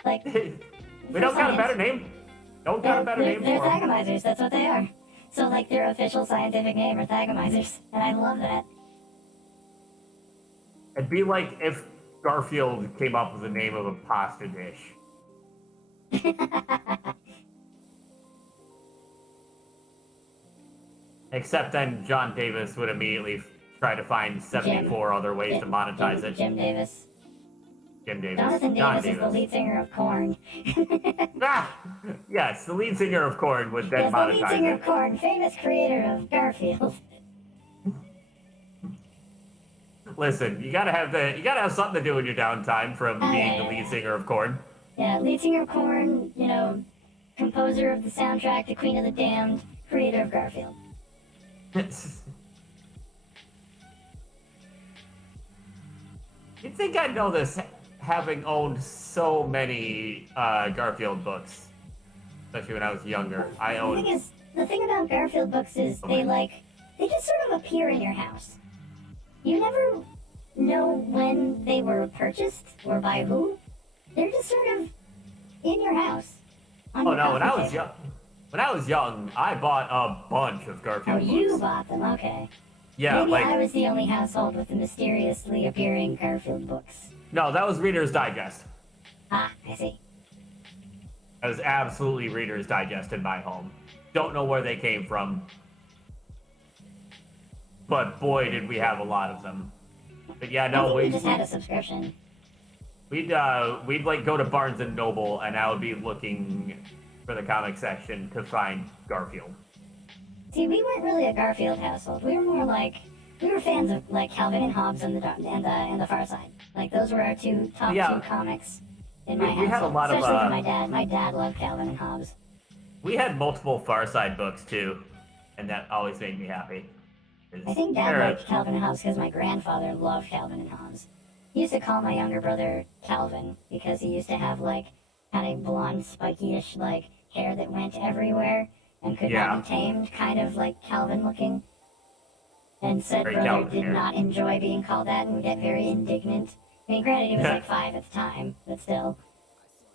Like, We don't got a better name. Don't got a better name they're for them. Thagomisers, that's what they are. So, like, their official scientific name are Thagomisers, and I love that. It'd be like if Garfield came up with the name of a pasta dish. Except then John Davis would immediately try to find 74 other ways to monetize it. Jim Davis. Jim Davis. Jonathan John Davis is the lead singer of Korn. Yes, the lead singer of Korn would then Yes, the lead monetize singer it. of Korn, famous creator of Garfield. Listen, you gotta have something to do in your downtime from being the lead singer of Korn. Yeah, lead singer of Korn, you know, composer of the soundtrack to Queen of the Damned, creator of Garfield. You'd think I'd know this, having owned so many Garfield books, especially when I was younger. I owned. The thing about Garfield books is they just sort of appear in your house. You never know when they were purchased or by who. They're just sort of in your house. Oh no, when I was young, I bought a bunch of Garfield books. Oh, you bought them, okay. Yeah, Maybe I was the only household with the mysteriously appearing Garfield books. No, that was Reader's Digest. Ah, I see. That was absolutely Reader's Digest in my home. Don't know where they came from. But boy, did we have a lot of them. But yeah, no, we just had a subscription. We'd like go to Barnes and Noble, and I would be looking for the comic section to find Garfield. See, we weren't really a Garfield household. We were more like we were fans of like Calvin and Hobbes and the Far Side. Like those were our top two comics in my household. We had a lot especially of for my dad. My dad loved Calvin and Hobbes. We had multiple Far Side books too, and that always made me happy. I think Dad liked Calvin and Hobbes because my grandfather loved Calvin and Hobbes. He used to call my younger brother Calvin because he used to had a blonde, spiky-ish hair that went everywhere and could not be tamed, kind of like Calvin looking. And said brother did not enjoy being called that and would get very indignant. I mean, granted, he was 5 at the time, but still.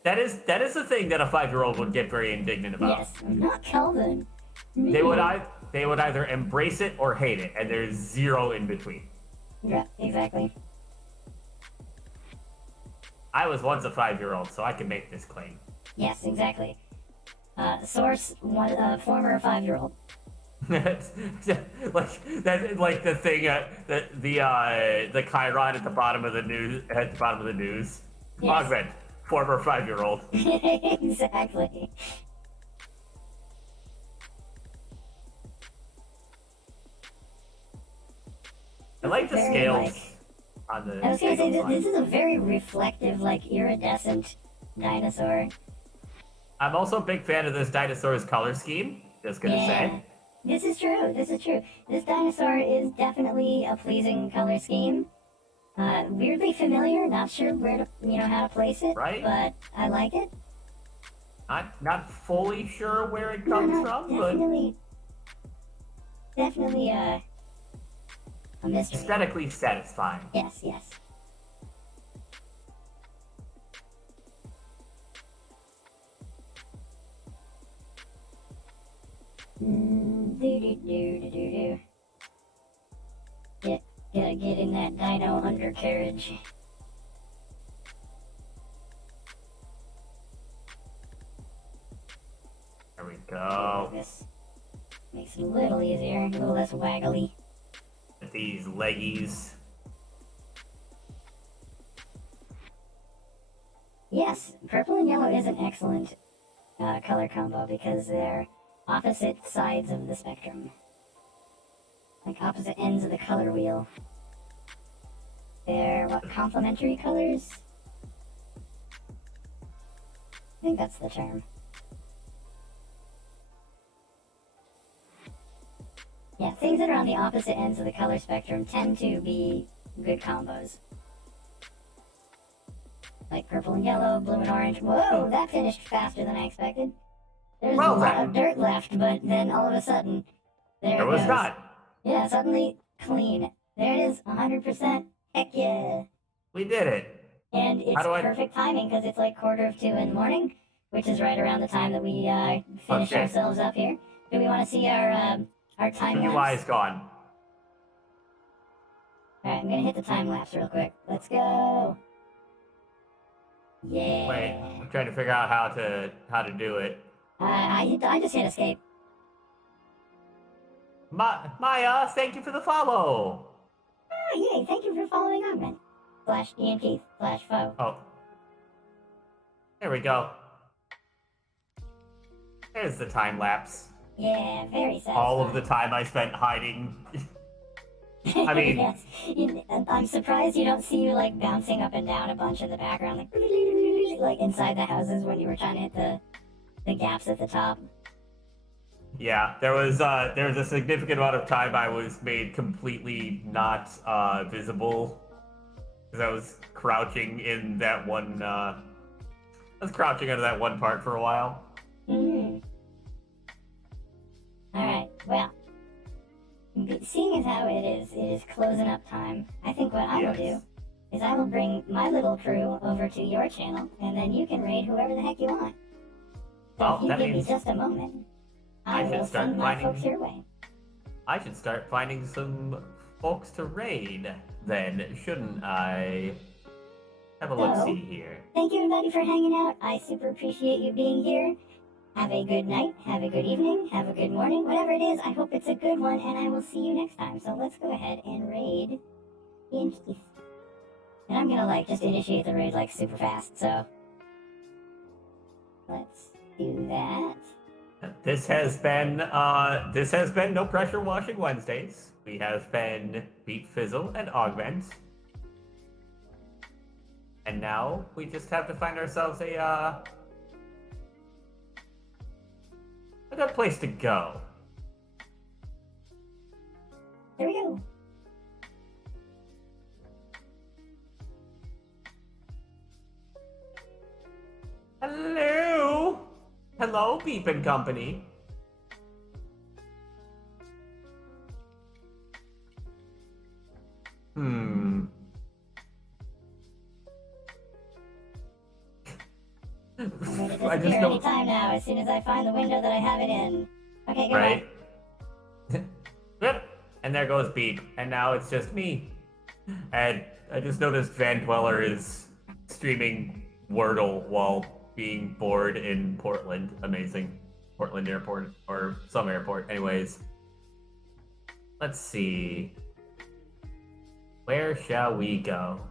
That is the thing that a 5-year-old would get very indignant about. Yes, not Calvin. Me. They would either embrace it or hate it, and there's zero in between. Yeah, exactly. I was once a 5-year-old, so I can make this claim. Yes, exactly. Source, former 5-year-old. like the thing, the chyron at the bottom of the news. Yes. Augment, former 5-year-old. Exactly. I like the scales on the. I was gonna say this is a very reflective, iridescent dinosaur. I'm also a big fan of this dinosaur's color scheme. Just gonna say. This is true. This dinosaur is definitely a pleasing color scheme. Weirdly familiar. Not sure where to, how to place it. Right. But I like it. Not fully sure where it comes from, definitely a mystery. Aesthetically satisfying. Yes. Gotta get in that dino undercarriage. There we go. This makes it a little easier, a little less waggly. These leggies. Yes, purple and yellow is an excellent color combo because they're opposite sides of the spectrum. Like opposite ends of the color wheel. They're, complementary colors? I think that's the term. Yeah, things that are on the opposite ends of the color spectrum tend to be good combos. Like purple and yellow, blue and orange. Whoa, that finished faster than I expected. There's a lot of dirt left, but then all of a sudden, there was goes. not. Yeah, suddenly clean. There it is, 100%. Heck yeah. We did it. And it's do I- perfect timing because it's like 1:45 in the morning, which is right around the time that we finish Okay. ourselves up here. Do we want to see our time The UI lapse? is gone. All right, I'm gonna hit the time lapse real quick. Let's go. Yeah. Wait, I'm trying to figure out how to do it. I just hit escape. Maya, thank you for the follow. Oh, yay! Thank you for following on, man. Slash Ian Keith slash foe. Oh, there we go. There's the time lapse. Yeah, very satisfying. All of the time I spent hiding. I mean- yes. I'm surprised you don't see you like bouncing up and down a bunch in the background, like inside the houses when you were trying to hit the gaps at the top. Yeah, there was a significant amount of time I was made completely not visible because I was crouching in that one. I was crouching under that one part for a while. Mm-hmm. All right. Well, seeing as how it is closing up time, I think what I will do is I will bring my little crew over to your channel, and then you can raid whoever the heck you want. So Well, if you that give me means just a moment, I I should will start send my finding- folks your way. I should start finding some folks to raid, then, shouldn't I? Have a look see here. Thank you everybody for hanging out. I super appreciate you being here. Have a good night, have a good evening, have a good morning, whatever it is. I hope it's a good one, and I will see you next time. So let's go ahead and raid Ian Keith. And I'm gonna like just initiate the raid like super fast. So let's do that. This has been No Pressure Washing Wednesdays. We have been Beat Fizzle and Augment. And now we just have to find ourselves a good place to go. There we go. Hello? Hello, Beep and Company. I'm gonna I just disappear don't- anytime now as soon as I find the window that I have it in. Okay, go Right? Yep. And there goes Beep. And now it's just me. And I just noticed Van Dweller is streaming Wordle while being bored in Portland. Amazing. Portland Airport. Or some airport. Anyways. Let's see. Where shall we go?